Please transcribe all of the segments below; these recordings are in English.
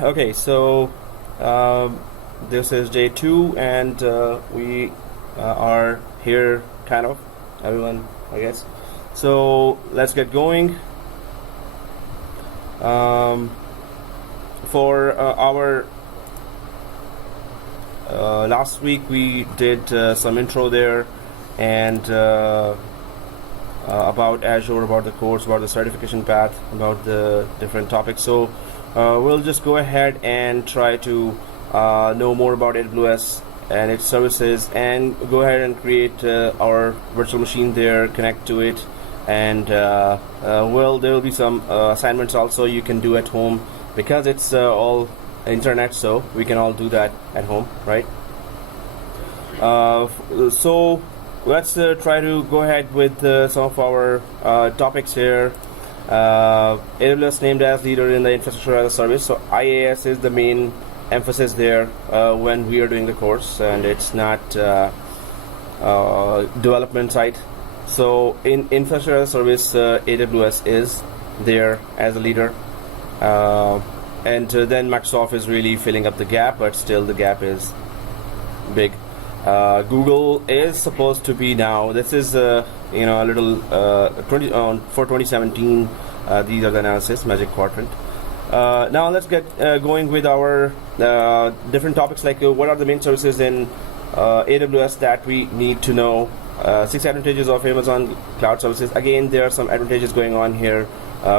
Okay, so this is day 2, and we are here, kind of, everyone, I guess. So let's get going. For our last week, we did some intro there, and about Azure, about the course, about the certification path, about the different topics. So we'll just go ahead and try to know more about AWS and its services, and go ahead and create our virtual machine there, connect to it, and well, there will be some assignments also you can do at home, because it's all internet, so we can all do that at home, right? So let's try to go ahead with some of our topics here. AWS named as leader in the infrastructure as a service. So IaaS is the main emphasis there when we are doing the course, and it's not development side. So in infrastructure as a service, AWS is there as a leader, and then Microsoft is really filling up the gap, but still the gap is big. Google is supposed to be now. This is a little for 2017. These are the analysis, Magic Quadrant. Now let's get going with our different topics, like what are the main services in AWS that we need to know. 6 advantages of Amazon Cloud Services. Again, there are some advantages going on here.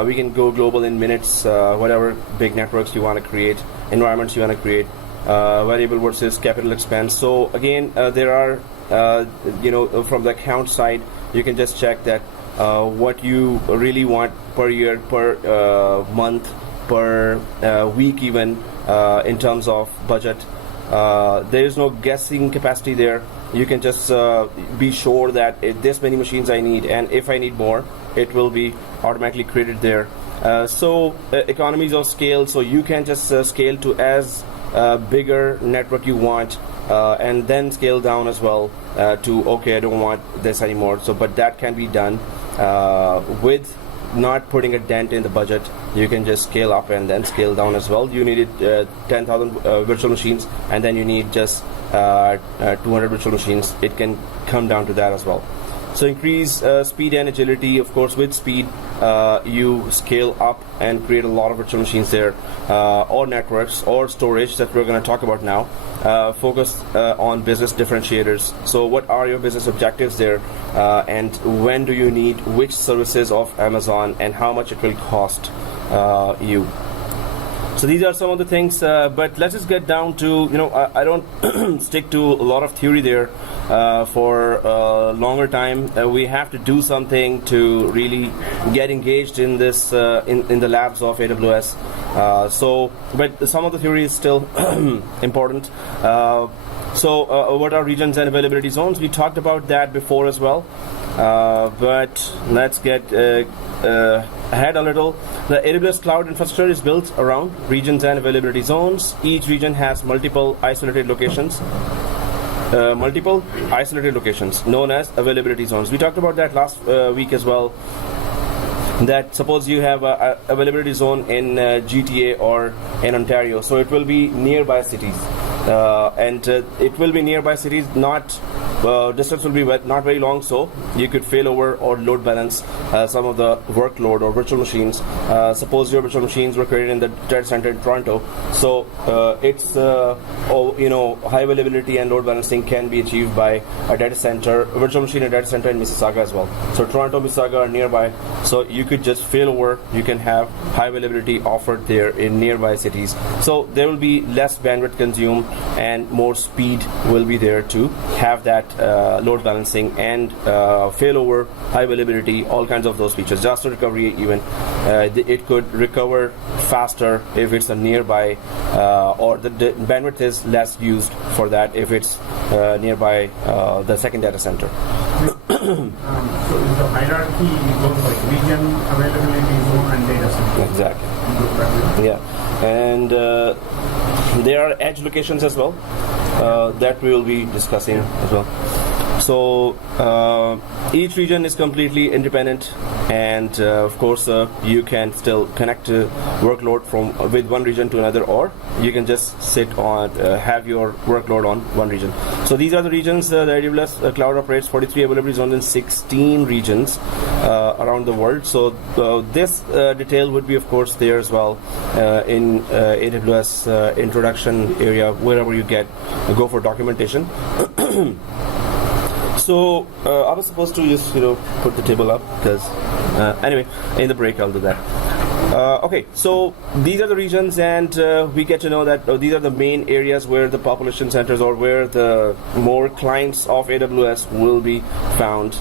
We can go global in minutes, whatever big networks you want to create, environments you want to create. Variable versus capital expense. So again, there are from the account side, you can just check that what you really want per year, per month, per week, even in terms of budget. There is no guessing capacity there. You can just be sure that this many machines I need, and if I need more, it will be automatically created there. So economies of scale, so you can just scale to as bigger network you want, and then scale down as well to, okay, I don't want this anymore. So but that can be done with not putting a dent in the budget. You can just scale up and then scale down as well. You needed 10,000 virtual machines, and then you need just 200 virtual machines. It can come down to that as well. So increase speed and agility. Of course, with speed, you scale up and create a lot of virtual machines there, or networks, or storage that we're going to talk about now. Focus on business differentiators. So what are your business objectives there, and when do you need which services of Amazon, and how much it will cost you. So these are some of the things, but let's just get down to, I don't stick to a lot of theory there for a longer time. We have to do something to really get engaged in this, in the labs of AWS. But some of the theory is still important. So what are regions and availability zones? We talked about that before as well. But let's get ahead a little. The AWS cloud infrastructure is built around regions and availability zones. Each region has multiple isolated locations known as availability zones. We talked about that last week as well. That suppose you have a availability zone in GTA or in Ontario, so it will be nearby cities, and it will be nearby cities. Not distance will be not very long, so you could fail over or load balance some of the workload or virtual machines. Suppose your virtual machines were created in the data center in Toronto, so it's high availability and load balancing can be achieved by a data center, a virtual machine, a data center in Mississauga as well. So Toronto, Mississauga are nearby, so you could just fail over. You can have high availability offered there in nearby cities. So there will be less bandwidth consumed, and more speed will be there to have that load balancing and failover, high availability, all kinds of those features. Disaster recovery, even it could recover faster if it's a nearby, or the bandwidth is less used for that if it's nearby the second data center. So the hierarchy goes like region, availability zone, and data center. Exactly. Yeah, and there are edge locations as well that we will be discussing as well. So each region is completely independent, and of course you can still connect workload from with one region to another, or you can just sit on have your workload on one region. So these are the regions. The AWS Cloud operates 43 availability zones in 16 regions around the world. So this detail would be of course there as well in AWS introduction area, wherever you go for documentation. So I was supposed to just put the table up because anyway, in the break I'll do that. Okay, so these are the regions, and we get to know that these are the main areas where the population centers, or where the more clients of AWS will be found.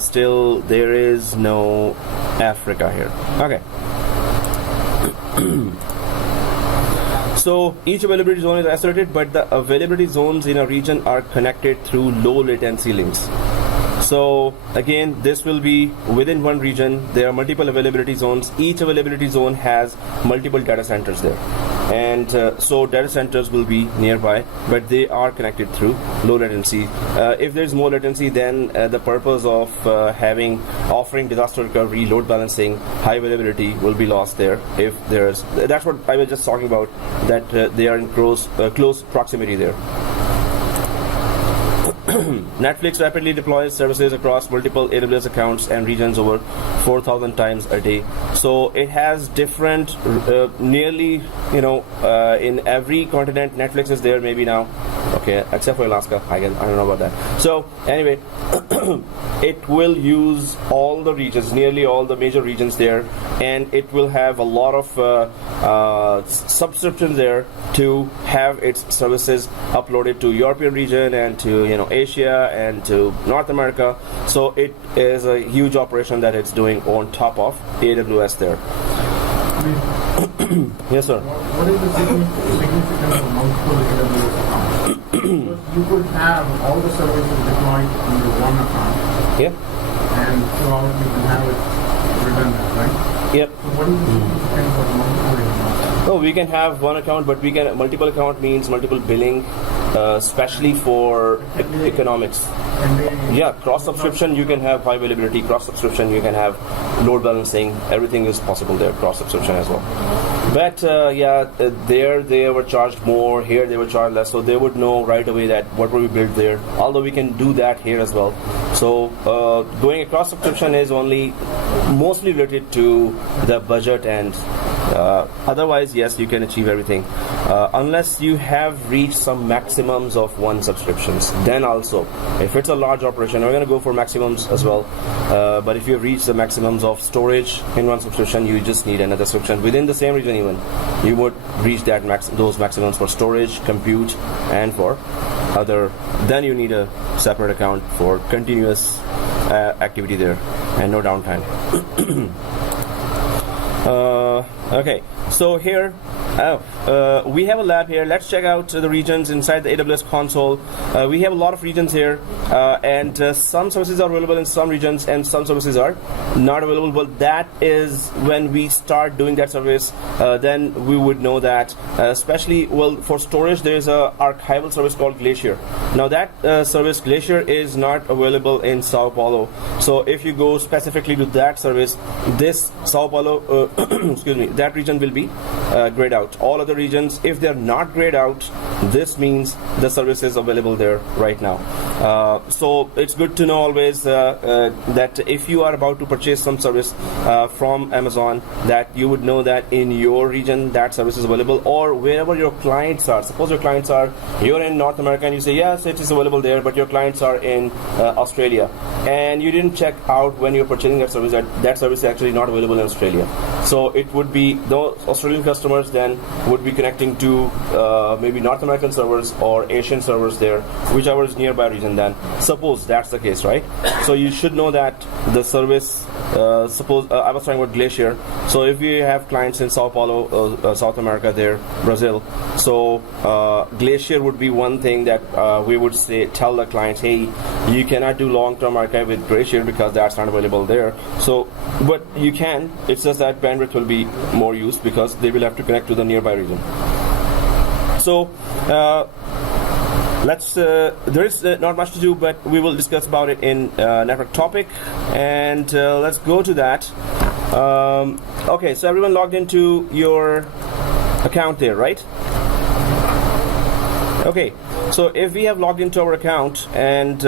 Still, there is no Africa here. Okay. So each availability zone is isolated, but the availability zones in a region are connected through low latency links. So again, this will be within one region. There are multiple availability zones. Each availability zone has multiple data centers there, and so data centers will be nearby, but they are connected through low latency. If there's more latency, then the purpose of offering disaster recovery, load balancing, high availability will be lost there. If that's what I was just talking about, that they are in close proximity there. Netflix rapidly deploys services across multiple AWS accounts and regions over 4,000 times a day. So it has different, nearly, in every continent, Netflix is there maybe now. Okay, except for Alaska, I don't know about that. So anyway, it will use all the regions, nearly all the major regions there, and it will have a lot of subscriptions there to have its services uploaded to European region and to Asia and to North America. So it is a huge operation that it's doing on top of AWS there. Yes, sir. What is the significance of multiple AWS accounts? Because you could have all the services deployed under one account. Yeah. And throughout you can have it redundant, right? Yep. So what is the significance of multiple accounts? Oh, we can have one account, but multiple account means multiple billing, especially for economics. Yeah, cross subscription you can have high availability, cross subscription you can have load balancing, everything is possible there, cross subscription as well. But there they were charged more, here they were charged less, so they would know right away that what will be built there, although we can do that here as well. So going across subscription is only mostly related to the budget, and otherwise yes, you can achieve everything unless you have reached some maximums of one subscriptions. Then also, if it's a large operation, we're going to go for maximums as well, but if you reach the maximums of storage in one subscription, you just need another subscription within the same region. Even you would reach that those maximums for storage, compute, and for other. Then you need a separate account for continuous activity there and no downtime. Okay, so here we have a lab here. Let's check out the regions inside the AWS console. We have a lot of regions here, and some services are available in some regions and some services are not available. But that is when we start doing that service, then we would know that, especially for storage, there is a archival service called Glacier. Now that service Glacier is not available in Sao Paulo. So if you go specifically to that service, this Sao Paulo excuse me, that region will be grayed out. All other regions, if they're not grayed out, this means the service is available there right now. So it's good to know always that if you are about to purchase some service from Amazon, that you would know that in your region that service is available, or wherever your clients are. Suppose your clients you're in North America and you say yes, it is available there, but your clients are in Australia, and you didn't check out when you're purchasing that service that service is actually not available in Australia. So it would be those Australian customers then would be connecting to maybe North American servers or Asian servers there, whichever is nearby region. Then suppose that's the case, right? So you should know that the service, suppose I was talking about Glacier. So if you have clients in Sao Paulo, South America there, Brazil, so Glacier would be one thing that we would tell the clients, hey, you cannot do long-term archive with Glacier because that's not available there. So but you can, it's just that bandwidth will be more used because they will have to connect to the nearby region. So there is not much to do, but we will discuss about it in network topic, and let's go to that. Okay, so everyone logged into your account there, right? Okay, so if we have logged into our account, and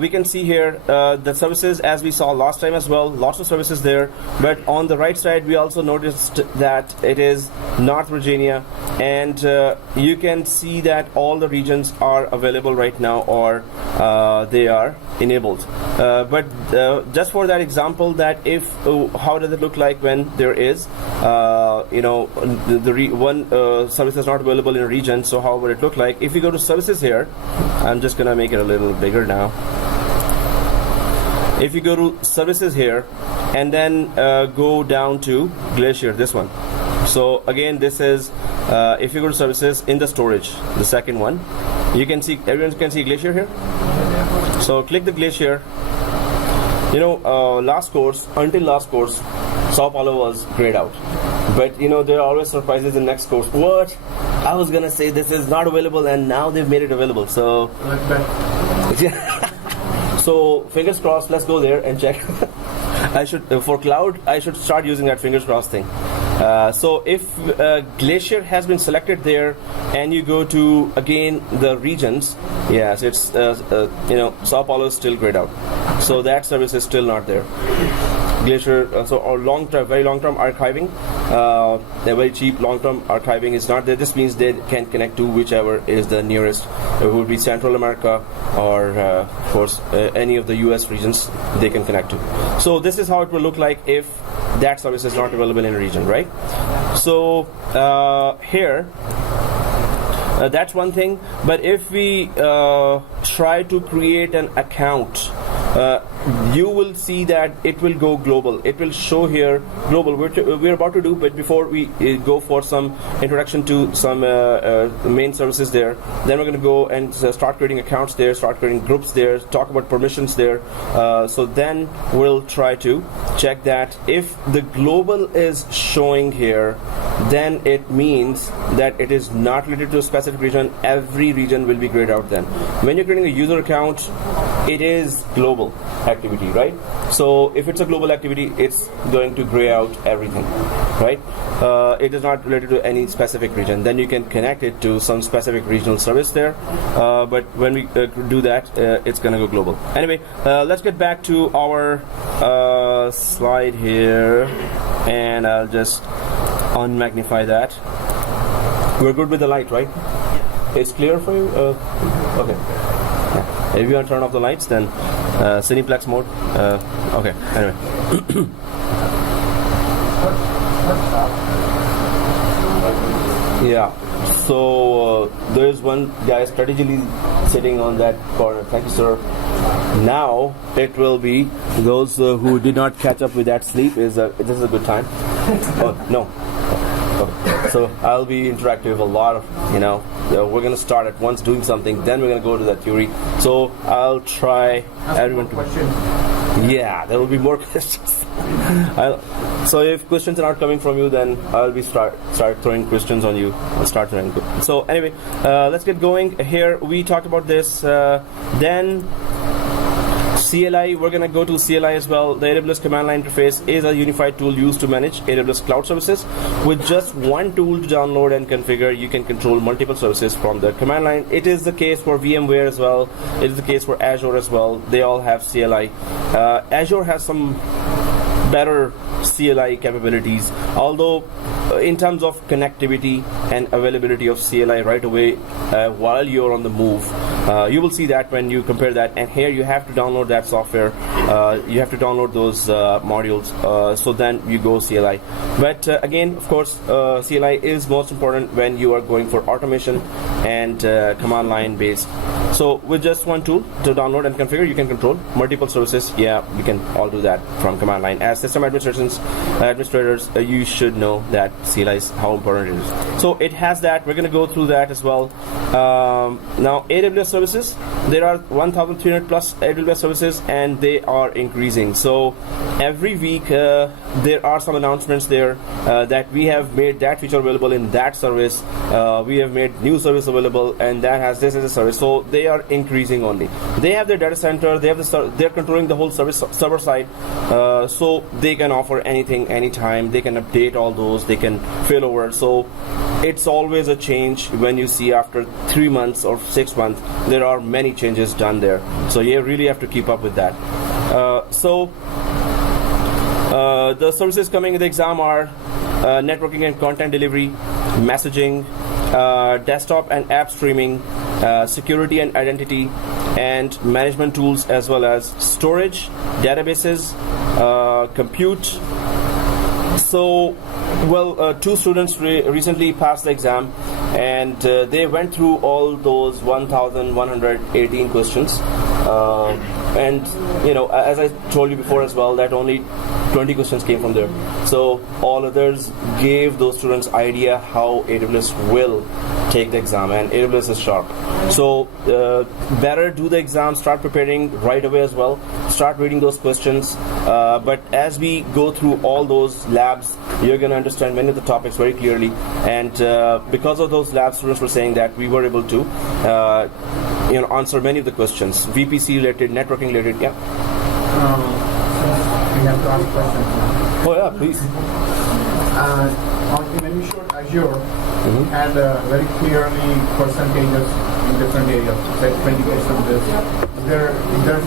we can see here the services as we saw last time as well, lots of services there, but on the right side we also noticed that it is North Virginia, and you can see that all the regions are available right now, or they are enabled. But just for that example, that if how does it look like when there is one service is not available in a region, so how would it look like? If you go to services here, I'm just gonna make it a little bigger now. If you go to services here and then go down to Glacier, this one. So again, this is if you go to services in the storage, the second one, you can see, everyone can see Glacier here. So click the Glacier. Until last course, Sao Paulo was grayed out. But there are always surprises in next course. What? I was gonna say this is not available, and now they've made it available. So so fingers crossed. Let's go there and check. I should for cloud. I should start using that fingers crossed thing. So if Glacier has been selected there, and you go to again the regions, yes, it's Sao Paulo is still grayed out. So that service is still not there. Glacier, so our very long-term archiving, they're very cheap. Long-term archiving is not there. This means they can connect to whichever is the nearest. It would be Central America, or of course any of the US regions they can connect to. So this is how it will look like if that service is not available in a region, right? So here, that's one thing. But if we try to create an account, you will see that it will go global. It will show here global. We're about to do, but before we go for some introduction to some main services there, then we're going to go and start creating accounts there, start creating groups there, talk about permissions there. So then we'll try to check that if the global is showing here, then it means that it is not related to a specific region. Every region will be grayed out then. When you're creating a user account, it is global activity, right? So if it's a global activity, it's going to gray out everything, right? It is not related to any specific region. Then you can connect it to some specific regional service there. But when we do that, it's going to go global. Anyway, let's get back to our slide here, and I'll just unmagnify that. We're good with the light, right? It's clear for you? Okay. Yeah. If you want to turn off the lights, then Cineplex mode. Okay. Anyway. Yeah. So there's one guy strategically sitting on that corner. Thank you, sir. Now it will be those who did not catch up with that sleep. This is a good time. Oh no. Okay. So I'll be interactive a lot of, we're going to start at once doing something, then we're going to go to that theory. So I'll try everyone to... Yeah, there will be more questions. So if questions are not coming from you, then I'll be start throwing questions on you. I'll start throwing. So anyway, let's get going. Here we talked about this. Then CLI, we're going to go to CLI as well. The AWS command line interface is a unified tool used to manage AWS cloud services. With just one tool to download and configure, you can control multiple services from the command line. It is the case for VMware as well. It is the case for Azure as well. They all have CLI. Azure has some better CLI capabilities, although in terms of connectivity and availability of CLI right away while you're on the move, you will see that when you compare that. And here you have to download that software, you have to download those modules, so then you go CLI. But again, of course, CLI is most important when you are going for automation and command line based. So with just one tool to download and configure, you can control multiple services. Yeah, we can all do that from command line. As system administrators, you should know that realize how important it is. So it has that. We're going to go through that as well. Now AWS services, there are 1,300 plus AWS services, and they are increasing. So every week there are some announcements there that we have made that feature available in that service. We have made new service available, and that has this as a service. So they are increasing only. They have their data center. They have they're controlling the whole server side, so they can offer anything, anytime. They can update all those. They can fail over. So it's always a change when you see after 3 months or 6 months there are many changes done there. So you really have to keep up with that. The services coming in the exam are networking and content delivery, messaging, desktop and app streaming, security and identity, and management tools, as well as storage, databases, compute. So, well, 2 students recently passed the exam, and they went through all those 1,118 questions. And you know, as I told you before as well, that only 20 questions came from there. So all others gave those students idea how AWS will take the exam, and AWS is sharp. So better do the exam, start preparing right away as well, start reading those questions. But as we go through all those labs, you're going to understand many of the topics very clearly. And because of those labs, students were saying that we were able to answer many of the questions, VPC related, networking related. Yeah. We have to ask questions now. Oh yeah, please. When you showed Azure, it had very clearly percentages in different areas. It's like 20% this. Is there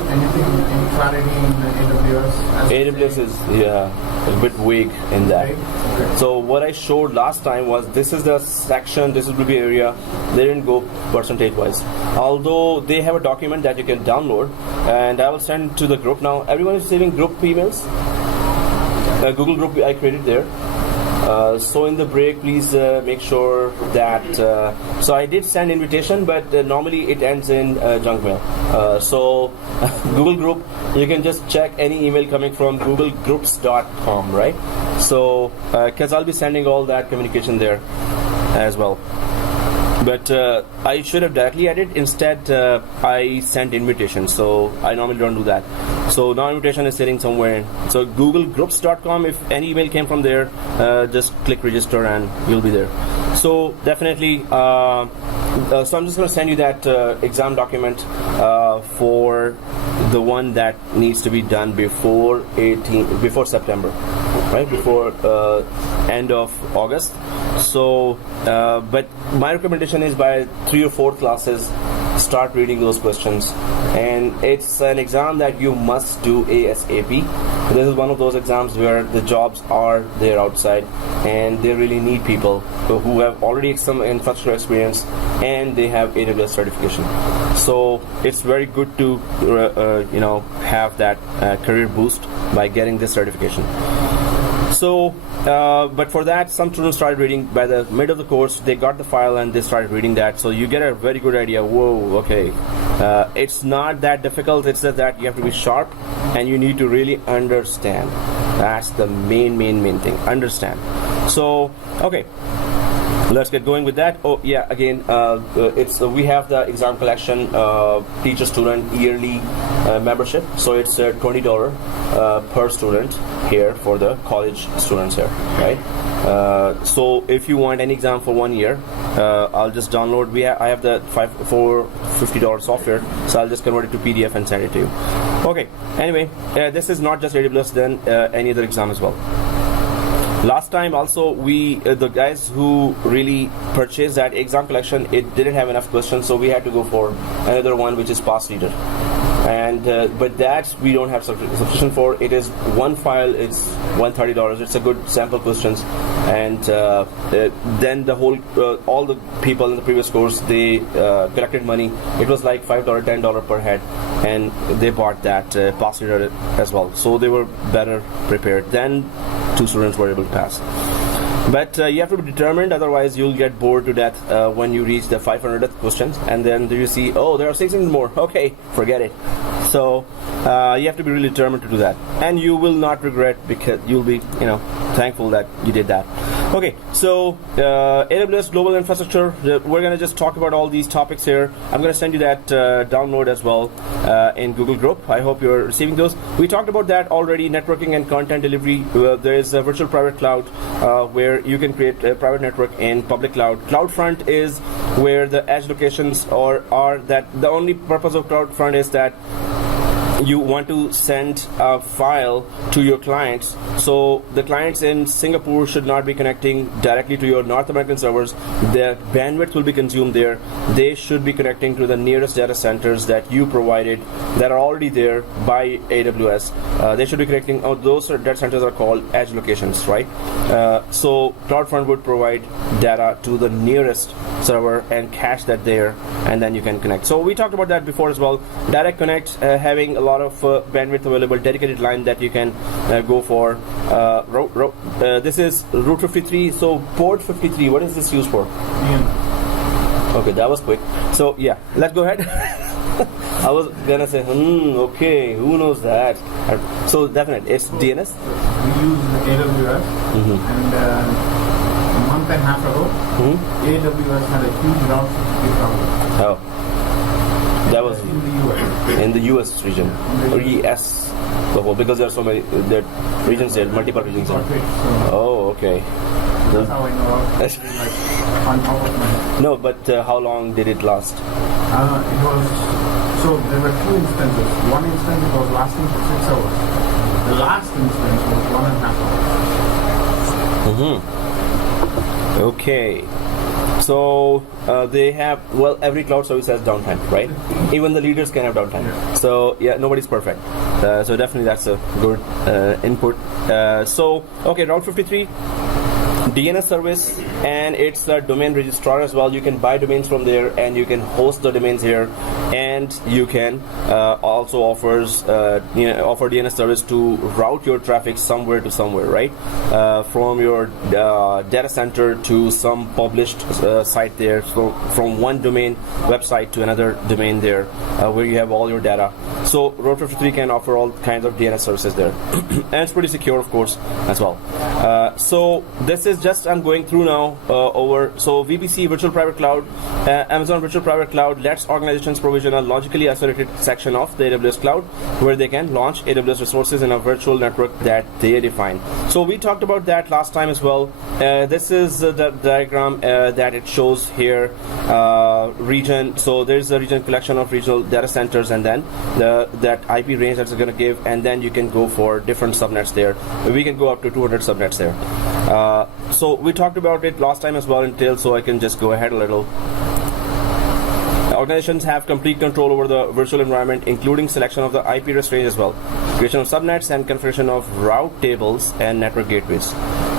anything, any clarity in AWS? AWS is a bit weak in that. Okay. So what I showed last time was this is the section, this will be area. They didn't go percentage wise. Although they have a document that you can download, and I will send to the group now. Everyone is receiving group emails. Google group I created there. So in the break, please make sure that. So I did send invitation, but normally it ends in junk mail. So Google group, you can just check any email coming from googlegroups.com, right? So because I'll be sending all that communication there as well. But I should have directly added. Instead, I sent invitation. So I normally don't do that. So now invitation is sitting somewhere. So googlegroups.com, if any email came from there, just click register and you'll be there. So definitely, so I'm just going to send you that exam document for the one that needs to be done before September, right? Before end of August. So, but my recommendation is by 3 or 4 classes, start reading those questions. And it's an exam that you must do ASAP. This is one of those exams where the jobs are there outside, and they really need people who have already some infrastructure experience and they have AWS certification. So it's very good to have that career boost by getting this certification. So, but for that, some students started reading by the mid of the course. They got the file and they started reading that. So you get a very good idea. Whoa, okay. It's not that difficult. It's just that you have to be sharp and you need to really understand. That's the main thing. Understand. So, okay. Let's get going with that. Oh yeah, again, we have the exam collection teacher student yearly membership. So it's $20 per student here for the college students here, right? So if you want any exam for 1 year, I'll just download. I have the $50 software, so I'll just convert it to PDF and send it to you. Okay. Anyway, this is not just AWS, then any other exam as well. Last time also the guys who really purchased that exam collection, it didn't have enough questions, so we had to go for another one, which is Pass Reader. And but that we don't have sufficient for. It is one file, it's $130. It's a good sample questions, and then the whole all the people in the previous course, they collected money. It was like $5, $10 per head, and they bought that Pass Reader as well. So they were better prepared. Then 2 students were able to pass. But you have to be determined, otherwise you'll get bored to death when you reach the 500th questions, and then you see, oh, there are 16 more. Okay, forget it. So you have to be really determined to do that, and you will not regret, because you'll be, thankful that you did that. Okay, so AWS Global Infrastructure, we're going to just talk about all these topics here. I'm going to send you that download as well in Google Group. I hope you're receiving those. We talked about that already, networking and content delivery. There is a virtual private cloud where you can create a private network in public cloud. CloudFront is where the edge locations are that the only purpose of CloudFront is that you want to send a file to your clients. So the clients in Singapore should not be connecting directly to your North American servers. Their bandwidth will be consumed there. They should be connecting to the nearest data centers that you provided that are already there by AWS. They should be connecting, those data centers are called edge locations, right? So CloudFront would provide data to the nearest server and cache that there, and then you can connect. So we talked about that before as well. Direct connect, having a lot of bandwidth available, dedicated line that you can go for. This is Route 53, so port 53, what is this used for? Okay, that was quick. So yeah, let's go ahead. I was gonna say, okay, who knows that? So definitely, it's DNS. We use AWS, and a month and a half ago, AWS had a huge route 53 problem. Oh. That was in the US. In the US region. Or ES. Because there are so many regions there, multiple regions there. Oh, okay. That's how I know. Like on top of my head. No, but how long did it last? It was, so there were two instances. One instance it was lasting for 6 hours. The last instance was 1.5 hours. Okay. So they have, well, every cloud service has downtime, right? Even the leaders can have downtime. Yeah. So yeah, nobody's perfect. So definitely that's a good input. So okay, Route 53. DNS service, and it's a domain registrar as well. You can buy domains from there, and you can host the domains here, and you can also offer DNS service to route your traffic somewhere to somewhere, right? From your data center to some published site there. So from one domain website to another domain there, where you have all your data. So Route 53 can offer all kinds of DNS services there, and it's pretty secure, of course, as well. So this is just I'm going through now over so VPC Virtual Private Cloud, Amazon Virtual Private Cloud lets organizations provision a logically isolated section of the AWS cloud where they can launch AWS resources in a virtual network that they define. So we talked about that last time as well. This is the diagram that it shows here. Region. So there's a region collection of regional data centers, and then that IP range that's going to give, and then you can go for different subnets there. We can go up to 200 subnets there. So we talked about it last time as well in detail, so I can just go ahead a little. Organizations have complete control over the virtual environment, including selection of the IP address range as well, creation of subnets, and configuration of route tables and network gateways.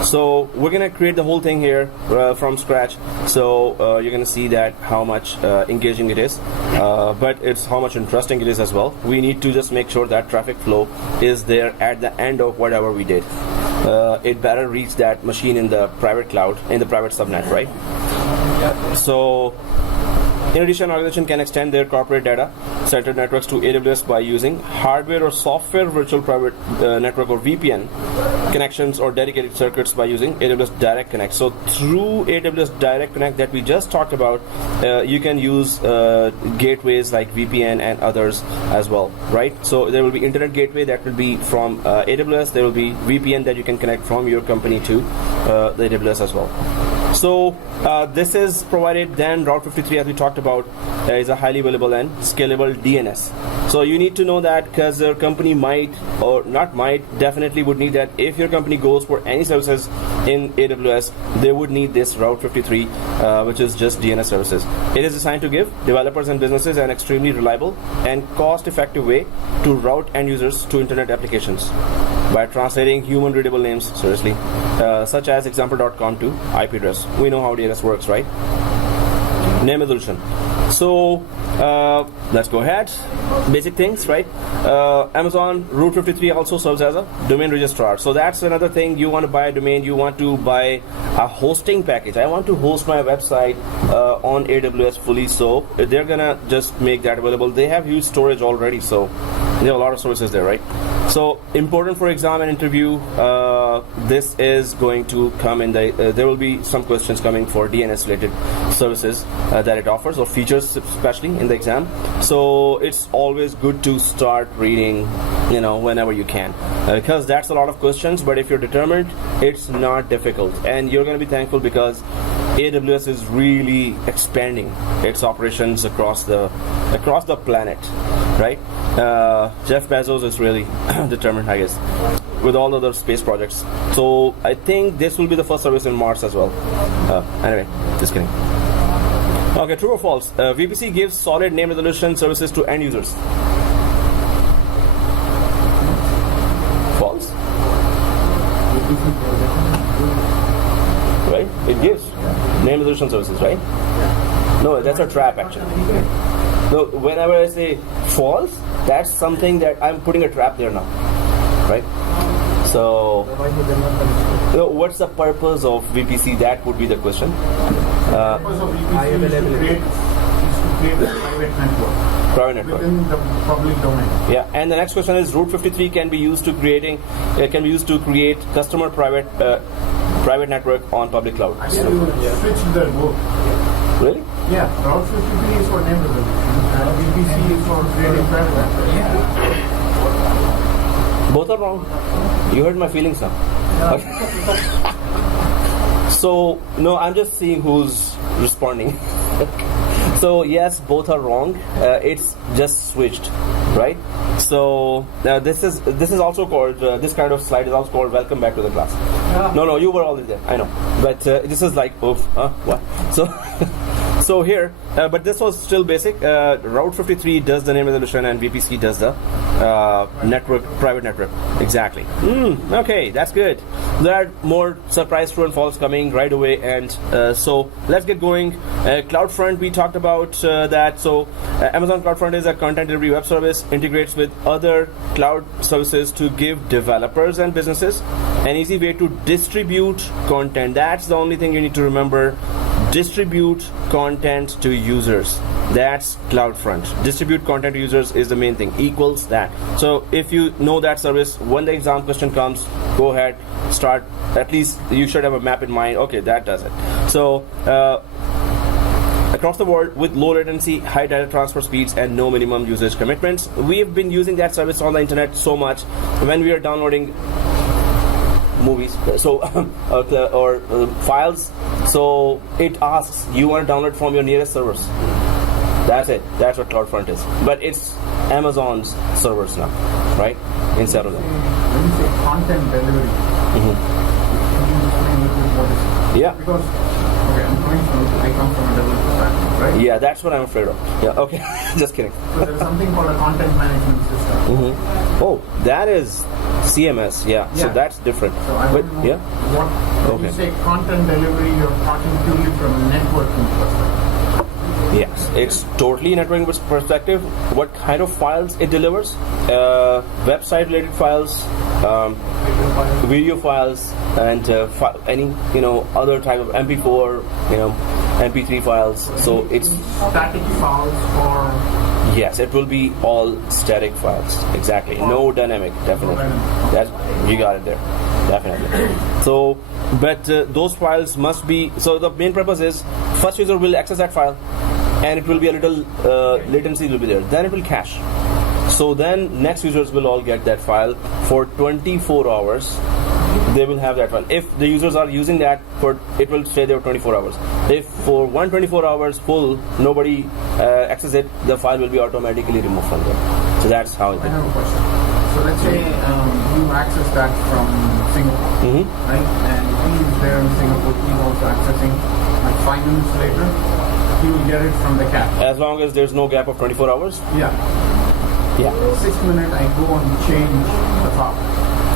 So we're going to create the whole thing here from scratch. So you're going to see that how much engaging it is, but it's how much interesting it is as well. We need to just make sure that traffic flow is there at the end of whatever we did. It better reach that machine in the private cloud, in the private subnet, right? So in addition, organization can extend their corporate data center networks to AWS by using hardware or software virtual private network or VPN connections, or dedicated circuits by using AWS Direct Connect. So through AWS Direct Connect that we just talked about, you can use gateways like VPN and others as well, right? So there will be internet gateway that will be from AWS. There will be VPN that you can connect from your company to the AWS as well. So this is provided. Then Route 53, as we talked about, is a highly available and scalable DNS. So you need to know that, because your company might, or not might, definitely would need that. If your company goes for any services in AWS, they would need this Route 53, which is just DNS services. It is designed to give developers and businesses an extremely reliable and cost-effective way to route end users to internet applications by translating human-readable names, seriously, such as example.com to IP address. We know how DNS works, right? Name resolution. So let's go ahead. Basic things, right? Amazon Route 53 also serves as a domain registrar. So that's another thing. You want to buy a domain, you want to buy a hosting package. I want to host my website on AWS fully, so they're gonna just make that available. They have huge storage already, so there are a lot of services there, right? So important for exam and interview this is going to come in the, there will be some questions coming for DNS related services that it offers, or features especially in the exam. So it's always good to start reading, whenever you can, because that's a lot of questions, but if you're determined, it's not difficult, and you're going to be thankful because AWS is really expanding its operations across the planet, right? Jeff Bezos is really determined, I guess, with all other space projects. So I think this will be the first service in Mars as well. Anyway, just kidding. Okay, true or false? VPC gives solid name resolution services to end users. False. Right? It gives name resolution services, right? No, that's a trap actually. No, whenever I say false, that's something that I'm putting a trap there now, right? So, what's the purpose of VPC? That would be the question. The purpose of VPC is to create a private network. Private network within the public domain. Yeah, and the next question is Route 53 can be used to create customer private network on public cloud. Actually, you switch the book. Really? Yeah, Route 53 is for name resolution, and VPC is for creating private network. Yeah. Both are wrong. You hurt my feelings now. So, no, I'm just seeing who's responding. So, yes, both are wrong. It's just switched, right? So, this is also called, this kind of slide is also called welcome back to the class. No, you were already there, I know. But this is like, oof, what? So here, but this was still basic. Route 53 does the name resolution and VPC does the private network. Exactly. Okay, that's good. There are more surprise true and false coming right away, and so let's get going. CloudFront, we talked about that. So Amazon CloudFront is a content delivery web service, integrates with other cloud services to give developers and businesses an easy way to distribute content. That's the only thing you need to remember. Distribute content to users. That's CloudFront. Distribute content to users is the main thing, equals that. So if you know that service, when the exam question comes, go ahead, start. At least you should have a map in mind. Okay, that does it. So across the world with low latency, high data transfer speeds, and no minimum usage commitments. We've been using that service on the internet so much when we are downloading movies, so or files. So it asks, you want to download from your nearest servers. That's it. That's what CloudFront is. But it's Amazon's servers now, right? Instead of them. When you say content delivery, can you explain a little bit what is it? Yeah. Because I come from a developer background, right? Yeah, that's what I'm afraid of. Yeah, okay. Just kidding. So there's something called a content management system. Oh, that is CMS, yeah. So that's different. So I but don't know when you say content delivery, you're talking purely from a networking perspective. Yes, it's totally networking perspective. What kind of files it delivers? Website related files, video files, and any other type of MP4, MP3 files. So it's static files for. Yes, it will be all static files. Exactly. No dynamic, definitely. You got it there. Definitely. So, but those files must be. So the main purpose is first user will access that file, and it will be a little latency will be there. Then it will cache. So then next users will all get that file for 24 hours. They will have that file. If the users are using that it will stay there 24 hours. If for 124 hours full, nobody accesses it, the file will be automatically removed from there. So that's how it is. I have a question. So let's say you access that from Singapore, right? And he is there in Singapore, he's also accessing, like 5 minutes later, he will get it from the cache. As long as there's no gap of 24 hours? Yeah. 6 minutes, I go and change the file.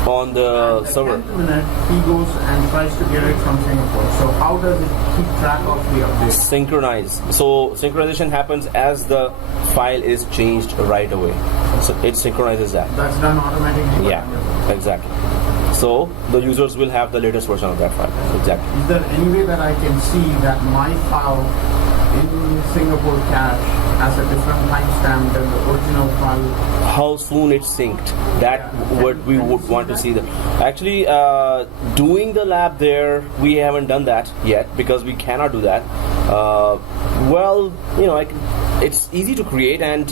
On the and server. 10th minute, he goes and tries to get it from Singapore. So how does it keep track of the updates? Synchronize. So synchronization happens as the file is changed right away. So it synchronizes that. That's done automatically. Yeah, exactly. So the users will have the latest version of that file. Exactly. Is there any way that I can see that my file in Singapore cache has a different timestamp than the original file. How soon it's synced, that what we would want to see. Actually, doing the lab there, we haven't done that yet because we cannot do that. Well, you know, it's easy to create, and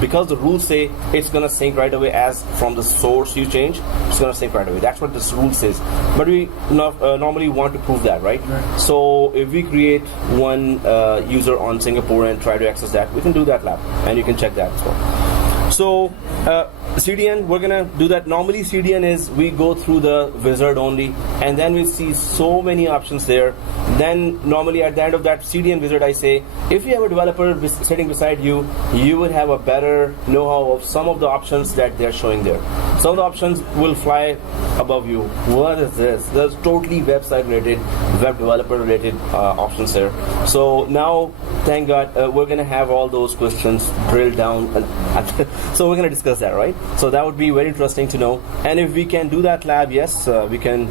because the rules say it's gonna sync right away as from the source you change, it's gonna sync right away. That's what this rule says. But we normally want to prove that, right? So if we create one user on Singapore and try to access that, we can do that lab, and you can check that as well. So CDN, we're gonna do that. Normally CDN is we go through the wizard only, and then we see so many options there. Then normally at the end of that CDN wizard, I say, if you have a developer sitting beside you, you would have a better know-how of some of the options that they're showing there. Some of the options will fly above you. What is this? There's totally website related, web developer related options there. So now, thank God, we're gonna have all those questions drilled down. So we're gonna discuss that, right? So that would be very interesting to know. And if we can do that lab, yes, we can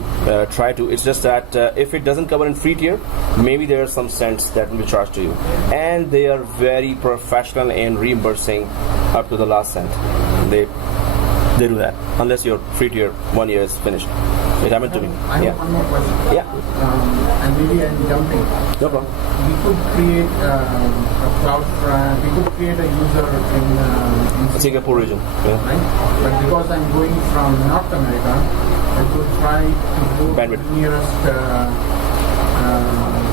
try to. It's just that if it doesn't cover in free tier, maybe there are some cents that will be charged to you. And they are very professional in reimbursing up to the last cent. They do that unless your free tier 1 year is finished. It happened to me. I have one more question. Yeah. And maybe I'm jumping. No problem. We could create a CloudFront. We could create a user in Singapore region. Yeah. Right? But because I'm going from North America, I could try to go to the nearest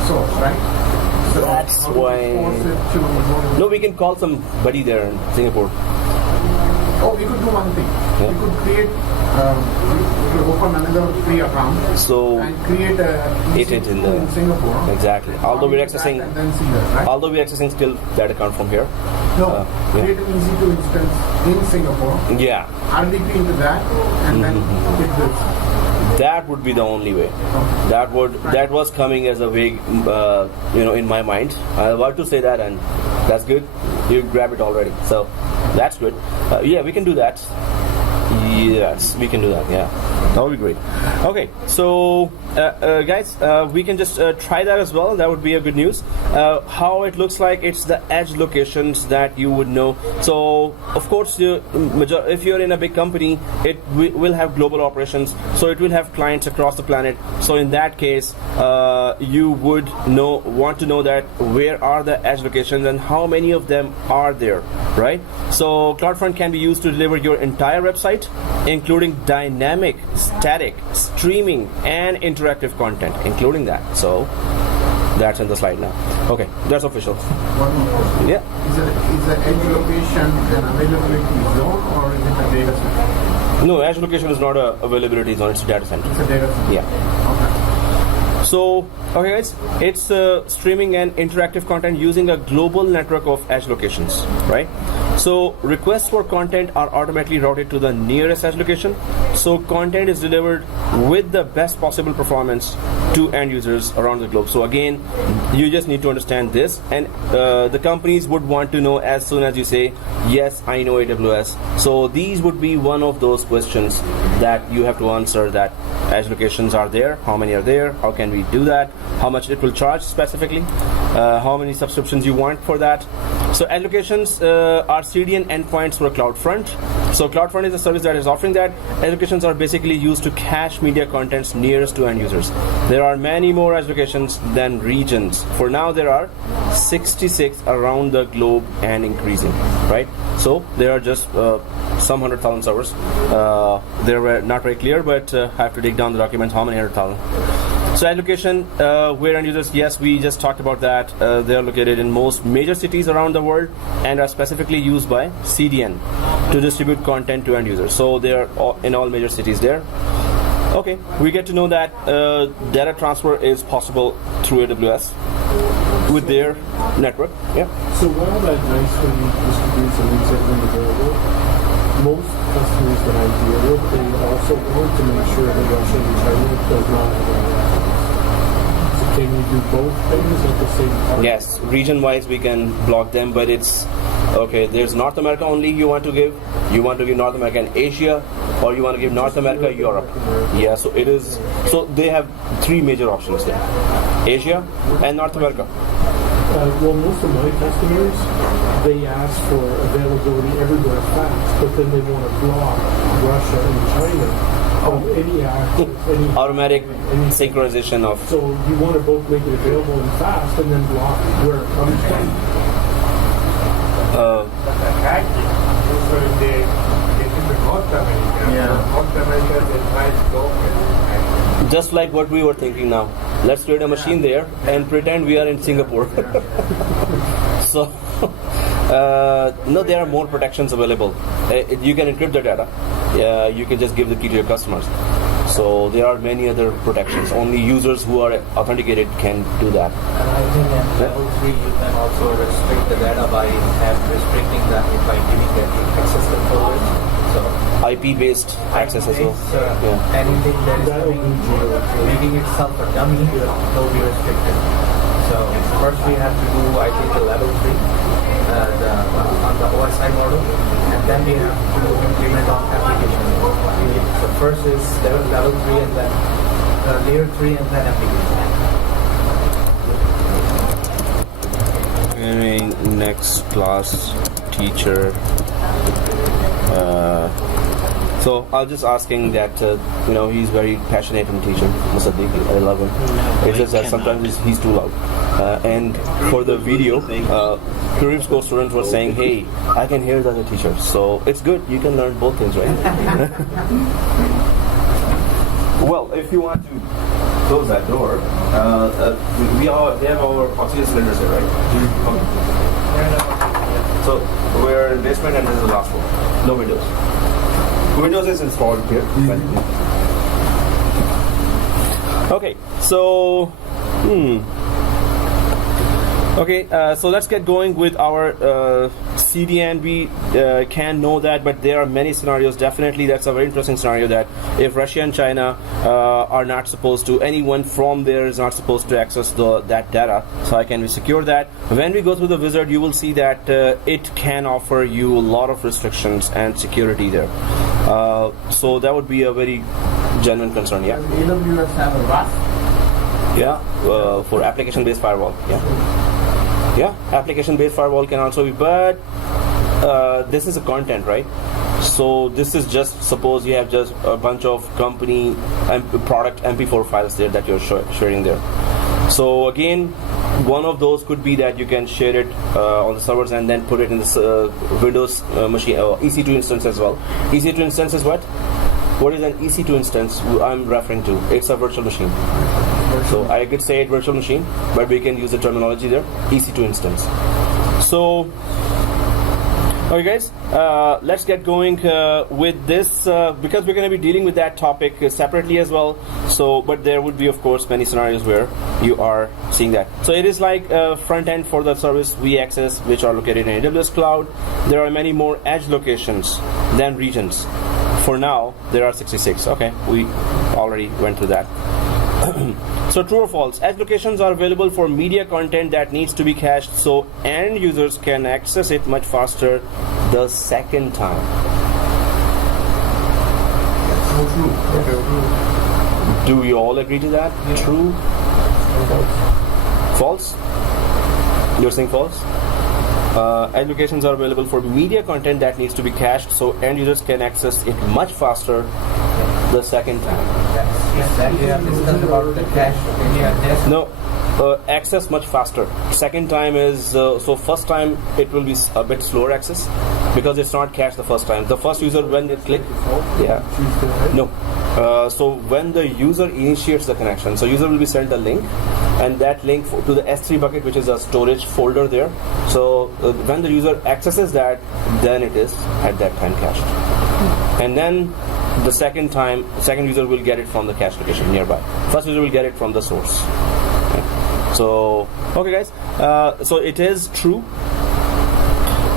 source, right? So that's why. No, we can call somebody there in Singapore. Oh, we could do one thing. Yeah. We could create, we could open another free account and create a agent in Singapore. Exactly. Although we're accessing, still that account from here. No, create an EC2 instance in Singapore. Yeah. RDP into that, and then hit this. That would be the only way. That was coming as a vague, in my mind. I was about to say that, and that's good. You grab it already, so that's good. Yeah, we can do that. Yes, we can do that. Yeah, that would be great. Okay, so guys, we can just try that as well. That would be a good news. How it looks like, it's the edge locations that you would know. So of course, if you're in a big company, it will have global operations, so it will have clients across the planet. So in that case, you would want to know that where are the edge locations and how many of them are there, right? So CloudFront can be used to deliver your entire website, including dynamic, static, streaming, and interactive content, including that. So that's in the slide now. Okay, that's official. One more question. Yeah. Is the edge location an availability zone, or is it a data center? No, edge location is not a availability zone, it's a data center. It's a data center. Yeah. Okay. So, okay guys, it's streaming and interactive content using a global network of edge locations, right? So requests for content are automatically routed to the nearest edge location. So content is delivered with the best possible performance to end users around the globe. So again, you just need to understand this, and the companies would want to know as soon as you say, yes, I know AWS. So these would be one of those questions that you have to answer, that edge locations are there, how many are there, how can we do that, how much it will charge specifically, how many subscriptions you want for that. So edge locations are CDN endpoints for CloudFront. So CloudFront is a service that is offering that. Edge locations are basically used to cache media contents nearest to end users. There are many more edge locations than regions. For now, there are 66 around the globe and increasing, right? So there are just some 100,000 servers. They were not very clear, but I have to dig down the documents how many 100,000. So edge location, where end users, yes, we just talked about that. They are located in most major cities around the world and are specifically used by CDN to distribute content to end users. So they are in all major cities there. Okay, we get to know that data transfer is possible through AWS with their network. Yeah. So while that nicely distributes and makes everything available, most customers that I deal with, they also want to make sure that Russia and China does not have any access. So can you do both things at the same time? Yes, region-wise we can block them, but it's okay. There's North America only you want to give. You want to give North America and Asia, or you want to give North America, Europe. Yeah, so it is. So they have three major options there: Asia and North America. Well, most of my customers, they ask for availability everywhere fast, but then they want to block Russia and China from any access, any Automatic any. synchronization of. So you want to both make it available and fast, and then block where it comes from. North America, they try to go. Just like what we were thinking now. Let's create a machine there and pretend we are in Singapore. So, no, there are more protections available. You can encrypt the data. You can just give the key to your customers. So there are many other protections. Only users who are authenticated can do that. And I think in level 3 you can also restrict the data by restricting that by giving them access control. So IP-based access as well. Anything that is coming, making itself a dummy will be restricted. So first we have to do, I think, the level 3 on the OSI model, and then we have to implement on application. So first is level 3 and then layer 3 and then application. Next class teacher. So I was just asking that, he's very passionate in teaching, Musaddiq. I love him. It's just that sometimes he's too loud. And for the video, Kareem's co-students were saying, hey, I can hear the other teacher. So it's good. You can learn both things, right? Well, if you want to close that door, we have our oxygen cylinders here, right? Okay. So we're in basement and this is the last floor. No windows. Windows is installed here. Okay, so so let's get going with our CDN. We can know that, but there are many scenarios. Definitely, that's a very interesting scenario that if Russia and China are not supposed to, anyone from there is not supposed to access that data. So how can we secure that? When we go through the wizard, you will see that it can offer you a lot of restrictions and security there. So that would be a very genuine concern. Yeah. Does AWS have a WAF? Yeah, for application-based firewall. Yeah, application-based firewall can also be, but this is a content, right? So this is just, suppose you have just a bunch of company product MP4 files there that you're sharing there. So again, one of those could be that you can share it on the servers and then put it in the Windows machine, EC2 instance as well. EC2 instance is what? What is an EC2 instance I'm referring to? It's a virtual machine. So I could say it virtual machine, but we can use the terminology there, EC2 instance. So, okay guys, let's get going with this because we're going to be dealing with that topic separately as well. So, but there would be, of course, many scenarios where you are seeing that. So it is like front end for the service we access, which are located in AWS Cloud. There are many more edge locations than regions. For now, there are 66. Okay, we already went through that. So true or false, edge locations are available for media content that needs to be cached so end users can access it much faster the second time. True. Do we all agree to that? Yeah. True? False? You're saying false? Edge locations are available for media content that needs to be cached so end users can access it much faster the second time. No, access much faster. Second time is so first time it will be a bit slower access because it's not cached the first time. The first user when they click, so when the user initiates the connection, so user will be sent a link, and that link to the S3 bucket, which is a storage folder there. So when the user accesses that, then it is at that time cached, and then the second user will get it from the cache location nearby. First user will get it from the source. Okay. So, okay guys, so it is true.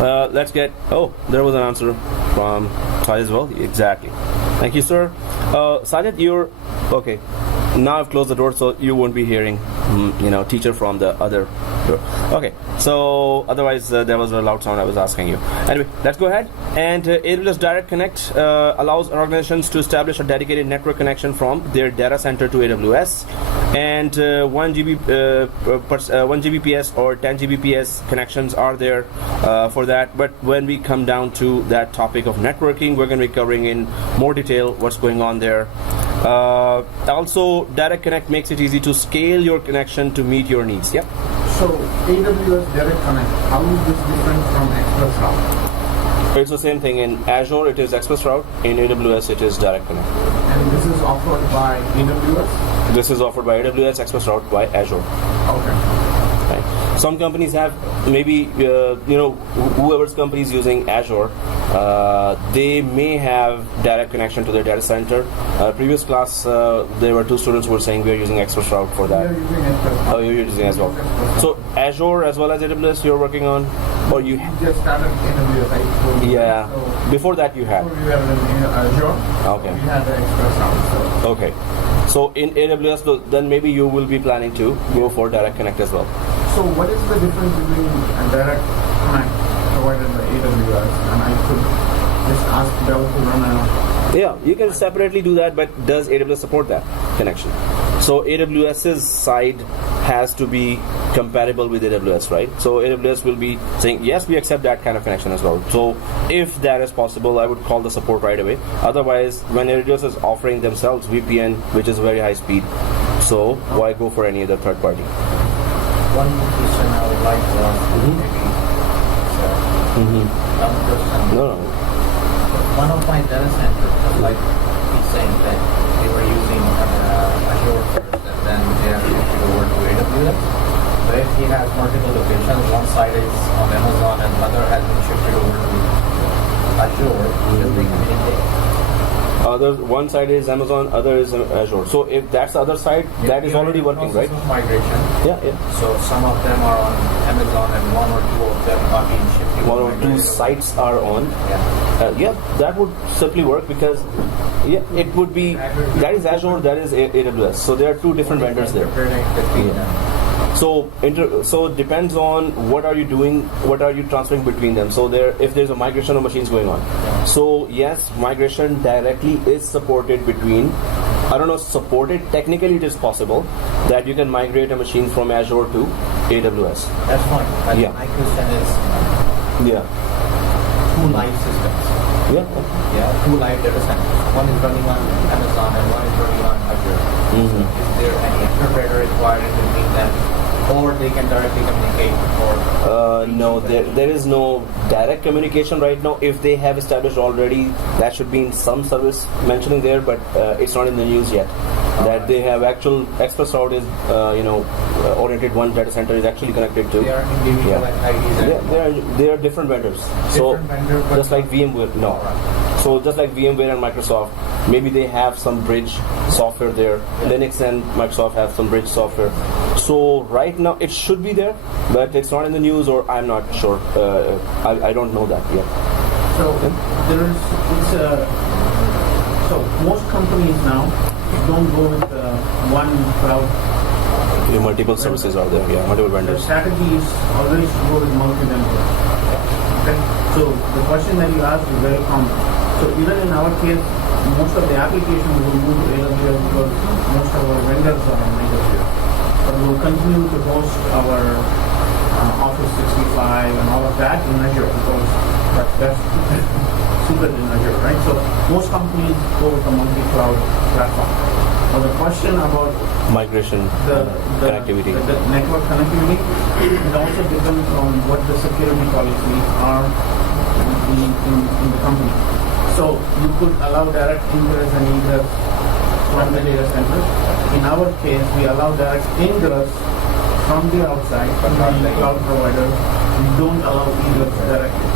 Let's get, there was an answer from Sajid as well. Exactly. Thank you, sir. Sajid, you're, okay. Now I've closed the door so you won't be hearing teacher from the other door. Okay, so otherwise there was a loud sound I was asking you. Anyway, let's go ahead. And AWS Direct Connect allows organizations to establish a dedicated network connection from their data center to AWS. And 1 Gbps or 10 Gbps connections are there for that. But when we come down to that topic of networking, we're going to be covering in more detail what's going on there. Also, Direct Connect makes it easy to scale your connection to meet your needs. Yep. So AWS Direct Connect, how is this different from Express Route? It's the same thing. In Azure, it is Express Route. In AWS, it is Direct Connect. And this is offered by AWS? This is offered by AWS, Express Route by Azure. Okay. Right. Some companies have maybe whoever's company is using Azure, they may have direct connection to their data center. Previous class, there were two students who were saying we are using Express Route for that. We are using Express Route. Oh, you're using as well. So Azure as well as AWS, you're working on, or you? Just started AWS. I told you. Yeah. So before that, you had. before we were in Azure. Okay. We had the Express Route. So. Okay. So in AWS, then maybe you will be planning to go for Direct Connect as well. So what is the difference between a Direct Connect provided by AWS and I could just ask Bell to run a... Yeah, you can separately do that, but does AWS support that connection? So AWS's side has to be compatible with AWS, right? So AWS will be saying, yes, we accept that kind of connection as well. So if that is possible, I would call the support right away. Otherwise, when AWS is offering themselves VPN, which is very high speed, so why go for any other third party? One question I would like to ask, maybe, one question. No. One of my data centers, just like he's saying that they were using Azure first and then they have shifted over to AWS. But if he has multiple locations, one side is on Amazon and the other has been shifted over to Azure, just they communicate. One side is Amazon, other is Azure. So if that's the other side, that is already working, right? Migration. Yeah. So some of them are on Amazon and one or two of them are being shifted. One or two sites are on. Yeah. That would simply work because it would be, that is Azure, that is AWS. So there are two different vendors there. So it depends on what are you doing, what are you transferring between them. So if there's a migration of machines going on. So yes, migration directly is supported between, technically it is possible that you can migrate a machine from Azure to AWS. That's fine. But my question is, two live systems. Two live data centers. One is running on Amazon and one is running on Azure. So is there any interpreter required in between them? Or they can directly communicate? No, there is no direct communication right now. If they have established already, that should be in some service mentioning there, but it's not in the news yet. That they have actual Express Route is, oriented one data center is actually connected to. They are individual IDs. They are different vendors. Just like VMware, no. So just like VMware and Microsoft, maybe they have some bridge software there. Linux and Microsoft have some bridge software. So right now it should be there, but it's not in the news, or I'm not sure. I don't know that yet. So most companies now don't go with one cloud. Multiple services are there, multiple vendors. The strategy is always to go with multi-vendor. Okay. So the question that you asked is very common. So even in our case, most of the applications will move to AWS because most of our vendors are on AWS. But we'll continue to host our Office 365 and all of that in Azure because that's super in Azure, right? So most companies go with a multi-cloud platform. Now the question about migration, connectivity, the network connectivity, it also depends on what the security policies are in the company. So you could allow direct ingress and egress from the data center. In our case, we allow direct ingress from the outside, from the cloud provider. We don't allow egress directly.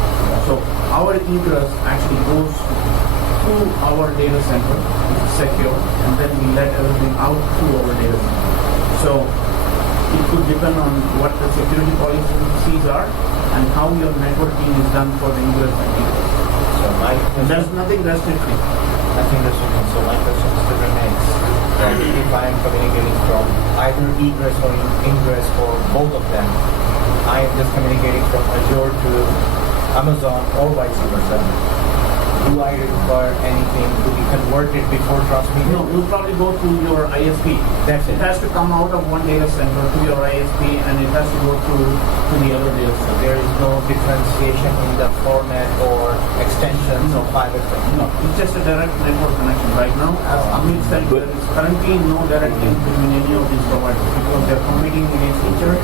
So our egress actually goes to our data center, which is secure, and then we let everything out to our data center. So it could depend on what the security policies are and how your networking is done for the ingress and egress. So there's nothing restricted. Nothing restricted. So my question is to remains. that if I am communicating from either egress or ingress or both of them, I am just communicating from Azure to Amazon or vice versa. Do I require anything to be converted before transmitting? No, you'll probably go to your ISP. That's it. It has to come out of one data center to your ISP, and it has to go to the other data center. There is no differentiation in the format or extensions of file extension. No, it's just a direct network connection. Right now, as Amit said, there is currently no direct link between any of these providers because they're competing against each other.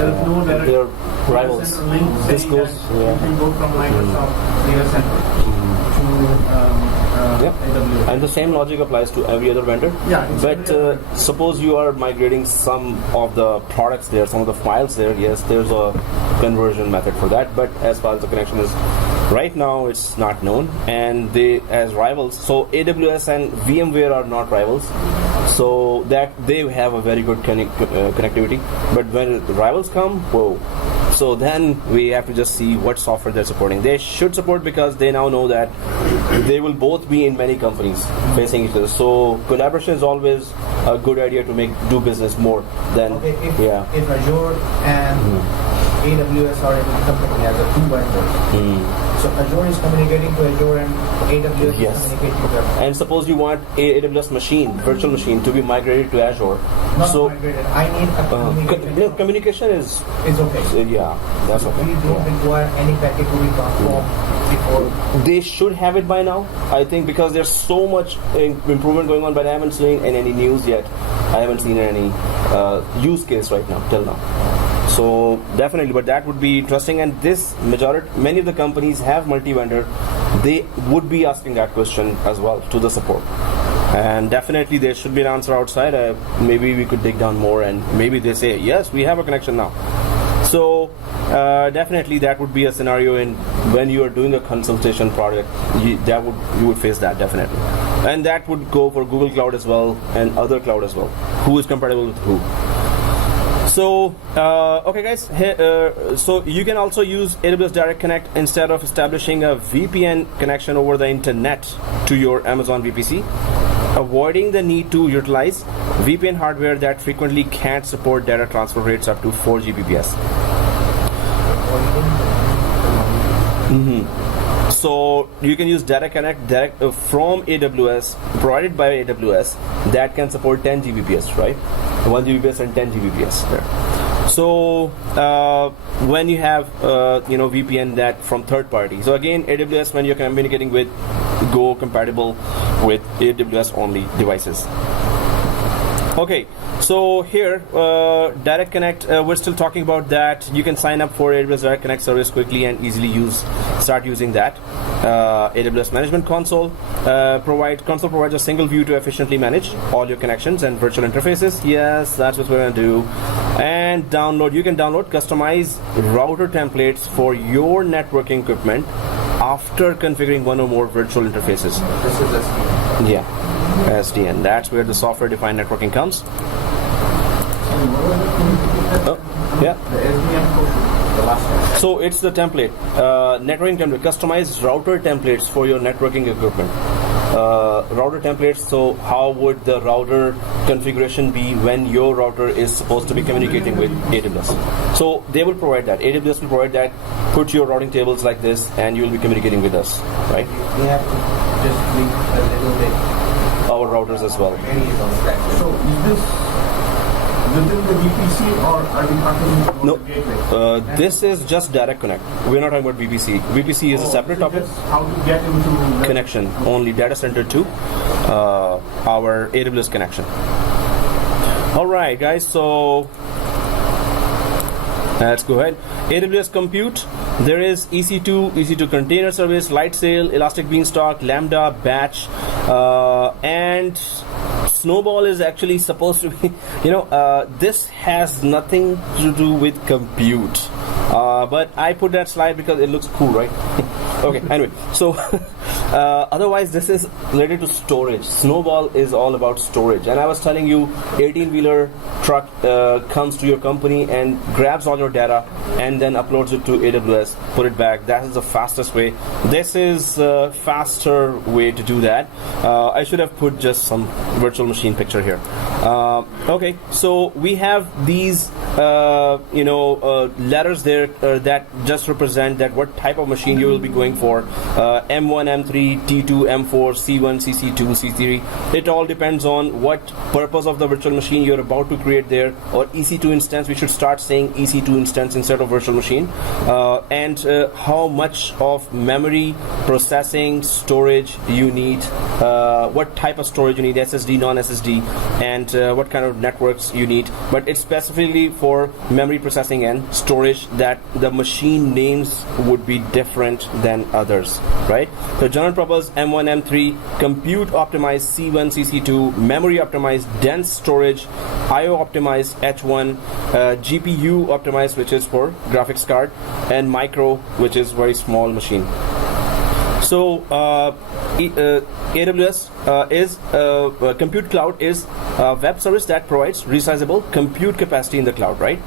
There is no direct They're data rivals. center link This saying goes, that you can go from Microsoft data center to AWS. And the same logic applies to every other vendor. Yeah, it's But every other suppose you are migrating some of the products there, some of the files there. Yes, there's a conversion method for that. But as far as the connection is, right now it's not known, and they as rivals. So AWS and VMware are not rivals. So that they have a very good connectivity. But when rivals come, whoa. So then we have to just see what software they're supporting. They should support because they now know that they will both be in many companies facing each other. So collaboration is always a good idea to do business more than if Azure and AWS are in a company as a two vendors. So Azure is communicating to Azure and AWS is communicating to them. And suppose you want a AWS machine, virtual machine, to be migrated to Azure. Not migrated. I need a communication is okay. That's okay. We don't require any packet to be transformed before. They should have it by now, I think, because there's so much improvement going on, but I haven't seen in any news yet. I haven't seen any use case right now, till now. So definitely, but that would be interesting. And many of the companies have multi-vendor. They would be asking that question as well to the support. And definitely there should be an answer outside. Maybe we could dig down more, and maybe they say, yes, we have a connection now. So definitely that would be a scenario in when you are doing a consultation project, you would face that definitely. And that would go for Google Cloud as well and other cloud as well. Who is compatible with who? So, okay guys, so you can also use AWS Direct Connect instead of establishing a VPN connection over the internet to your Amazon VPC, avoiding the need to utilize VPN hardware that frequently can't support data transfer rates up to 4 Gbps. So you can use Data Connect direct from AWS, provided by AWS, that can support 10 Gbps, right? 1 Gbps and 10 Gbps there. So when you have VPN that from third party, so again AWS, when you're communicating with, go compatible with AWS only devices. Okay, so here Direct Connect, we're still talking about that. You can sign up for AWS Direct Connect service quickly and easily start using that. AWS Management Console provides a single view to efficiently manage all your connections and virtual interfaces. Yes, that's what we're going to do. And you can download customized router templates for your networking equipment after configuring one or more virtual interfaces. This is SDN. Yeah. SDN. That's where the software-defined networking comes. Yeah. The SDN portion, the last one. So it's the template, networking template, customized router templates for your networking equipment. Router templates. So how would the router configuration be when your router is supposed to be communicating with AWS? So they will provide that. AWS will provide that. Put your routing tables like this, and you will be communicating with us, right? We have to just tweak a little bit. Our routers as well. So is this within the VPC, or are we talking about No, the gateway? this is just Direct Connect. We're not talking about VPC. VPC is a separate topic. How to get into the Connection, only data center to our AWS connection. All right, guys. So let's go ahead. AWS Compute. There is EC2 Container Service, Lightsail, Elastic Beanstalk, Lambda, Batch, and Snowball is actually supposed to be, this has nothing to do with compute. But I put that slide because it looks cool, right? Okay, anyway, so Otherwise, this is related to storage. Snowball is all about storage. And I was telling you, 18-wheeler truck comes to your company and grabs all your data and then uploads it to AWS, put it back. That is the fastest way. This is a faster way to do that. I should have put just some virtual machine picture here. Okay, so we have these letters there that just represent that what type of machine you will be going for. M1, M3, T2, M4, C1, CC2, C3. It all depends on what purpose of the virtual machine you're about to create there, or EC2 instance. We should start saying EC2 instance instead of virtual machine. And how much of memory, processing, storage you need, what type of storage you need, SSD, non-SSD, and what kind of networks you need. But it's specifically for memory processing and storage that the machine names would be different than others, right? So general purpose M1, M3, compute optimized C1, CC2, memory optimized dense storage, IO optimized H1, GPU optimized, which is for graphics card, and micro, which is very small machine. So AWS is Compute Cloud is a web service that provides resizable compute capacity in the cloud, right?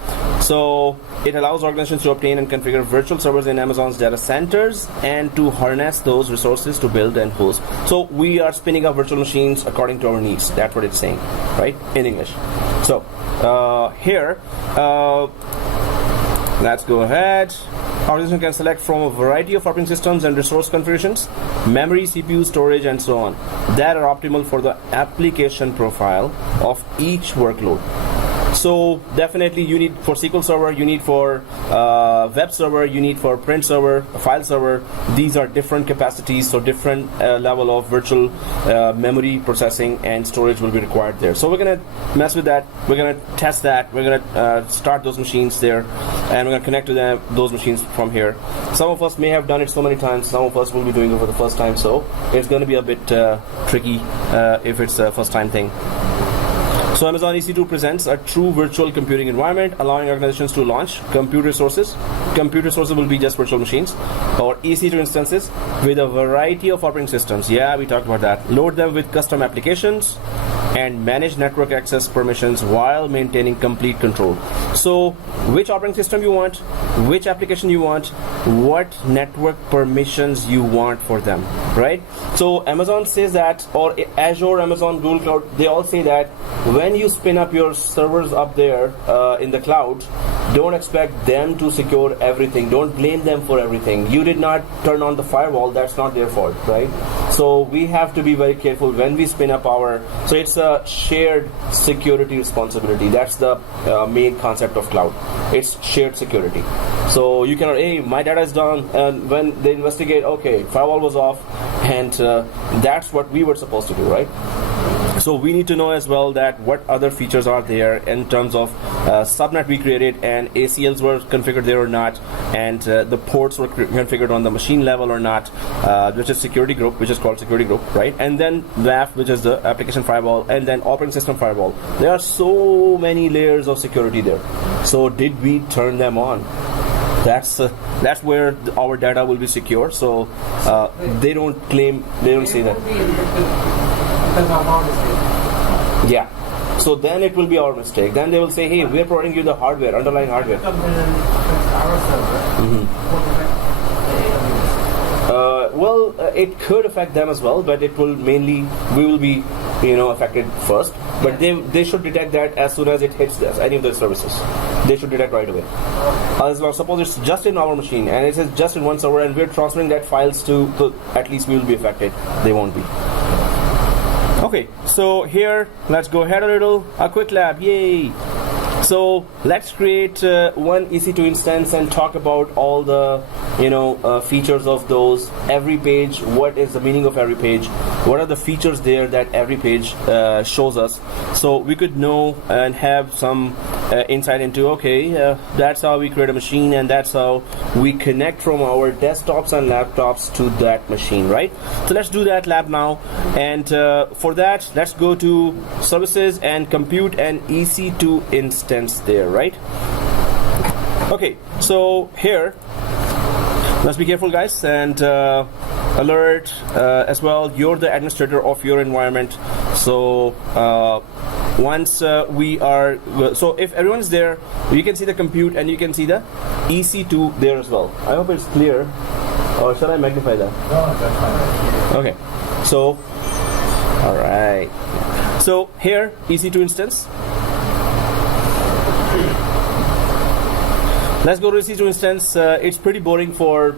So it allows organizations to obtain and configure virtual servers in Amazon's data centers and to harness those resources to build and host. So we are spinning up virtual machines according to our needs. That's what it's saying, right? In English. So here, let's go ahead. Organization can select from a variety of operating systems and resource configurations, memory, CPU, storage, and so on, that are optimal for the application profile of each workload. So definitely you need for SQL Server, you need for web server, you need for print server, file server. These are different capacities, so different level of virtual memory processing and storage will be required there. So we're going to mess with that. We're going to test that. We're going to start those machines there, and we're going to connect to those machines from here. Some of us may have done it so many times. Some of us will be doing it for the first time. So it's going to be a bit tricky if it's a first time thing. So Amazon EC2 presents a true virtual computing environment, allowing organizations to launch compute resources. Compute resources will be just virtual machines or EC2 instances with a variety of operating systems. Yeah, we talked about that. Load them with custom applications and manage network access permissions while maintaining complete control. So which operating system you want, which application you want, what network permissions you want for them, right? So Amazon says that, or Azure, Amazon, Google Cloud, they all say that when you spin up your servers up there in the cloud, don't expect them to secure everything. Don't blame them for everything. You did not turn on the firewall. That's not their fault, right? So we have to be very careful when we spin up our, so it's a shared security responsibility. That's the main concept of cloud. It's shared security. So you cannot, hey, my data is done, and when they investigate, okay, firewall was off, and that's what we were supposed to do, right? So we need to know as well that what other features are there in terms of subnet we created and ACLs were configured there or not, and the ports were configured on the machine level or not, which is security group, which is called security group, right? And then WAF, which is the application firewall, and then operating system firewall. There are so many layers of security there. So did we turn them on? That's where our data will be secure. So they don't claim, they don't say that. Yeah. So then it will be our mistake. Then they will say, hey, we are providing you the hardware, underlying hardware. Well, it could affect them as well, but it will mainly, we will be, affected first. But they should detect that as soon as it hits any of the services. They should detect right away. As well, suppose it's just in our machine and it is just in one server and we're transferring that files to at least we will be affected. They won't be. Okay, so here, let's go ahead a quick lab, yay! So let's create one EC2 instance and talk about all the features of those. Every page, what is the meaning of every page? What are the features there that every page shows us? So we could know and have some insight into, that's how we create a machine and that's how we connect from our desktops and laptops to that machine, right? So let's do that lab now, and for that, let's go to services and compute an EC2 instance there, right? Okay, so here, let's be careful, guys, and alert as well. You're the administrator of your environment. So once we are, so if everyone is there, you can see the compute and you can see the EC2 there as well. I hope it's clear. Or shall I magnify that? No, that's fine. Okay. So, all right. So here, EC2 instance. Let's go to EC2 instance. It's pretty boring for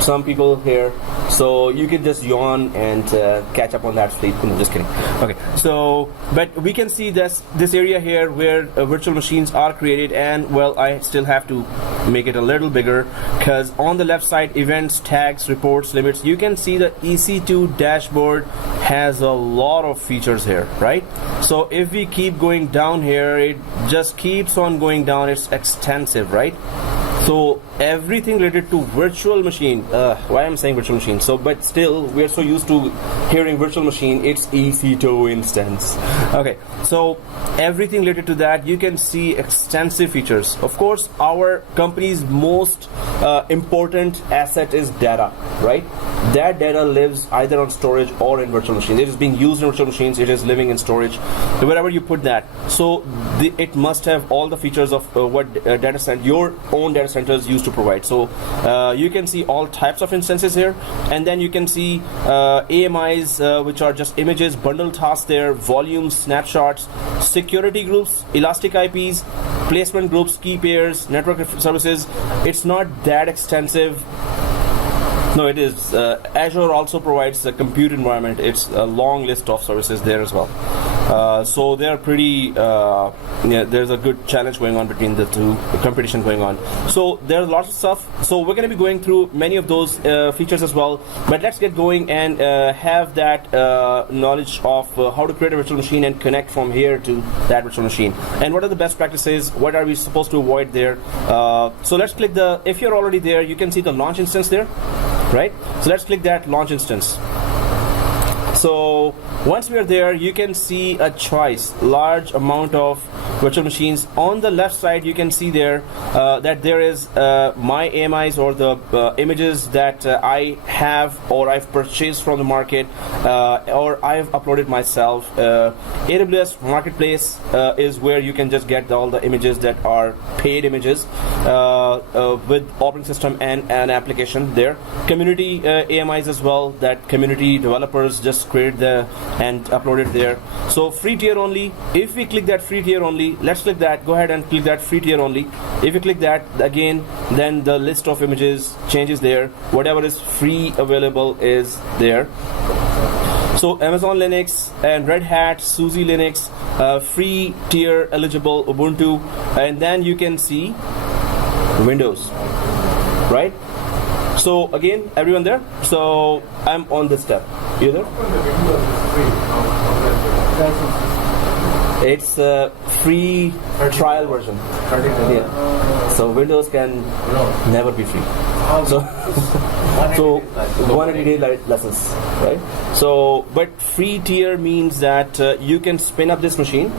some people here, so you can just yawn and catch up on that sleep. No, just kidding. Okay, so but we can see this area here where virtual machines are created, and well, I still have to make it a little bigger because on the left side, events, tags, reports, limits, you can see the EC2 dashboard has a lot of features here, right? So if we keep going down here, it just keeps on going down. It's extensive, right? So everything related to virtual machine, why I'm saying virtual machine, so but still we're so used to hearing virtual machine, it's EC2 instance. Okay, so everything related to that, you can see extensive features. Of course, our company's most important asset is data, right? That data lives either on storage or in virtual machines. It is being used in virtual machines, it is living in storage, wherever you put that. So it must have all the features of what data center, your own data centers used to provide. So you can see all types of instances here, and then you can see AMIs, which are just images, bundle tasks there, volumes, snapshots, security groups, elastic IPs, placement groups, key pairs, network services. It's not that extensive. No, it is. Azure also provides a compute environment. It's a long list of services there as well. So they are pretty, there's a good challenge going on between the two, competition going on. So there's lots of stuff. So we're going to be going through many of those features as well. But let's get going and have that knowledge of how to create a virtual machine and connect from here to that virtual machine. And what are the best practices? What are we supposed to avoid there? So let's click the, if you're already there, you can see the launch instance there. Right? So let's click that launch instance. So once we are there, you can see a choice, large amount of virtual machines. On the left side, you can see there that there is my AMIs, or the images that I have or I've purchased from the market, or I've uploaded myself. AWS Marketplace is where you can just get all the images that are paid images with operating system and an application there. Community AMIs as well, that community developers just created and uploaded there. So free tier only. If we click that free tier only, let's click that. Go ahead and click that free tier only. If you click that again, then the list of images changes there. Whatever is free available is there. So Amazon Linux and Red Hat, SUSE Linux, free tier eligible Ubuntu, and then you can see Windows, right? So again, everyone there? So I'm on this tab. You there? It's a free trial version. Yeah. So Windows can never be free. So 180 day lessons, right? So, but free tier means that you can spin up this machine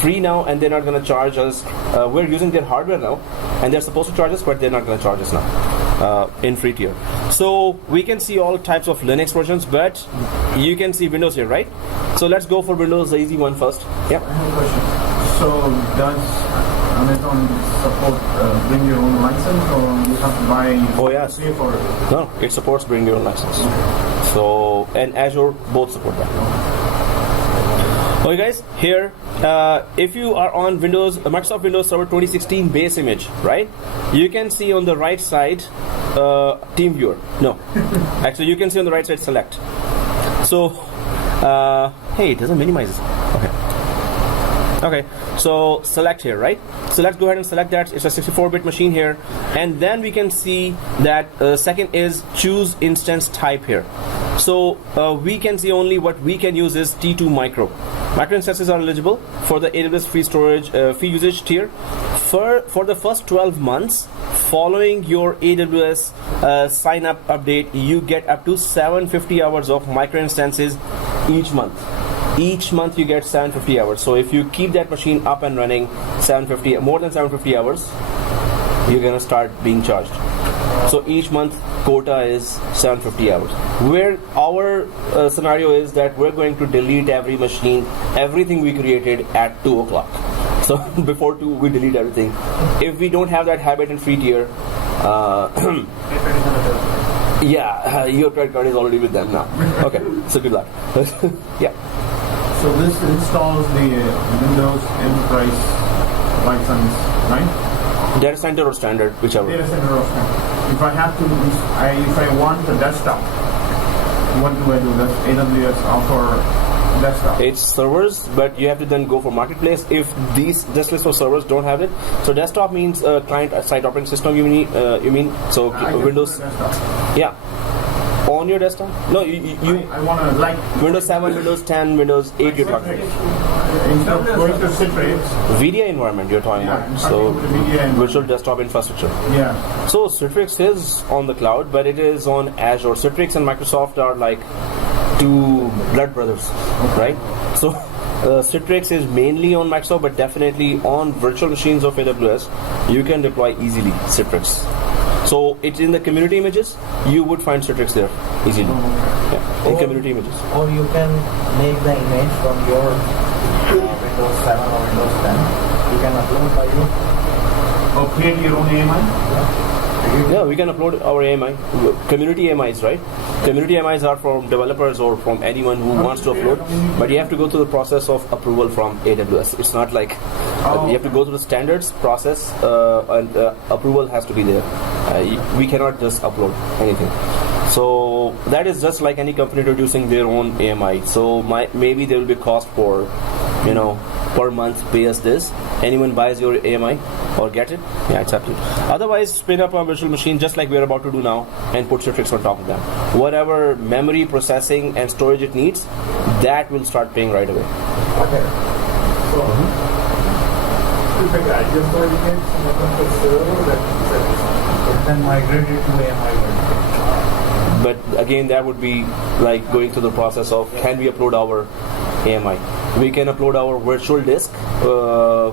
free now, and they're not going to charge us. We're using their hardware now, and they're supposed to charge us, but they're not going to charge us now in free tier. So we can see all types of Linux versions, but you can see Windows here, right? So let's go for Windows, the easy one first. Yeah. I have a question. So does Amazon support bring your own license, or you have to buy? Oh yes. Pay for it? No, it supports bring your own license. So, and Azure both support that. Okay guys, here if you are on Windows, Microsoft Windows Server 2016 base image, right? You can see on the right side Team Viewer. No, actually you can see on the right side Select. So hey, it doesn't minimize it. Okay, so select here, right? So let's go ahead and select that. It's a 64-bit machine here, and then we can see that second is choose instance type here. So we can see only what we can use is T2 micro. Micro instances are eligible for the AWS free storage free usage tier. For the first 12 months following your AWS sign up update, you get up to 750 hours of micro instances each month. Each month you get 750 hours. So if you keep that machine up and running more than 750 hours, you're gonna start being charged. So each month quota is 750 hours. Where our scenario is that we're going to delete every machine, everything we created at 2 o'clock. So before 2, we delete everything. If we don't have that habit in free tier, yeah, your credit card is already with them now. Okay, so good luck. Yeah. So this installs the Windows Enterprise license, right? Data center or standard, whichever. Data center or standard. If I have to, if I want a desktop, what do I do? Does AWS offer desktop? It's servers, but you have to then go for marketplace. If this list of servers don't have it, so desktop means client side operating system. You mean so Windows? Yeah. On your desktop? No, I want to like Windows 7, Windows 10, Windows 8. You're talking about. Instead of going to Citrix. VDI environment you're talking about. So virtual desktop infrastructure. Yeah. So Citrix is on the cloud, but it is on Azure. Citrix and Microsoft are like two blood brothers, right? So Citrix is mainly on Microsoft, but definitely on virtual machines of AWS, you can deploy easily Citrix. So it's in the community images, you would find Citrix there easily. Yeah, in community images. Or you can make the image from your Windows 7 or Windows 10. You can upload by you. Or create your own AMI? Yeah, we can upload our AMI. Community AMIs, right? Community AMIs are from developers or from anyone who wants to upload, but you have to go through the process of approval from AWS. It's not like you have to go through the standards process and approval has to be there. We cannot just upload anything. So that is just like any company introducing their own AMI. So maybe there will be cost for, per month pay us this. Anyone buys your AMI or get it, yeah, it's up to you. Otherwise, spin up a virtual machine just like we're about to do now and put Citrix on top of them. Whatever memory, processing and storage it needs, that will start paying right away. Okay. So, just so you Then migrate it to AMI. But again, that would be like going through the process of can we upload our AMI? We can upload our virtual disk,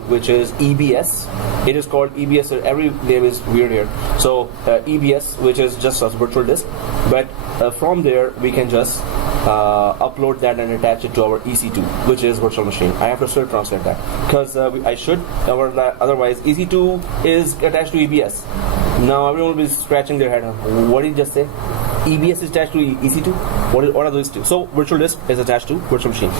which is EBS. It is called EBS. Every name is weird here. So EBS, which is just a virtual disk, but from there we can just upload that and attach it to our EC2, which is virtual machine. I have to still translate that because I should. Otherwise, EC2 is attached to EBS. Now everyone will be scratching their head. What did you just say? EBS is attached to EC2? What are those two? So virtual disk is attached to virtual machine.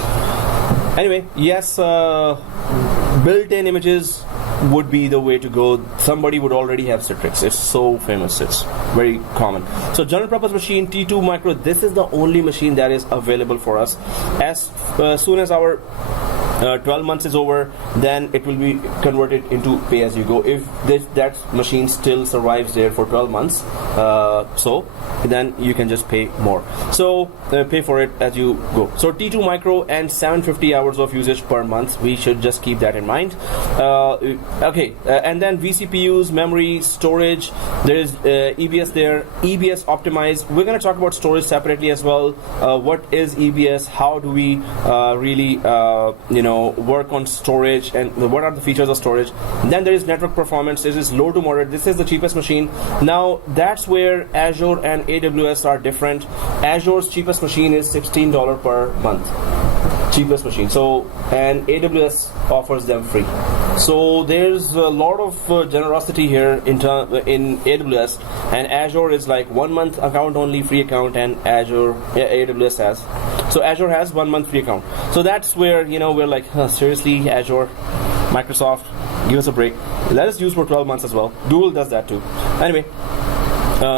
Anyway, yes, built-in images would be the way to go. Somebody would already have Citrix. It's so famous. It's very common. So general purpose machine, T2 micro, this is the only machine that is available for us. As soon as our 12 months is over, then it will be converted into pay-as-you-go. If that machine still survives there for 12 months, so then you can just pay more. So pay for it as you go. So T2 micro and 750 hours of usage per month. We should just keep that in mind. Okay, and then vCPUs, memory, storage. There is EBS there. EBS optimized. We're going to talk about storage separately as well. What is EBS? How do we really work on storage, and what are the features of storage? Then there is network performance. This is low to moderate. This is the cheapest machine. Now that's where Azure and AWS are different. Azure's cheapest machine is $16 per month. Cheapest machine. So, and AWS offers them free. So there's a lot of generosity here in AWS, and Azure is like 1 month account only, free account, and AWS has. So Azure has 1 month free account. So that's where we're like, seriously, Azure, Microsoft, give us a break. Let us use for 12 months as well. Google does that too. Anyway.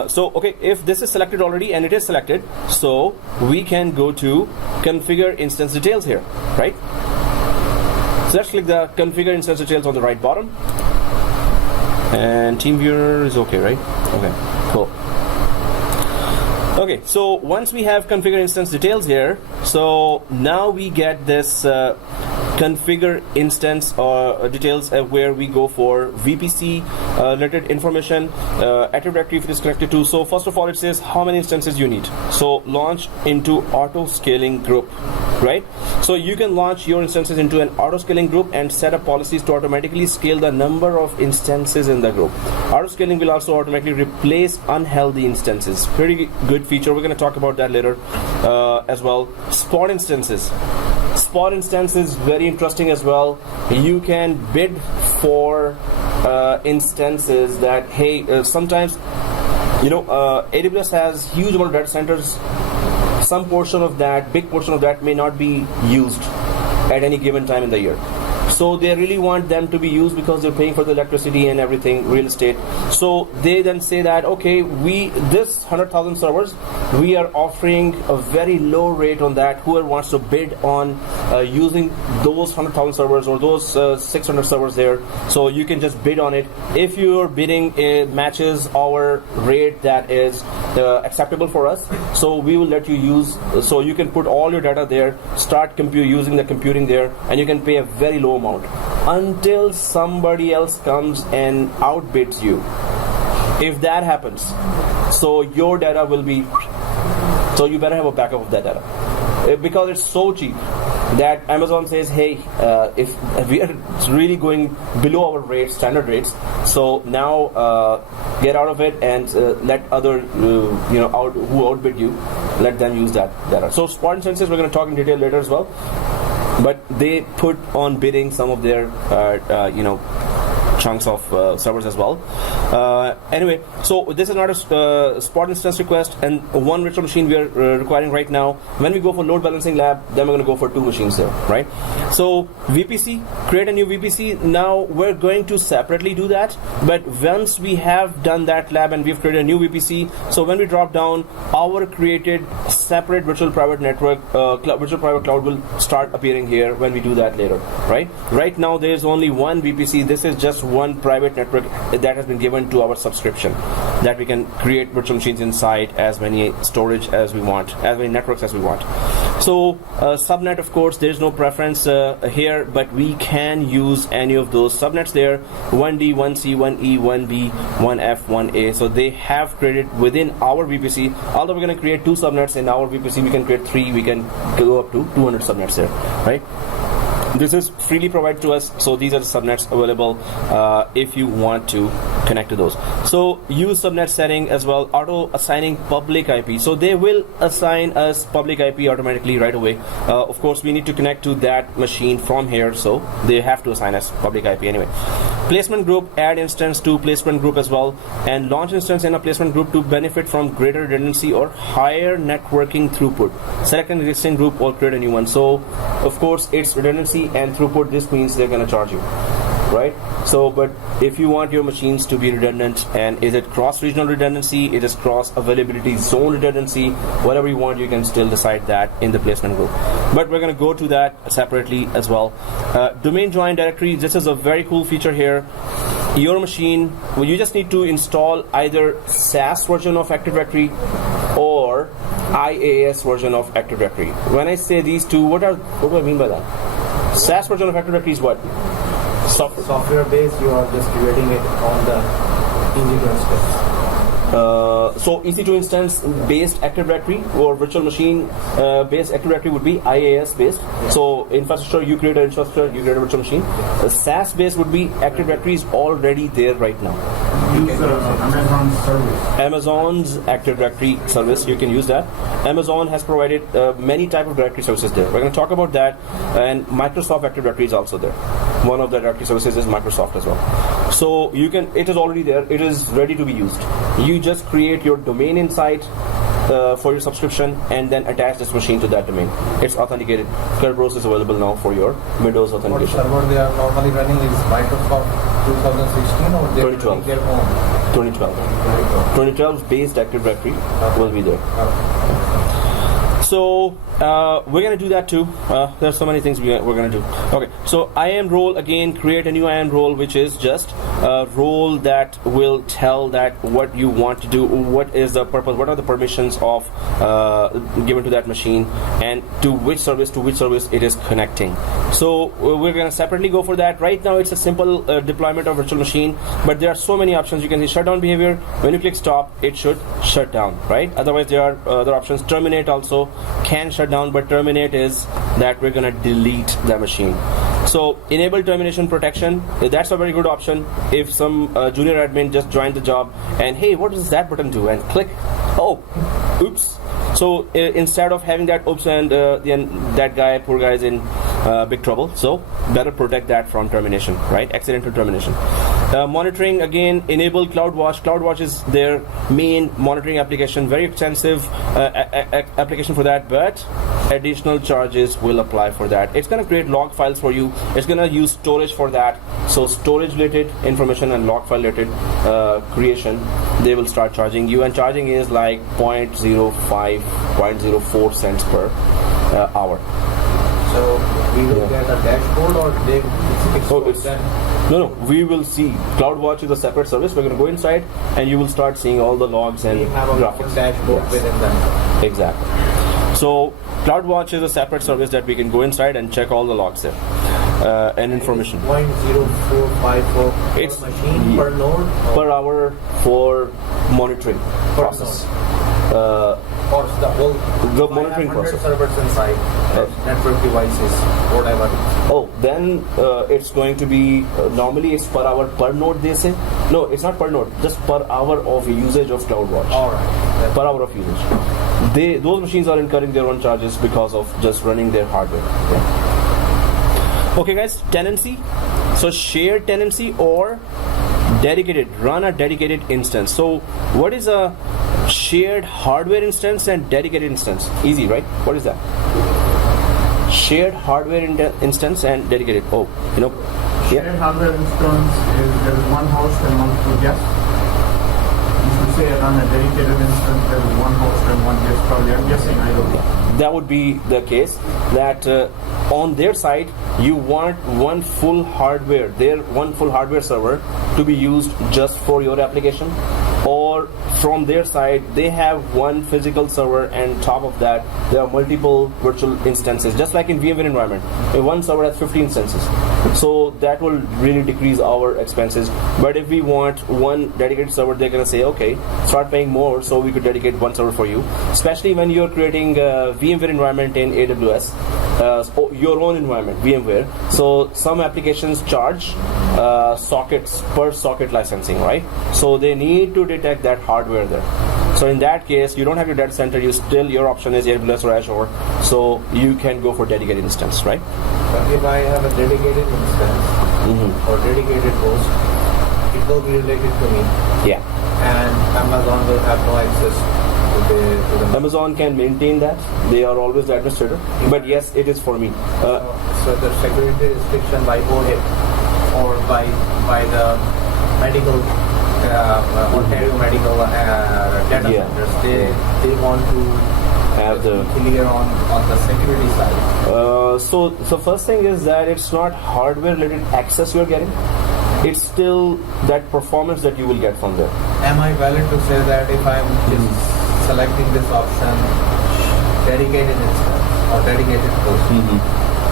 So okay, if this is selected already, and it is selected, so we can go to configure instance details here, right? So let's click the configure instance details on the right bottom, and TeamViewer is okay, right? Okay, cool. Okay, so once we have configure instance details here, so now we get this configure instance details where we go for VPC related information, Active Directory if it is connected to. So first of all, it says how many instances you need. So launch into auto scaling group. right? So you can launch your instances into an auto-scaling group and set up policies to automatically scale the number of instances in the group. Auto-scaling will also automatically replace unhealthy instances. Pretty good feature. We're going to talk about that later as well. Spot instances. Spot instance is very interesting as well. You can bid for instances that, hey, sometimes, AWS has huge amount of data centers. Some portion of that, big portion of that may not be used at any given time in the year. So they really want them to be used because they're paying for the electricity and everything, real estate. So they then say that, okay, this 100,000 servers, we are offering a very low rate on that. Whoever wants to bid on using those 100,000 servers or those 600 servers there, so you can just bid on it. If your bidding matches our rate that is acceptable for us, so we will let you use. So you can put all your data there, start using the computing there, and you can pay a very low amount until somebody else comes and outbids you. If that happens, so your data will be, so you better have a backup of that data, because it's so cheap that Amazon says, hey, if we are really going below our rates, standard rates, so now get out of it and let other who outbid you, let them use that data. So spot instances, we're going to talk in detail later as well. But they put on bidding some of their, chunks of servers as well. Anyway, so this is not a spot instance request, and one virtual machine we are requiring right now. When we go for load balancing lab, then we're going to go for 2 machines there, right? So VPC, create a new VPC. Now we're going to separately do that, but once we have done that lab and we've created a new VPC, so when we drop down, our created separate virtual private network, virtual private cloud will start appearing here when we do that later, right? Right now there's only one VPC. This is just one private network that has been given to our subscription, that we can create virtual machines inside, as many storage as we want, as many networks as we want. So subnet, of course, there's no preference here, but we can use any of those subnets there, 1D, 1C, 1E, 1B, 1F, 1A. So they have created within our VPC. Although we're going to create 2 subnets in our VPC, we can create 3, we can go up to 200 subnets there, right? This is freely provided to us, so these are the subnets available if you want to connect to those. So use subnet setting as well, auto assigning public IP. So they will assign us public IP automatically right away. Of course, we need to connect to that machine from here, so they have to assign us public IP anyway. Placement group, add instance to placement group as well, and launch instance in a placement group to benefit from greater redundancy or higher networking throughput. Select an existing group or create a new one. So of course it's redundancy and throughput. This means they're going to charge you, right? So, but if you want your machines to be redundant, and is it cross-regional redundancy, it is cross-availability zone redundancy, whatever you want, you can still decide that in the placement group. But we're going to go to that separately as well. Domain join directory, this is a very cool feature here. Your machine, well, you just need to install either SaaS version of Active Directory or IaaS version of Active Directory. When I say these two, what do I mean by that? SaaS version of Active Directory is what? Software based, you are just creating it on the EC2 instance. So EC2 instance based Active Directory or virtual machine based Active Directory would be IaaS based. So infrastructure, you create an infrastructure, you create a virtual machine. SaaS based would be Active Directory is already there right now. Use Amazon service. Amazon's Active Directory service, you can use that. Amazon has provided many type of directory services there. We're going to talk about that, and Microsoft Active Directory is also there. One of the directory services is Microsoft as well. So you can, it is already there, it is ready to be used. You just create your domain inside for your subscription and then attach this machine to that domain. It's authenticated. Kerberos is available now for your Windows authentication. What server they are normally running is Microsoft 2016 or they're 2012. Their own? 2012. 2012 based Active Directory will be there. So we're going to do that too. There's so many things we're going to do. Okay, so IAM role, again, create a new IAM role, which is just a role that will tell that what you want to do, what is the purpose, what are the permissions of given to that machine, and to which service it is connecting. So we're going to separately go for that. Right now it's a simple deployment of virtual machine, but there are so many options. You can see shutdown behavior. When you click stop, it should shut down, right? Otherwise there are other options. Terminate also. can shut down, but terminate is that we're gonna delete the machine. So enable termination protection, that's a very good option. If some junior admin just joined the job and hey, what does that button do? And click, oh, oops. So instead of having that oops and that guy, poor guy is in big trouble. So better protect that from termination, right? Accidental termination. Monitoring, again, enable CloudWatch. CloudWatch is their main monitoring application, very extensive application for that, but additional charges will apply for that. It's going to create log files for you. It's going to use storage for that. So storage related information and log file related creation, they will start charging you, and charging is like 0.05, 0.04 cents per hour. So we will get a dashboard, or they No, we will see. CloudWatch is a separate service. We're going to go inside and you will start seeing all the logs and graphics. Dashboard within them. Exactly. So CloudWatch is a separate service that we can go inside and check all the logs there and information. 0.0454 It's per machine per node per hour for monitoring process. Or the whole monitoring process. Servers inside, network devices, whatever. Oh, then it's going to be normally it's per hour per node. They say no, it's not per node, just per hour of usage of CloudWatch. All right. Per hour of usage. Those machines are incurring their own charges because of just running their hardware. Yeah. Okay, guys, tenancy. So shared tenancy or dedicated. Run a dedicated instance. So what is a shared hardware instance and dedicated instance? Easy, right? What is that? Shared hardware instance and dedicated. Oh, you know. Shared hardware instance is there is one host and multiple guests. If you say run a dedicated instance, there is one host and one guest. Probably, I'm guessing. I don't know. That would be the case. That on their side, you want one full hardware server to be used just for your application, or from their side they have one physical server and top of that there are multiple virtual instances, just like in VMware environment. One server has 15 instances, so that will really decrease our expenses. But if we want one dedicated server, they're gonna say okay, start paying more so we could dedicate one server for you, especially when you're creating a VMware environment in AWS, your own environment VMware. So some applications charge sockets per socket licensing, right? So they need to detect that hardware there. So in that case, you don't have your data center. Your option is AWS or Azure. So you can go for dedicated instance, right? But if I have a dedicated instance or dedicated host, it will be related to me. Yeah. And Amazon will have no access to the Amazon can maintain that. They are always the administrator. But yes, it is for me. So the security restriction by OHIP or by the medical Ontario medical data centers, they want to have the clear on the security side. So first thing is that it's not hardware related access you're getting. It's still that performance that you will get from there. Am I valid to say that if I'm just selecting this option, dedicated instance or dedicated host,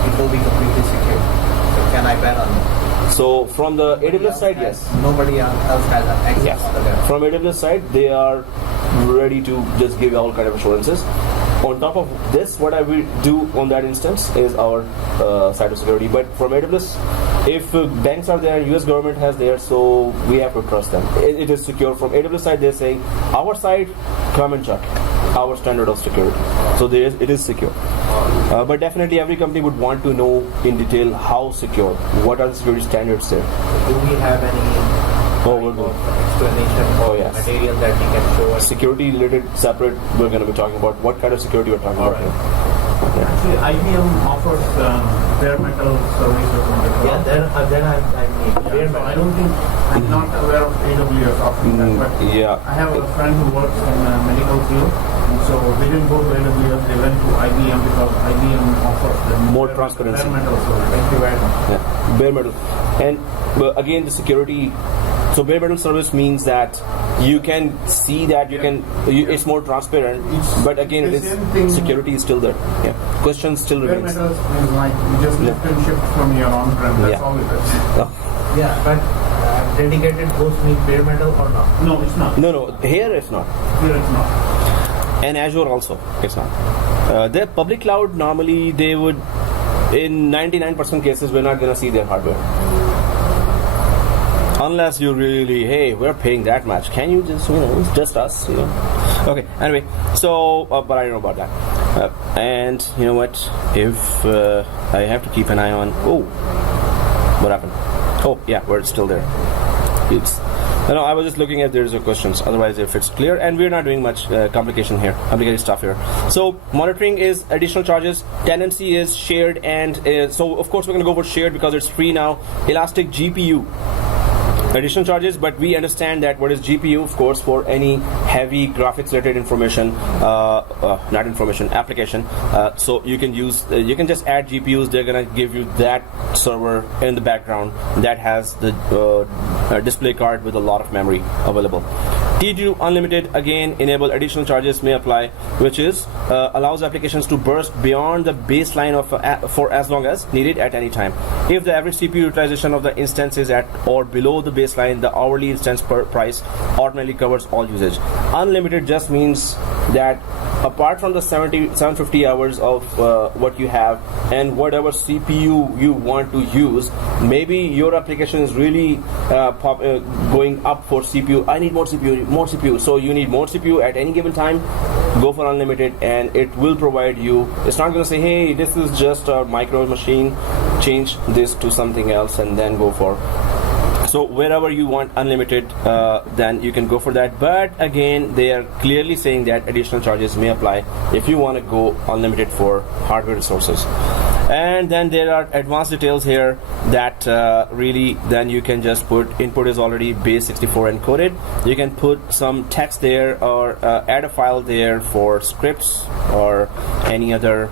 it will be completely secure? So can I bet on it? So from the AWS side, yes. Nobody else has access on the data. From AWS side, they are ready to just give all kind of assurances. On top of this, what I will do on that instance is our cybersecurity. But from AWS, if banks are there, US government has there, so we have to trust them. It is secure. From AWS side, they're saying, our side, come and check our standard of security. So it is secure. But definitely every company would want to know in detail how secure, what are the security standards there. Do we have any explanation or material that we can show us? Security related separate, we're going to be talking about what kind of security we're talking about. Actually, IBM offers bare metal services on the cloud. Then I need bare metal. I don't think, I'm not aware of AWS offering that, but I have a friend who works in the medical field, and so they didn't go to AWS, they went to IBM because IBM offers them more transparency. Bare metal service. Thank you very much. Yeah, bare metal. And again, the security. So bare metal service means that you can see that it's more transparent, but again, security is still there. Yeah, questions still bare remains. metal is like you just lift and shift from your on-prem. That's all it is. Yeah, but dedicated host means bare metal or not? No, it's not. No, here it's not. Here it's not. and Azure also. It's not. Their public cloud, normally they would, in 99% cases, we're not going to see their hardware. Unless you really, hey, we're paying that much. Can you just, it's just us, Okay, anyway, so, but I don't know about that. And you know what? If I have to keep an eye on, what happened? Oh, yeah, we're still there. Oops. No, I was just looking if there's questions. Otherwise, if it's clear, and we're not doing much complicated stuff here. So monitoring is additional charges. Tenancy is shared, and so of course we're going to go for shared because it's free now. Elastic GPU. Additional charges, but we understand that what is GPU, of course, for any heavy graphics related application. So you can use, you can just add GPUs. They're gonna give you that server in the background that has the display card with a lot of memory available. T2 Unlimited, again, enable additional charges may apply, which is allows applications to burst beyond the baseline of for as long as needed at any time. If the average CPU utilization of the instance is at or below the baseline, the hourly instance price automatically covers all usage. Unlimited just means that apart from the 750 hours of what you have and whatever CPU you want to use, maybe your application is really going up for CPU. I need more CPU. So you need more CPU at any given time. Go for unlimited, and it will provide you. It's not going to say, hey, this is just a micro machine, change this to something else and then go for. So wherever you want unlimited, then you can go for that. But again, they are clearly saying that additional charges may apply if you want to go unlimited for hardware resources. And then there are advanced details here that really then you can just put input is already base 64 encoded. You can put some text there or add a file there for scripts or any other.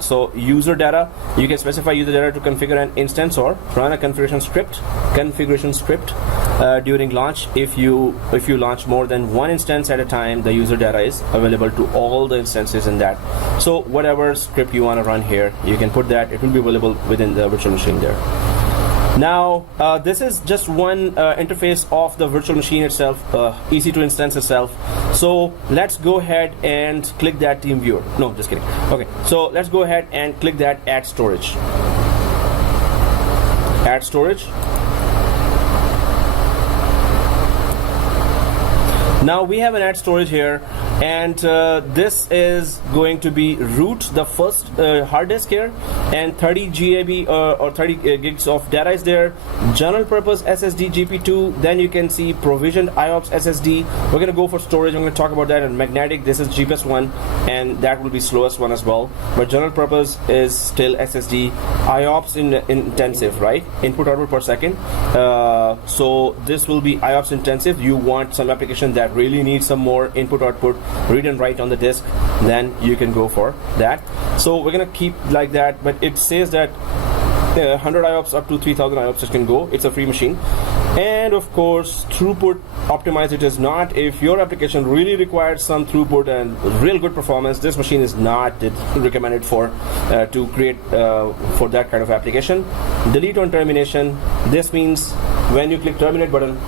So user data, you can specify user data to configure an instance or run a configuration script during launch. If you launch more than one instance at a time, the user data is available to all the instances in that. So whatever script you want to run here, you can put that. It will be available within the virtual machine there. Now this is just one interface of the virtual machine itself, EC2 instance itself. So let's go ahead and click that team viewer. No, just kidding. Okay, so let's go ahead and click that add storage. Add storage. Now we have an add storage here, and this is going to be root, the first hard disk here, and 30 GB or 30 gigs of data is there. General purpose SSD GP2, then you can see provisioned IOPS SSD. We're going to go for storage. I'm going to talk about that. And magnetic, this is cheapest one, and that will be slowest one as well. But general purpose is still SSD. IOPS intensive, right? Input output per second. So this will be IOPS intensive. You want some application that really needs some more input output, read and write on the disk, then you can go for that. So we're gonna keep like that, but it says that 100 IOPS up to 3000 IOPS it can go. It's a free machine. And of course throughput optimized it is not. If your application really requires some throughput and real good performance, this machine is not recommended for to create for that kind of application. Delete on termination, this means when you click terminate button,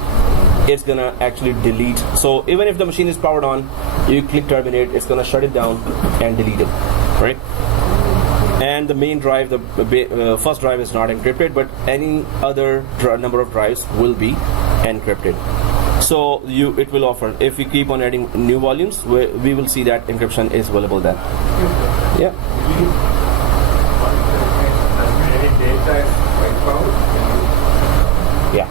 it's gonna actually delete. So even if the machine is powered on, you click terminate, it's gonna shut it down and delete it, right? And the main drive, the first drive is not encrypted, but any other number of drives will be encrypted. So it will offer, if we keep on adding new volumes, we will see that encryption is available then. Yeah. Yeah.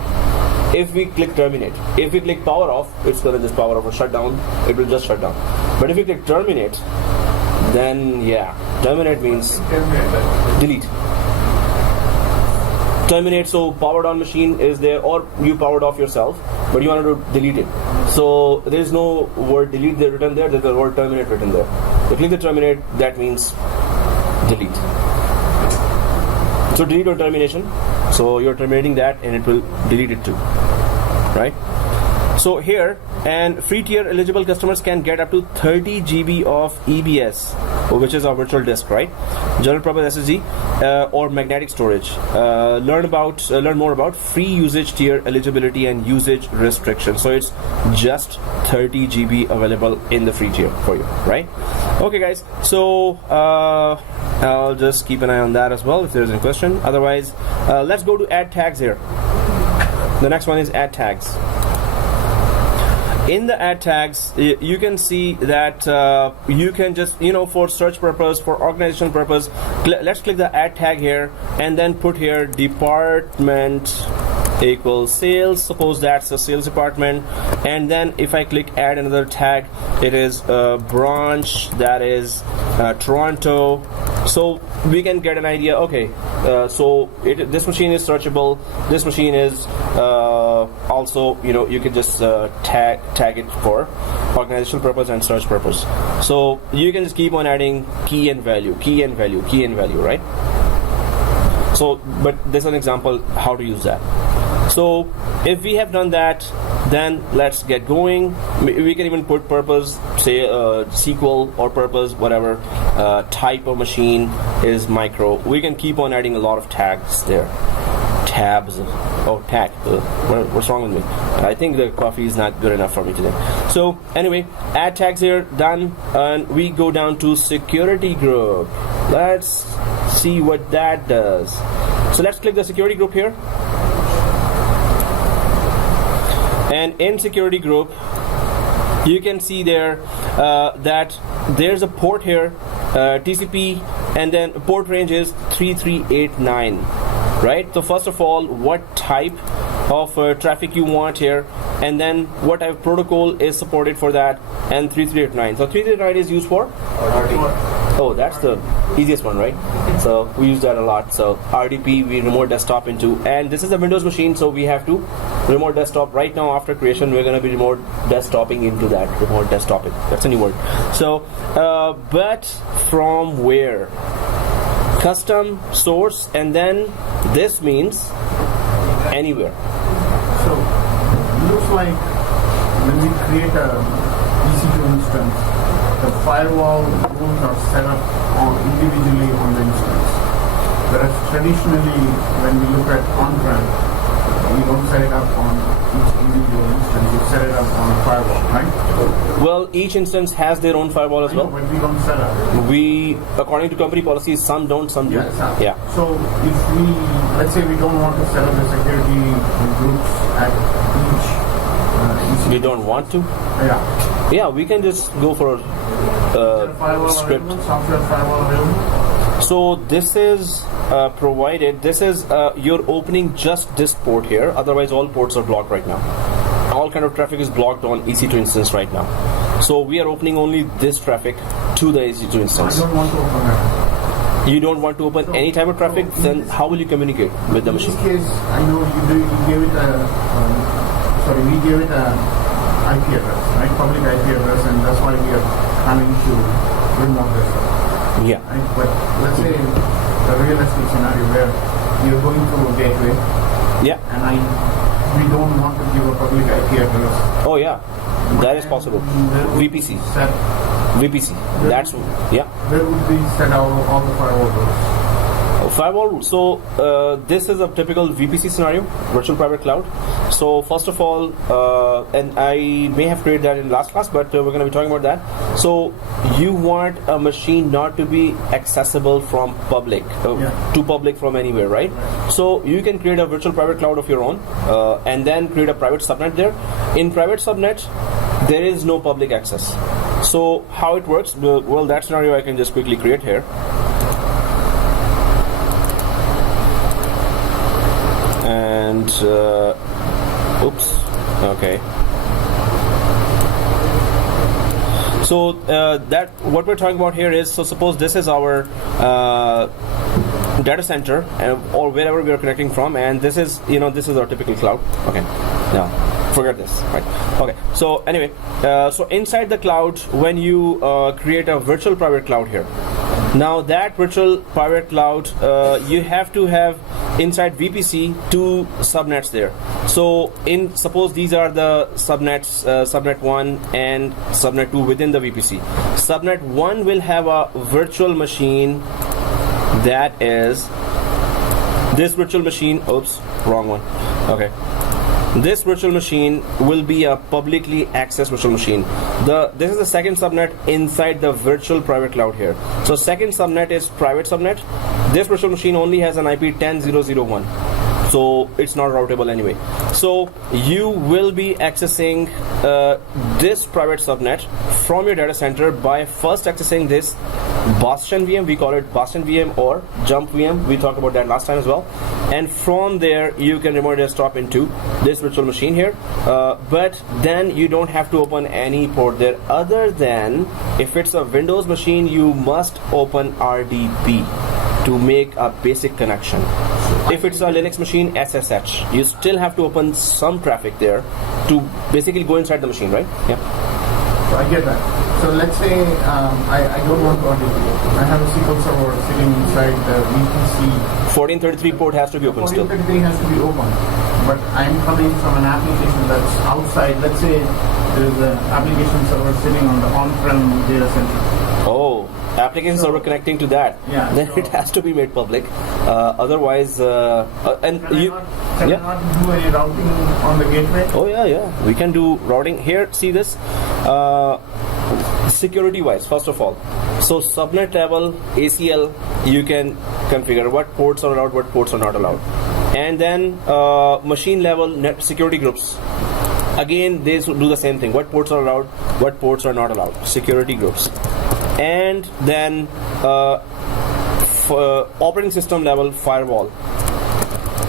If we click terminate, if we click power off, it's going to just power off or shut down. It will just shut down. But if we click terminate, then yeah, terminate means delete. Terminate, so powered on machine is there, or you powered off yourself, but you wanted to delete it. So there is no word delete there written there. There's the word terminate written there. You click the terminate, that means delete. So delete or termination. So you're terminating that, and it will delete it too, right? So So here, and free tier eligible customers can get up to 30 GB of EBS, which is our virtual disk, right? General purpose SSD or magnetic storage. Learn more about free usage tier eligibility and usage restrictions. So it's just 30 GB available in the free tier for you, right? Okay, guys. So I'll just keep an eye on that as well if there's any question. Otherwise, let's go to add tags here. The next one is add tags. In the add tags, you can see that you can just, for search purpose, for organizational purpose, let's click the add tag here and then put here department equals sales. Suppose that's a sales department, and then if I click add another tag, it is branch, that is Toronto. So we can get an idea. Okay, so this machine is searchable. This machine is also, you can just tag it for organizational purpose and search purpose. So you can just keep on adding key and value, right? So, but this is an example how to use that. So if we have done that, then let's get going. We can even put purpose, say SQL or purpose, whatever type of machine is micro. We can keep on adding a lot of tags there. Tabs. Oh, tag. What's wrong with me? I think the coffee is not good enough for me today. So anyway, add tags here, done. And we go down to security group. Let's see what that does. So let's click the security group here. And in security group, you can see there that there's a port here, TCP, and then port range is 3389, right? So first of all, what type of traffic you want here, and then what type of protocol is supported for that, and 3389. So 3389 is used for Oh, that's the easiest one, right? So we use that a lot. So RDP, we remote desktop into, and this is a Windows machine, so we have to remote desktop. Right now, after creation, we're going to be remote desktoping into that. Remote desktoping. That's a new word. So, but from where? Custom source, and then this means anywhere. So, looks like when we create a EC2 instance, the firewall rules are set up individually on the instance. Whereas traditionally, when we look at on-prem, we don't set it up on each individual instance. You set it up on a firewall, right? Well, each instance has their own firewall as well. But we don't set up. We, according to company policies, some don't, some do. Yeah. So if we, let's say we don't want to set up the security groups at each. We don't want to? Yeah. Yeah, we can just go for script. Software firewall available? So this is provided. This is you're opening just this port here. Otherwise, all ports are blocked right now. All kind of traffic is blocked on EC2 instance right now. So we are opening only this traffic to the EC2 instance. I don't want to open that. You don't want to open any type of traffic. Then how will you communicate with the machine? In this case, I know you gave it we gave it a IP address, right? Public IP address, and that's why we are having to remote this. Yeah. Right? But let's say the realistic scenario where you're going through a gateway. Yeah. And we don't want to give a public IP address. Oh yeah, that is possible. VPC. VPC. That's yeah. Where would we set all the firewall rules? Firewall rules. So this is a typical VPC scenario, virtual private cloud. So first of all, and I may have created that in last class, but we're going to be talking about that. So you want a machine not to be accessible from public to public from anywhere, right? So you can create a virtual private cloud of your own, and then create a private subnet there. In private subnet, there is no public access. So how it works? Well, that scenario I can just quickly create here. And oops, okay. So that what we're talking about here is, so suppose this is our data center, or wherever we are connecting from, and this is this is our typical cloud. Okay, now forget this, right? Okay, so anyway, so inside the cloud, when you create a virtual private cloud here, now that virtual private cloud, you have to have inside VPC 2 subnets there. So suppose these are the subnets, subnet 1 and subnet 2 within the VPC. Subnet 1 will have a virtual machine that is this virtual machine. Oops, wrong one. Okay. This virtual machine will be a publicly accessed virtual machine. This is the second subnet inside the virtual private cloud here. So second subnet is private subnet. This virtual machine only has an IP 10.0.0.1. So it's not routable anyway. So you will be accessing this private subnet from your data center by first accessing this Boston VM. We call it Boston VM or Jump VM. We talked about that last time as well. And from there you can remote desktop into this virtual machine here. But then you don't have to open any port there, other than if it's a Windows machine, you must open RDP to make a basic connection. If it's a Linux machine, SSH. You still have to open some traffic there to basically go inside the machine, right? Yeah. So I get that. So let's say I don't want to RDP. I have a SQL server sitting inside the VPC. 1433 port has to be open still. 1433 has to be open. But I'm coming from an application that's outside. Let's say there's an application server sitting on the on-prem data center. Oh, application server connecting to that. Yeah. Then it has to be made public. Otherwise, and Can you. I not do any routing on the gateway? Oh yeah. We can do routing here. See this. Security wise, first of all, so subnet level ACL, you can configure what ports are allowed, what ports are not allowed, and then machine level net security groups. Again, they do the same thing. What ports are allowed, what ports are not allowed. Security groups, and then operating system level firewall.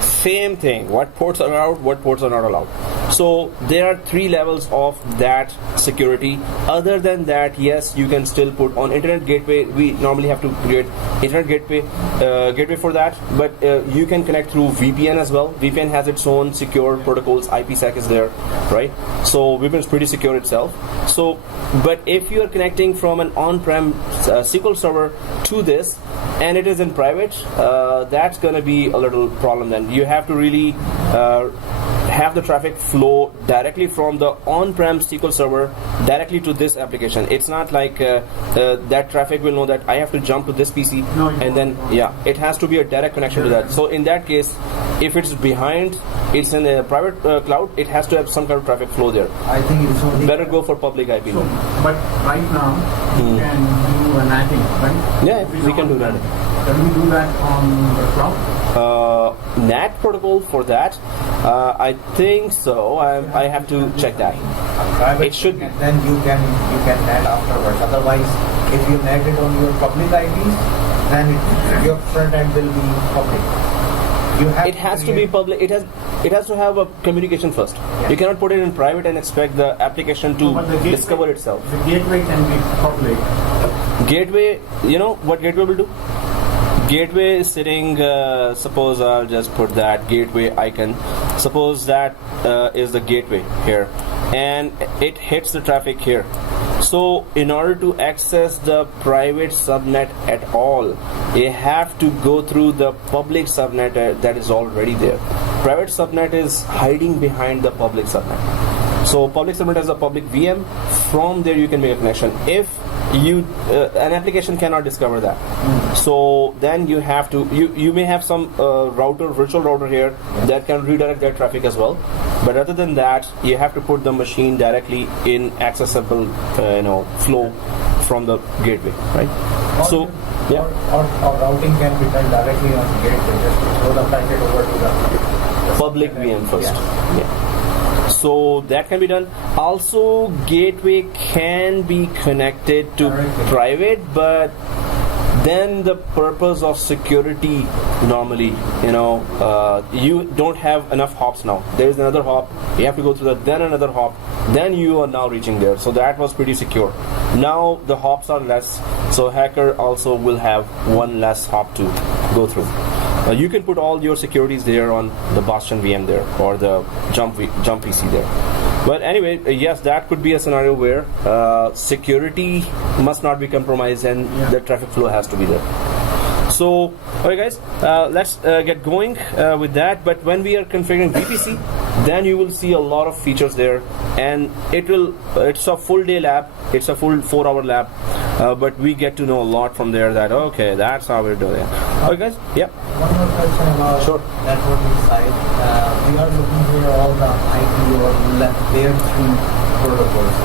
Same thing. What ports are allowed, what ports are not allowed. So there are 3 levels of that security. Other than that, yes, you can still put on internet gateway. We normally have to create internet gateway for that, but you can connect through VPN as well. VPN has its own secure protocols. IPsec is there, right? So VPN is pretty secure itself. So, but if you are connecting from an on-prem SQL server to this, and it is in private, that's going to be a little problem. Then you have to really have the traffic flow directly from the on-prem SQL server directly to this application. It's not like that traffic will know that I have to jump to this PC, and then it has to be a direct connection to that. So in that case, if it's behind, it's in a private cloud, it has to have some kind of traffic flow there. I think it's only better go for public IP. So, but right now you can do a NATing, right? Yeah, we can do that. Can we do that on the cloud? NAT protocol for that? I think so. I have to check that. It should be. Then you can NAT afterwards. Otherwise, if you NAT it on your public IPs, then your front end will be public. It has to be public. It has to have a communication first. Yeah. You cannot put it in private and expect the application to discover itself. The gateway can be public. Gateway, you know what gateway will do? Gateway is sitting, suppose I'll just put that gateway icon. Suppose that is the gateway here, and it hits the traffic here. So in order to access the private subnet at all, you have to go through the public subnet that is already there. Private subnet is hiding behind the public subnet. So public subnet has a public VM. From there you can make a connection. If you an application cannot discover that, so then you have to you may have some virtual router here that can redirect that traffic as well, but other than that you have to put the machine directly in accessible flow from the gateway, right? Or routing can be done directly on the gateway, just throw the packet over to the public VM first. So that can be done. Also, gateway can be connected to private, but then the purpose of security normally, you don't have enough hops now. There is another hop. You have to go through that, then another hop. Then you are now reaching there. So that was pretty secure. Now the hops are less. So hacker also will have one less hop to go through. You can put all your securities there on the Boston VM there, or the Jump PC there. But anyway, yes, that could be a scenario where security must not be compromised and the traffic flow has to be there. So, okay guys, let's get going with that. But when we are configuring VPC, then you will see a lot of features there, and it's a full day lab, it's a full 4-hour lab, but we get to know a lot from there that, okay, that's how we're doing it. Okay guys, yeah. One more question about networking side. We are looking here all the IP or layer 3 protocols.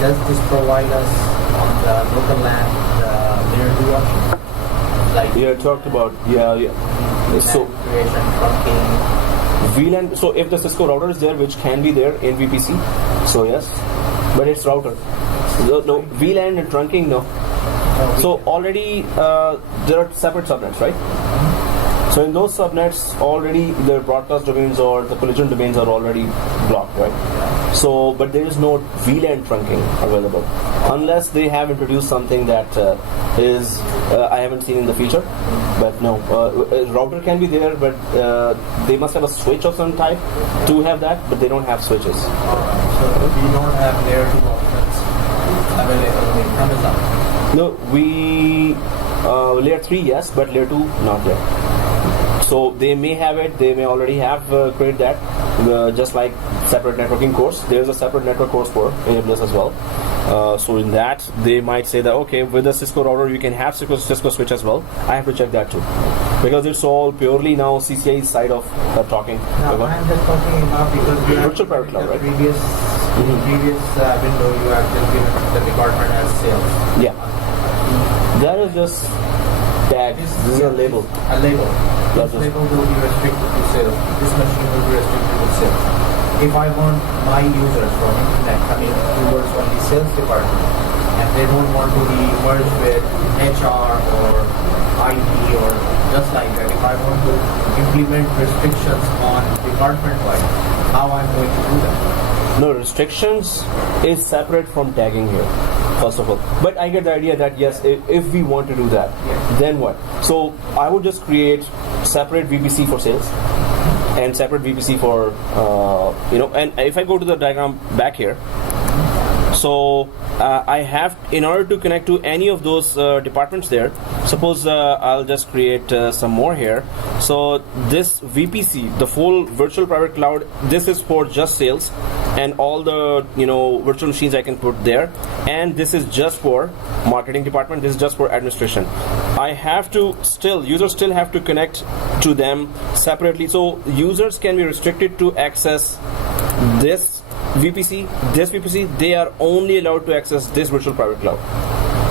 Does this provide us on the local LAN layer 2 option? Like Yeah, talked about, so creation, trunking. VLAN, so if the Cisco router is there, which can be there in VPC, so yes, but it's router. No, VLAN and trunking, no. So already there are separate subnets, right? So in those subnets, already the broadcast domains or the collision domains are already blocked, right? So, but there is no VLAN trunking available, unless they have introduced something that is I haven't seen in the feature. But no, router can be there, but they must have a switch of some type to have that, but they don't have switches. So we don't have layer 2 options available in Amazon. No, we layer 3 yes, but layer 2 not there. So they may have it, they may already have created that, just like separate networking course. There's a separate network course for AWS as well. So in that, they might say that, okay, with the Cisco router, you can have Cisco switch as well. I have to check that too. Because it's all purely now CCI's side of talking. Now, I'm just talking about because we have virtual private cloud, right? Previous window, you have just given the department as sales. Yeah. That is just tag. This is a label. A label. That's This label will be restricted to sales. This machine will be restricted to sales. If I want my users from internet coming towards only sales department, and they don't want to be merged with HR or IT or just like that, if I want to implement restrictions on department-wise, how I'm going to do that? No, restrictions is separate from tagging here, first of all. But I get the idea that yes, if we want to do that, then what? So I would just create separate VPC for sales and separate VPC for, and if I go to the diagram back here, so I have, in order to connect to any of those departments there, suppose I'll just create some more here. So this VPC, the full virtual private cloud, this is for just sales and all the virtual machines I can put there, and this is just for marketing department, this is just for administration. I have to users still have to connect to them separately. So users can be restricted to access this VPC, they are only allowed to access this virtual private cloud.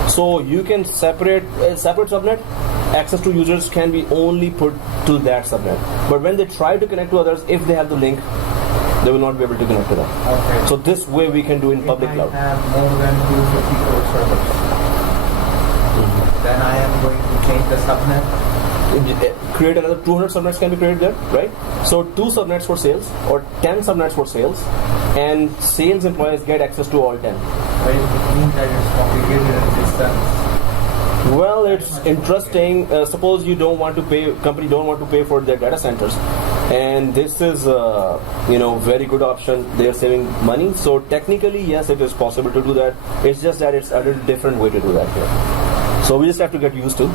So you can separate subnet, access to users can be only put to that subnet. But when they try to connect to others, if they have the link, they will not be able to connect to them. Okay. So this way we can do in public cloud. If I have more than 254 servers, then I am going to change the subnet. Create another 200 subnets can be created there, right? So 2 subnets for sales or 10 subnets for sales, and sales employees get access to all 10. Right? It means that it's complicated and distance. Well, it's interesting. Suppose you don't want to pay, company don't want to pay for their data centers, and this is very good option. They are saving money. So technically, yes, it is possible to do that. It's just that it's a little different way to do that here. So we just have to get used to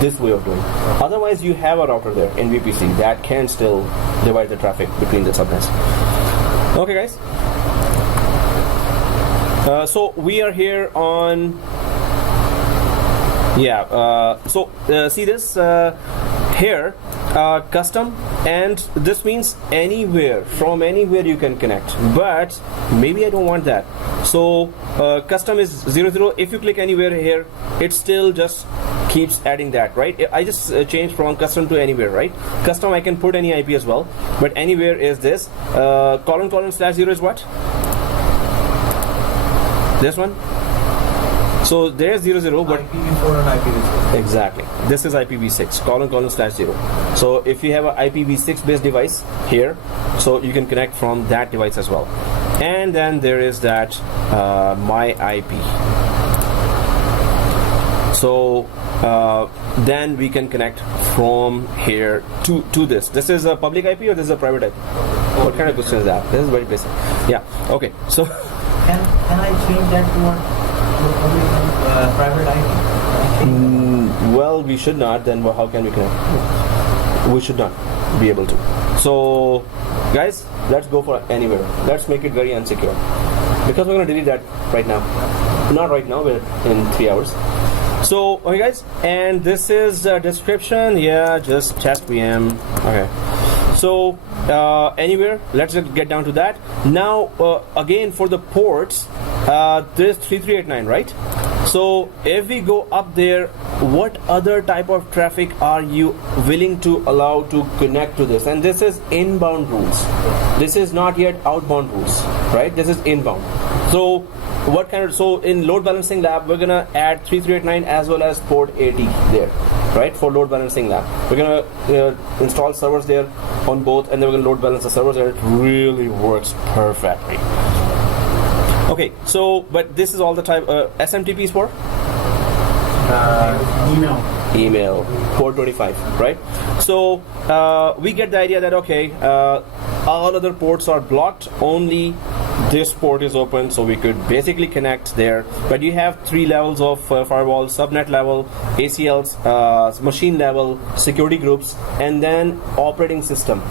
this way of doing it. Otherwise, you have a router there in VPC that can still divide the traffic between the subnets. Okay, guys. So we are here on. See this here, custom, and this means anywhere, from anywhere you can connect. But maybe I don't want that. So custom is 00. If you click anywhere here, it still just keeps adding that, right? I just changed from custom to anywhere, right? Custom I can put any IP as well, but anywhere is this. :/0 is what? This one. So there's 00, but IPv4 and IPv6. Exactly. This is IPv6 : :/0. So if you have an IPv6 based device here, so you can connect from that device as well. And then there is that my IP. So then we can connect from here to this. This is a public IP or this is a private IP? What kind of question is that? This is very basic. Yeah. Okay. So can I change that to one? Private IP. Well, we should not. Then how can we connect? We should not be able to. So, guys, let's go for anywhere. Let's make it very unsecure. Because we're going to delete that right now. Not right now, but in 3 hours. So, okay guys, and this is the description. Yeah, just test VM. Okay. So, anywhere, let's get down to that. Now, again, for the ports, there's 3389, right? So, if we go up there, what other type of traffic are you willing to allow to connect to this? And this is inbound rules. This is not yet outbound rules, right? This is inbound. So, so in load balancing lab, we're gonna add 3389 as well as port 80 there, right? For load balancing lab, we're gonna install servers there on both, and then we're gonna load balance the servers, and it really works perfectly. Okay, so but this is all the type SMTP is for email port 25, right? So we get the idea that okay, all other ports are blocked, only this port is open, so we could basically connect there. But you have 3 levels of firewall: subnet level, ACLs, machine level, security groups, and then operating system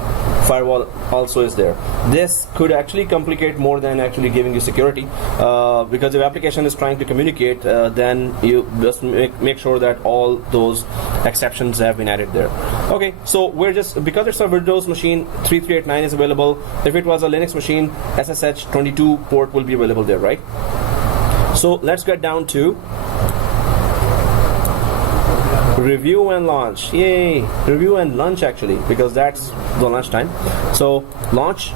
firewall also is there. This could actually complicate more than actually giving you security, because if application is trying to communicate, then you just make sure that all those exceptions have been added there. Okay, so we're just, because it's a Windows machine, 3389 is available. If it was a Linux machine, SSH 22 port will be available there, right? So let's get down to review and launch. Yay, review and launch actually, because that's the launch time. So launch.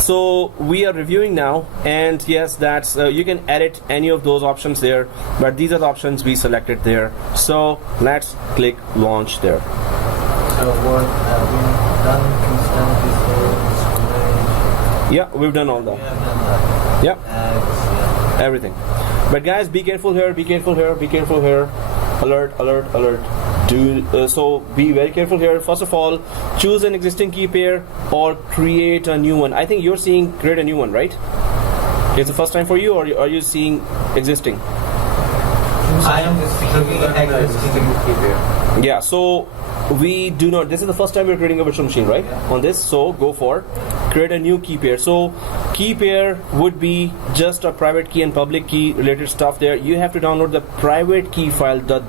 So we are reviewing now, and yes, that's you can edit any of those options there, but these are the options we selected there. So let's click launch there. So what we've done install. Yeah, we've done all that. Yeah, everything. But guys, be careful here, be careful here, be careful here. Alert, alert, alert. So be very careful here. First of all, choose an existing key pair or create a new one. I think you're seeing create a new one, right? It's the first time for you, or are you seeing existing? I am looking at existing key pair. Yeah, so we do not, this is the first time we're creating a virtual machine, right? Yeah. On this, so go for create a new key pair. So key pair would be just a private key and public key related stuff there. You have to download the private key file, the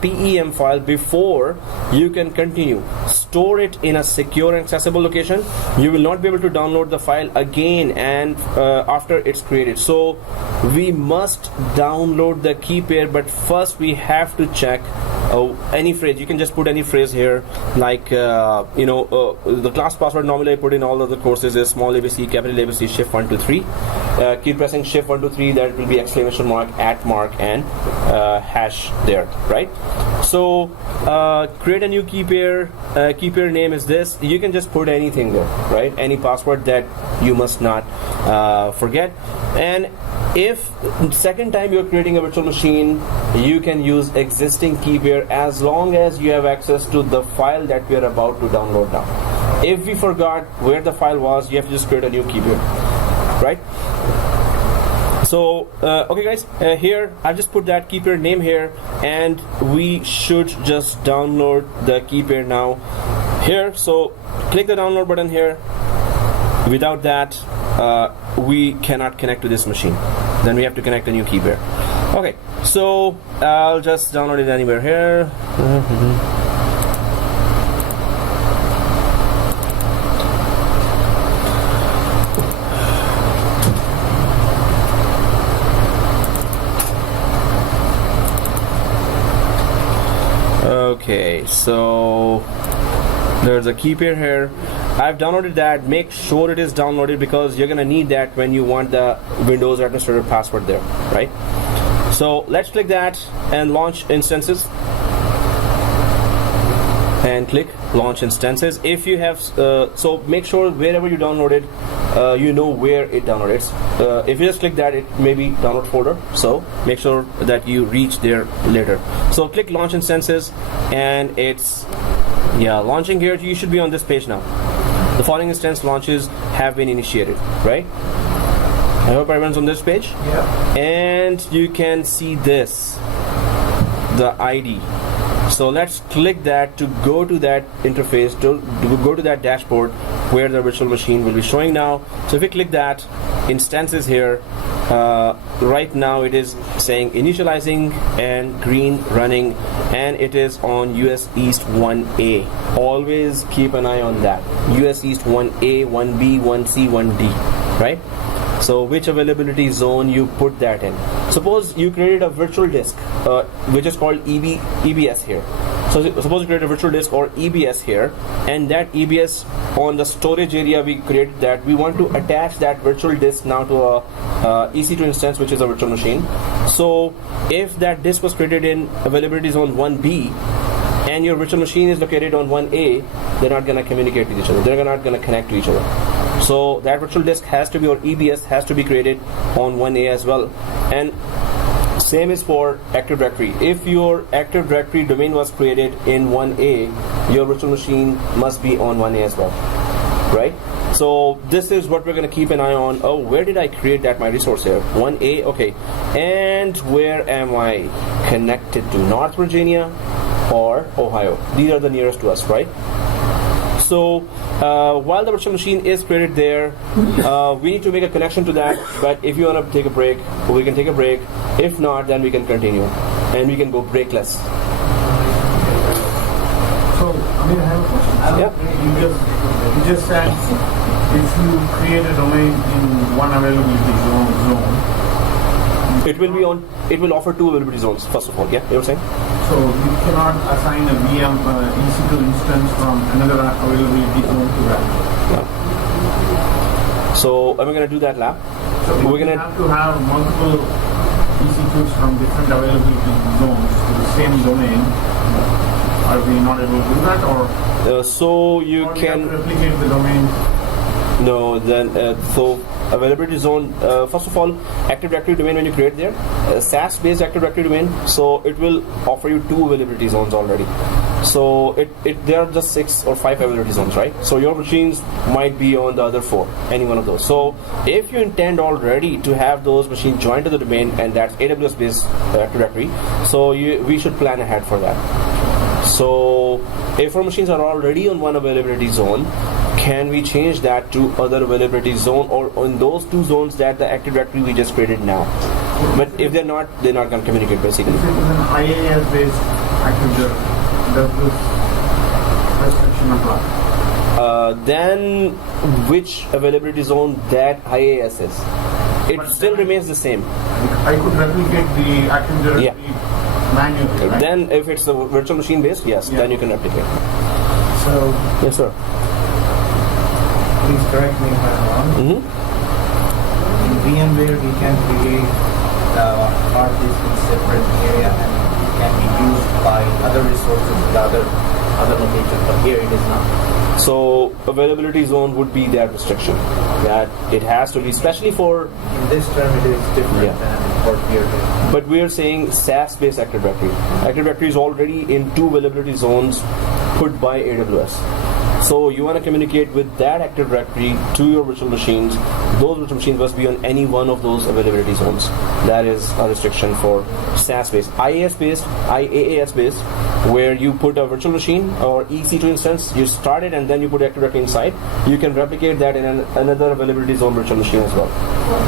.pem file, before you can continue. Store it in a secure and accessible location. You will not be able to download the file again and after it's created. So we must download the key pair, but first we have to check any phrase. You can just put any phrase here, like the class password normally I put in all other courses is small ABC, capital ABC, shift 1 2 3. Keep pressing shift 1 2 3. That will be exclamation mark, at mark, and hash there, right? So create a new key pair. Key pair name is this. You can just put anything there, right? Any password that you must not forget. And if second time you're creating a virtual machine, you can use existing key pair as long as you have access to the file that we are about to download now. If we forgot where the file was, you have to just create a new key pair, right? So okay guys, here I've just put that key pair name here, and we should just download the key pair now here. So click the download button here. Without that, we cannot connect to this machine. Then we have to connect a new key pair. Okay, so I'll just download it anywhere here. Okay, so there's a key pair here. I've downloaded that. Make sure it is downloaded, because you're gonna need that when you want the Windows administrator password there, right? So let's click that and launch instances, and click launch instances. If you have so make sure wherever you downloaded, you know where it downloaded. If you just click that, it may be download folder, so make sure that you reach there later. So click launch instances, and it's launching here. You should be on this page now. The following instance launches have been initiated, right? I hope everyone's on this page. Yeah. And you can see this, the ID. So let's click that to go to that interface, to go to that dashboard where the virtual machine will be showing now. So if we click that, instances here, right now it is saying initializing and green running, and it is on US East 1A. Always keep an eye on that. US East 1A, 1B, 1C, 1D, right? So which availability zone you put that in. Suppose you created a virtual disk, which is called EBS here. So suppose you create a virtual disk or EBS here, and that EBS on the storage area we created that, we want to attach that virtual disk now to a EC2 instance, which is a virtual machine. So if that disk was created in availability zone 1B, and your virtual machine is located on 1A, they're not going to communicate with each other. They're not going to connect to each other. So that virtual disk has to be, or EBS has to be created on 1A as well. And same is for Active Directory. If your Active Directory domain was created in 1A, your virtual machine must be on 1A as well, right? So this is what we're going to keep an eye on. Oh, where did I create that, my resource here? 1A, okay. And where am I connected to? North Virginia or Ohio? These are the nearest to us, right? So while the virtual machine is created there, we need to make a connection to that. But if you want to take a break, we can take a break. If not, then we can continue, and we can go breakless. So, I have a question. Yeah. You just said if you create a domain in one availability zone, it will be on. It will offer two availability zones. First of all, yeah, you were saying. So you cannot assign a VM EC2 instance from another availability zone to that. Yeah. So I'm going to do that lab. So we're going to have to have multiple EC2s from different availability zones to the same domain. Are we not able to do that, or so you or can we have to replicate the domain? No, then so availability zone. First of all, Active Directory domain when you create there, SAS-based Active Directory domain. So it will offer you two availability zones already. So there are just 6 or 5 availability zones, right? So your machines might be on the other 4, any one of those. So if you intend already to have those machines joined to the domain, and that's AWS-based Active Directory, so we should plan ahead for that. So if our machines are already on one availability zone, can we change that to other availability zone, or on those 2 zones that the Active Directory we just created now? But if they're not going to communicate basically. If it is an IaaS-based Active Directory, does this restriction apply? Then which availability zone that IaaS is? It still remains the same. I could replicate the Active Directory manually, right? Then if it's a virtual machine based, yes, then you can replicate. So, Yes, sir. please correct me if I'm wrong. In VMware, we can create the hard disk in separate area, and it can be used by other resources in other locations, but here it is not. So availability zone would be that restriction, that it has to be, especially for. In this term, it is different than what we are doing. But we are saying SAS-based Active Directory. Active Directory is already in 2 availability zones put by AWS. So you want to communicate with that Active Directory to your virtual machines. Those virtual machines must be on any one of those availability zones. That is a restriction for SAS-based. IaaS-based, where you put a virtual machine or EC2 instance, you start it and then you put Active Directory inside. You can replicate that in another availability zone virtual machine as well.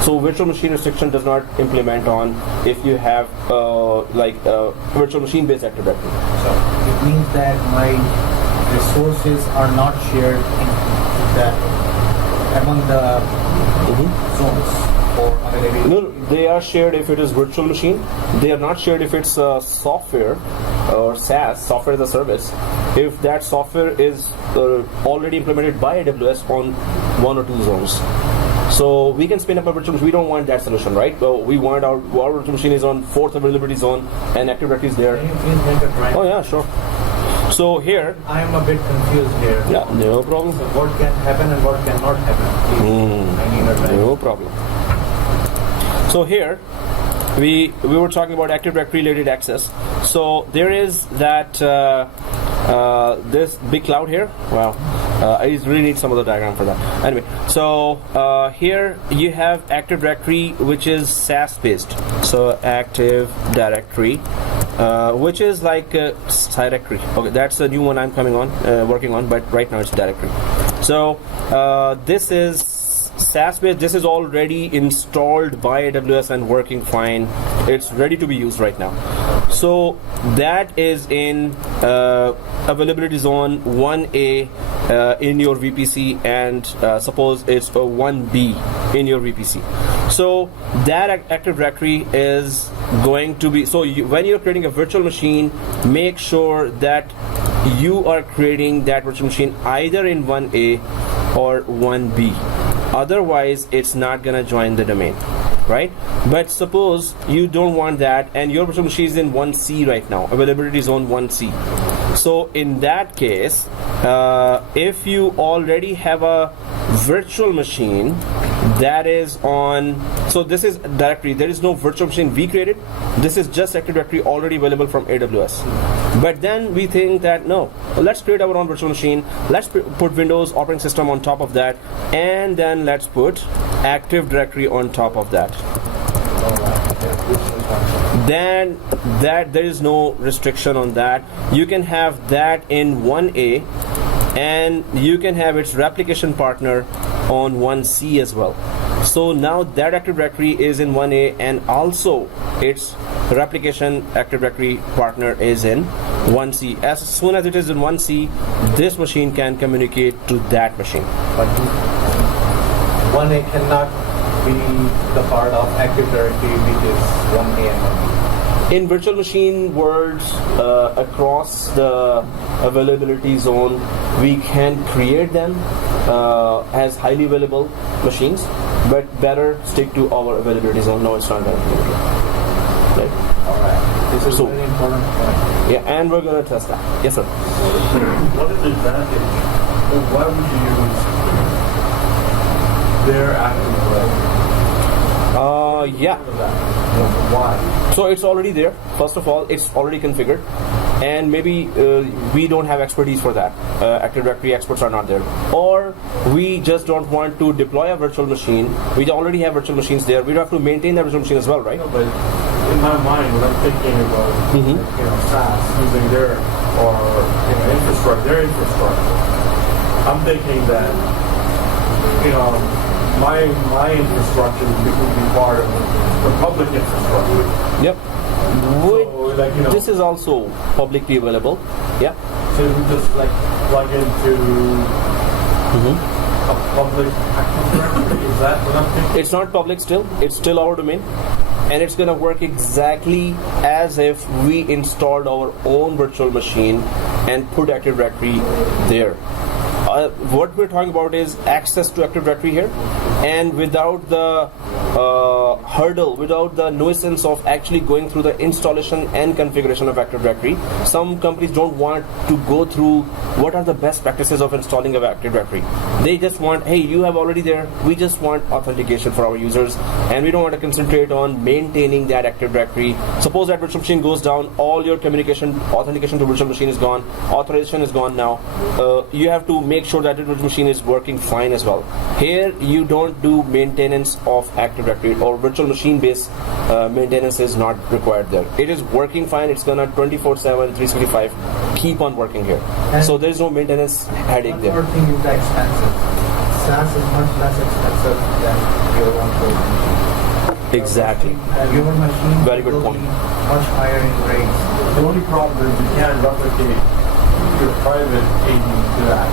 So virtual machine restriction does not implement on if you have virtual machine-based Active Directory. So it means that my resources are not shared among the zones or availability. No, they are shared if it is virtual machine. They are not shared if it's software or SaaS, software as a service. If that software is already implemented by AWS on 1 or 2 zones. So we can spin up a virtual machine. We don't want that solution, right? So we want our virtual machine is on 4th availability zone and Active Directory is there. Can you please make it right? Oh yeah, sure. So here, I am a bit confused here. yeah, no problem. So what can happen and what cannot happen? Please. I need advice. No problem. So here, we were talking about Active Directory related access. So there is that this big cloud here. Wow. I really need some other diagram for that. Anyway, so here you have Active Directory, which is SaaS based. So Active Directory, which is like directory. Okay, that's a new one I'm working on, but right now it's directory. So this is SaaS based. This is already installed by AWS and working fine. It's ready to be used right now. So that is in availability zone 1A in your VPC, and suppose it's a 1B in your VPC. So that Active Directory is going to be, so when you're creating a virtual machine, make sure that you are creating that virtual machine either in 1A or 1B. Otherwise, it's not gonna join the domain, right? But suppose you don't want that, and your virtual machine is in 1C right now, availability zone 1C. So in that case, if you already have a virtual machine that is on, so this is directory, there is no virtual machine we created, this is just Active Directory already available from AWS. But then we think that no, let's create our own virtual machine, let's put Windows operating system on top of that, and then let's put Active Directory on top of that. Then that there is no restriction on that. You can have that in 1A, and you can have its replication partner on 1C as well. So now that Active Directory is in 1A, and also its replication Active Directory partner is in 1C. As soon as it is in 1C, this machine can communicate to that machine. But 1A cannot be the part of Active Directory, which is 1A and 1B. In virtual machine worlds across the availability zone, we can create them as highly available machines, but better stick to our availability zone. No, it's not going to be right. Alright. This is So- a very important point. Yeah, and we're going to test that. Yes, sir. What is the advantage? Or why would you use their Active Directory? Yeah. Why? So it's already there. First of all, it's already configured, and maybe we don't have expertise for that. Active Directory experts are not there, or we just don't want to deploy a virtual machine. We already have virtual machines there. We don't have to maintain the virtual machine as well, right? No, but in my mind, when I'm thinking about SaaS using their infrastructure, I'm thinking that my infrastructure would be part of the public infrastructure. Yep. So, This is also publicly available. Yeah. so we just plug into a public Active Directory. Is that what I'm thinking? It's not public still. It's still our domain, and it's gonna work exactly as if we installed our own virtual machine and put Active Directory there. What we're talking about is access to Active Directory here, and without the hurdle, without the nuisance of actually going through the installation and configuration of Active Directory. Some companies don't want to go through what are the best practices of installing an Active Directory. They just want, hey, you have already there, we just want authentication for our users, and we don't want to concentrate on maintaining that Active Directory. Suppose that virtual machine goes down, all your communication, authentication to virtual machine is gone, authorization is gone now. You have to make sure that the virtual machine is working fine as well. Here, you don't do maintenance of Active Directory, or virtual machine based maintenance is not required there. It is working fine. It's gonna 24/7, 365 keep on working here. And so there is no maintenance headache One there. more thing is the expensive. SaaS is much less expensive than your own code machine. Exactly. Your machine Very good will point. be much higher in rates. The only problem is you can't replicate your private AD to that.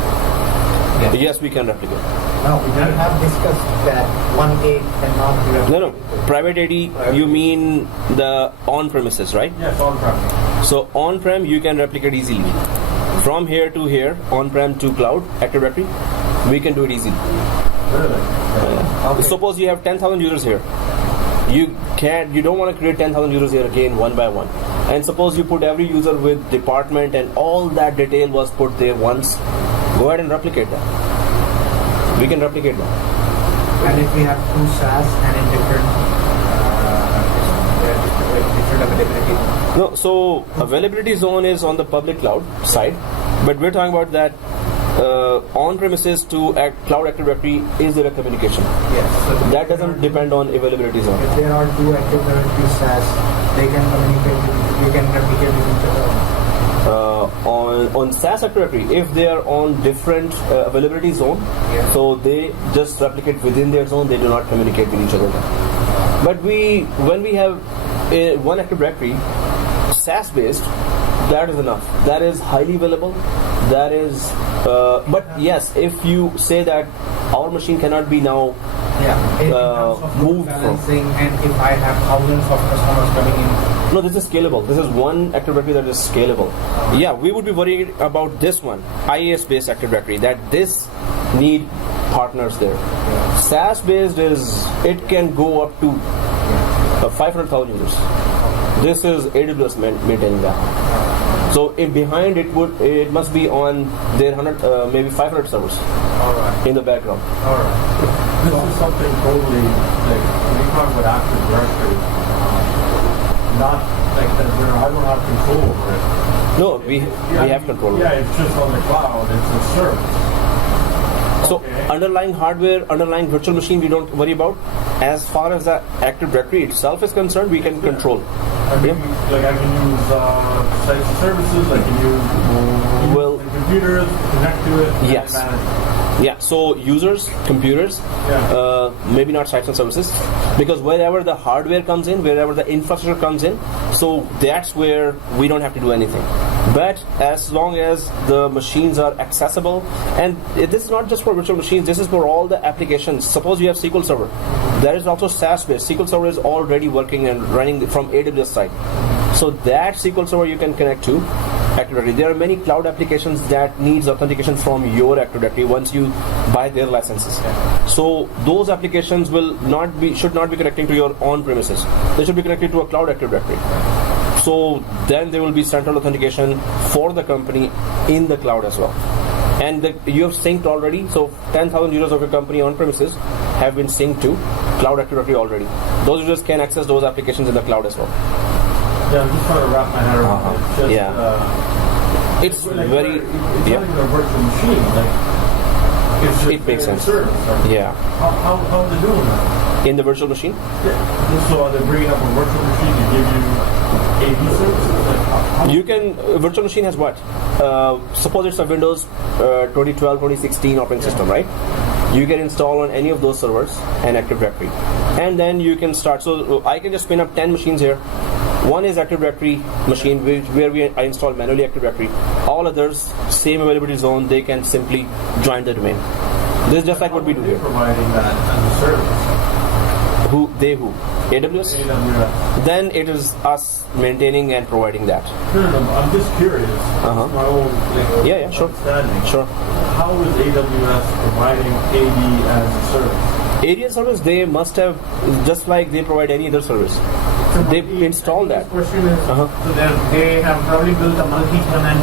Yes, we can replicate. No, we have discussed that 1A cannot be replicated. No. Private AD, you mean the on-premises, right? Yes, on-prem. So on-prem, you can replicate easily. From here to here, on-prem to cloud, Active Directory, we can do it easily. Really? Okay. Suppose you have 10,000 users here. You don't want to create 10,000 users here again one by one. And suppose you put every user with department and all that detail was put there once. Go ahead and replicate that. We can replicate that. And if we have two SaaS and in different availability. No, so availability zone is on the public cloud side, but we're talking about that on-premises to Cloud Active Directory, is there a communication? Yes. So That doesn't depend on availability zone. if there are two Active Directory SaaS, they can communicate with, you can communicate with each other. On SaaS Active Directory, if they are on different availability zone, Yeah. so they just replicate within their zone, they do not communicate with each other. But when we have one Active Directory, SaaS based, that is enough. That is highly available. That is, but yes, if you say that our machine cannot be now Yeah. In terms of load moved from. balancing, and if I have thousands of customers coming in, No, this is scalable. This is one Active Directory that is scalable. Yeah, we would be worried about this one, IaaS-based Active Directory, that this need partners there. SaaS-based it can go up to 500,000 users. This is AWS maintaining that. So if behind it must be on their 100, maybe 500 servers alright. in the background. Alright. This is something totally, like, when you talk about Active Directory, not like that I don't have control over it. No, we have control over it. Yeah, it's just on the cloud, it's a service. So Okay. underlying hardware, underlying virtual machine, we don't worry about. As far as the Active Directory itself is concerned, we can control. I can, like, I can use sites and services, I can use Well, the computers, connect to it, and Yes. manage it. Yeah, so users, computers, Yeah. maybe not sites and services, because wherever the hardware comes in, wherever the infrastructure comes in, so that's where we don't have to do anything. But as long as the machines are accessible, and this is not just for virtual machines, this is for all the applications. Suppose you have SQL Server. There is also SaaS-based. SQL Server is already working and running from AWS side. So that SQL Server you can connect to Active Directory. There are many cloud applications that needs authentication from your Active Directory once you buy their licenses. So those applications should not be connecting to your on-premises. They should be connected to a cloud Active Directory. So then there will be central authentication for the company in the cloud as well. And you have synced already. So 10,000 users of your company on-premises have been synced to cloud Active Directory already. Those users can access those applications in the cloud as well. Yeah, I'm just trying to wrap my head around it. It's just, Yeah. It's like, very, it's not even a virtual machine. Like, it's just It makes a sense. service. Like, yeah. How are they doing that? In the virtual machine, Yeah. So are they bringing up a virtual machine to give you AV services? Like, how? you can. Virtual machine has what? Suppose it's a Windows 2012, 2016 operating system, right? You can install on any of those servers an Active Directory, and then you can start. So I can just spin up 10 machines here. One is Active Directory machine where I install manually Active Directory. All others, same availability zone, they can simply join the domain. This is just like what we do They're here. providing that as a service. Who? AWS? AWS. Then it is us maintaining and providing that. No, I'm just curious. Uh-huh. It's my own Yeah, sure. understanding. Sure. How is AWS providing AD as a service? Area service, they must have, just like they provide any other service. They install that. Question is, Uh-huh. so they have probably built a multi-tenant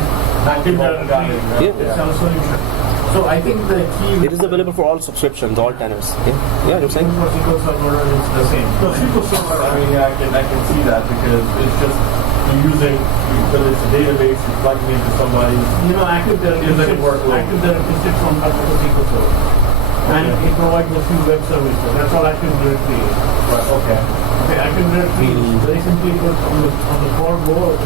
Active Directory Yeah. solution. So I think the key It is available for all subscriptions, all tenants. Yeah, you're saying? for SQL Server is the same. No, SQL Server, I mean, I can see that because it's just you're using, whether it's a database, you're plugging into somebody. You know, Active Directory Is it workload? Active Directory sits on top of the SQL Server. And Okay. it provides a few web services. That's all Active Directory is. Right, okay. Okay, Active Directory is very simply put on the core board.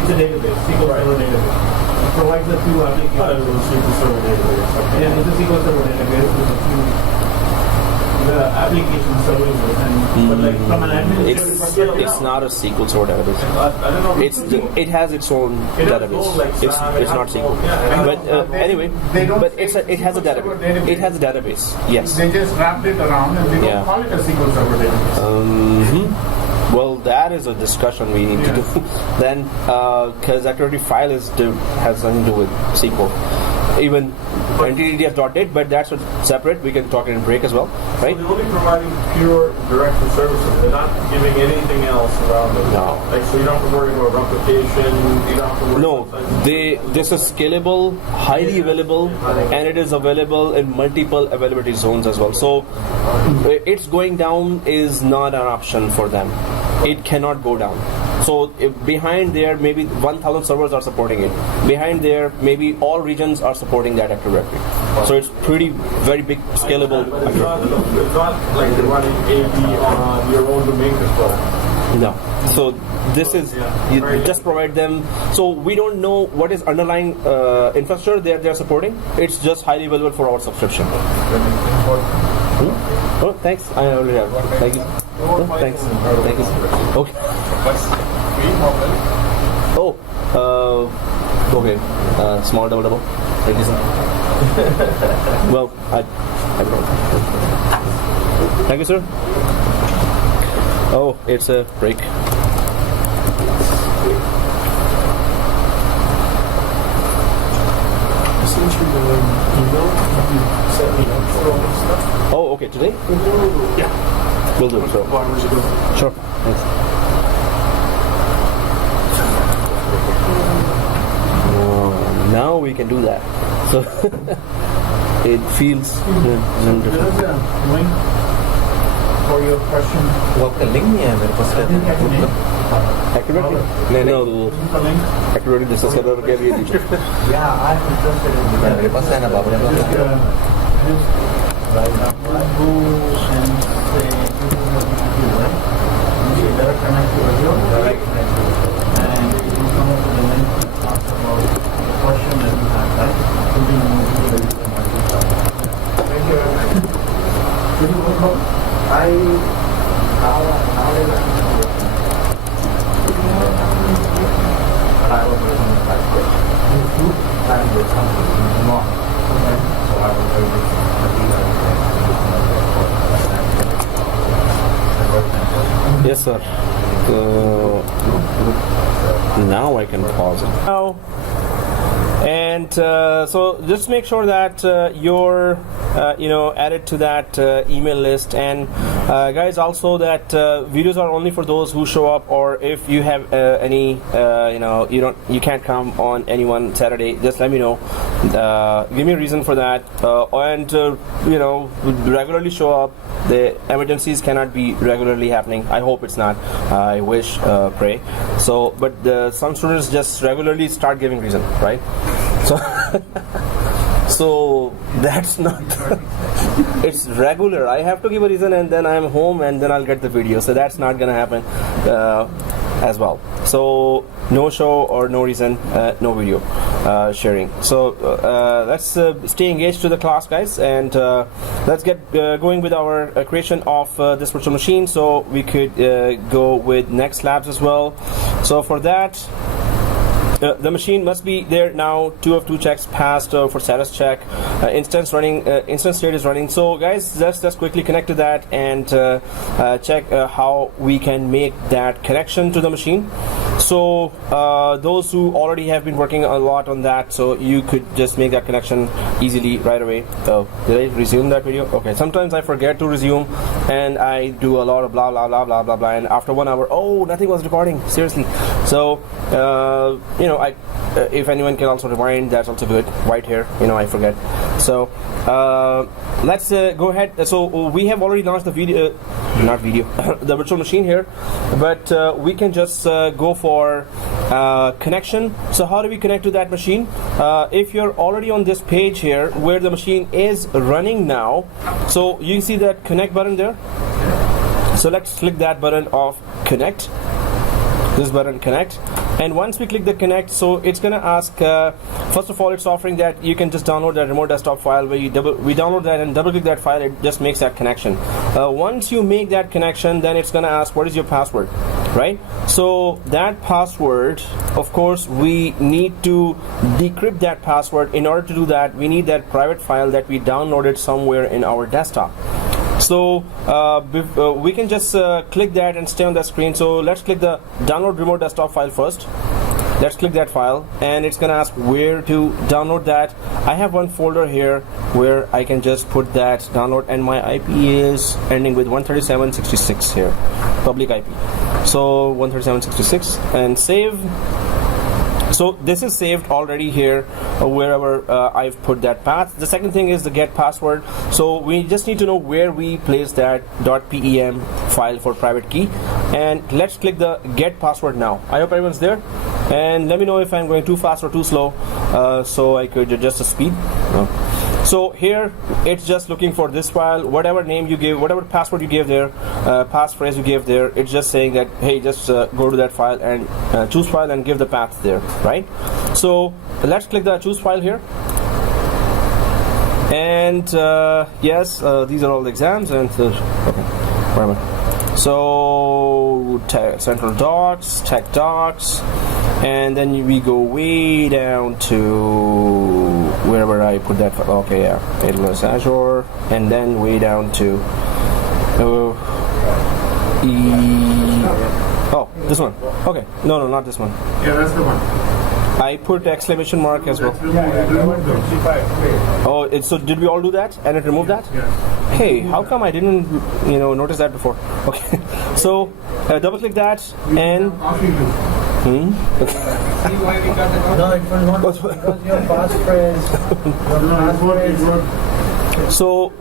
It's a database, SQL Server database. It provides a few I thought it applications. was a SQL Server database. Okay. Yeah, it's a SQL Server database with a few application services. And but like from an administrative perspective, It's not a SQL Server database. I don't know. It has its own It has database. its own, like, It's not SQL. yeah. But anyway, They don't but say it has a SQL Server database. It has a database. Yes. they just wrapped it around and they Yeah. don't call it a SQL Server database. Well, that is a discussion we need to do. Then, because Active Directory file has nothing to do with SQL. Even entity.df.date, but that's separate. We can talk in break as well, right? So they're only providing pure directory services. They're not giving anything else around it. No. Like, so you don't have to worry about replication. You don't have to worry No, about this is scalable, highly available, and it is available in multiple availability zones as well. So its going down is not an option for them. it cannot go down. So if behind there, maybe 1,000 servers are supporting it. Behind there, maybe all regions are supporting that Active Directory. So it's very big, scalable. It's not like you're running AD on your own domain control. No. So this is, you just provide them. So we don't know what is underlying infrastructure they're supporting. It's just highly valuable for our subscription. Oh, thanks. I already have. Thank you. Oh, thanks. Thank you. Okay. Oh, okay. Small double. Thank you, sir. Well, I don't. Thank you, sir. Oh, it's a break. Oh, okay. Today? Yeah. We'll do it. So. Sure. Thanks. Now we can do that. So it feels. There is a link for your question. वो आपका link नहीं है मेरे पास Activity? No. Activity discuss कर रहे हैं Yeah, I'm interested in it. मेरे पास है ना बाबू ने Go and say this is a VPQ, right? You direct connect to Azure. Direct connect to Azure. And you come up with a link that talks about the question that you have, right? Thank you. Did you work out? Yes, sir. Now I can pause it. Now, and so just make sure that you're added to that email list, and guys, also that videos are only for those who show up, or if you have any you can't come on any one Saturday, just let me know. Give me a reason for that, and regularly show up. The emergencies cannot be regularly happening. I hope it's not. I wish, pray. So, but some students just regularly start giving reason, right? So, so that's not. It's regular. I have to give a reason, and then I'm home, and then I'll get the video. So that's not gonna happen as well. So no show or no reason, no video sharing. So let's stay engaged to the class, guys, and let's get going with our creation of this virtual machine. So we could go with next labs as well. So for that, the machine must be there now. 2 of 2 checks passed for status check. Instance state is running. So guys, let's quickly connect to that and check how we can make that connection to the machine. So those who already have been working a lot on that, so you could just make that connection easily right away. Did I resume that video? Okay, sometimes I forget to resume and I do a lot of blah blah blah blah blah blah, and after 1 hour, oh, nothing was recording, seriously. So if anyone can also rewind, that's also good. Right here, I forget. So let's go ahead. So we have already launched the video, the virtual machine here, but we can just go for connection. So how do we connect to that machine? If you're already on this page here where the machine is running now, so you see that connect button there. So let's click that button of connect. This button connect, and once we click the connect, so it's gonna ask, first of all, it's offering that you can just download that remote desktop file, where we download that and double click that file, it just makes that connection. Once you make that connection, then it's gonna ask what is your password, right? So that password, of course, we need to decrypt that password. In order to do that, we need that private file that we downloaded somewhere in our desktop. So we can just click that and stay on that screen. So let's click the download remote desktop file first. Let's click that file, and it's gonna ask where to download that. I have one folder here where I can just put that download, and my IP is ending with 137.66 here, public IP. So 137.66, and save. So this is saved already here wherever I've put that path. The second thing is the get password. So we just need to know where we place that .pem file for private key, and let's click the get password now. I hope everyone's there, and let me know if I'm going too fast or too slow, so I could adjust the speed. No. So here it's just looking for this file, whatever name you gave, whatever password you gave there, passphrase you gave there, it's just saying that, hey, just go to that file and choose file and give the path there, right? So let's click the choose file here. And yes, these are all the exams, and okay, where am I? So central docs, tech docs, and then we go way down to wherever I put that. Okay, yeah, AWS Azure, and then way down to oh, this one. Okay, no, not this one. Yeah, that's the one. I put exclamation mark as well. Oh, so did we all do that and it removed that? Yes. Hey, how come I didn't, notice that before? Okay, so double click that and. See why we got the no, it was not because your passphrase. So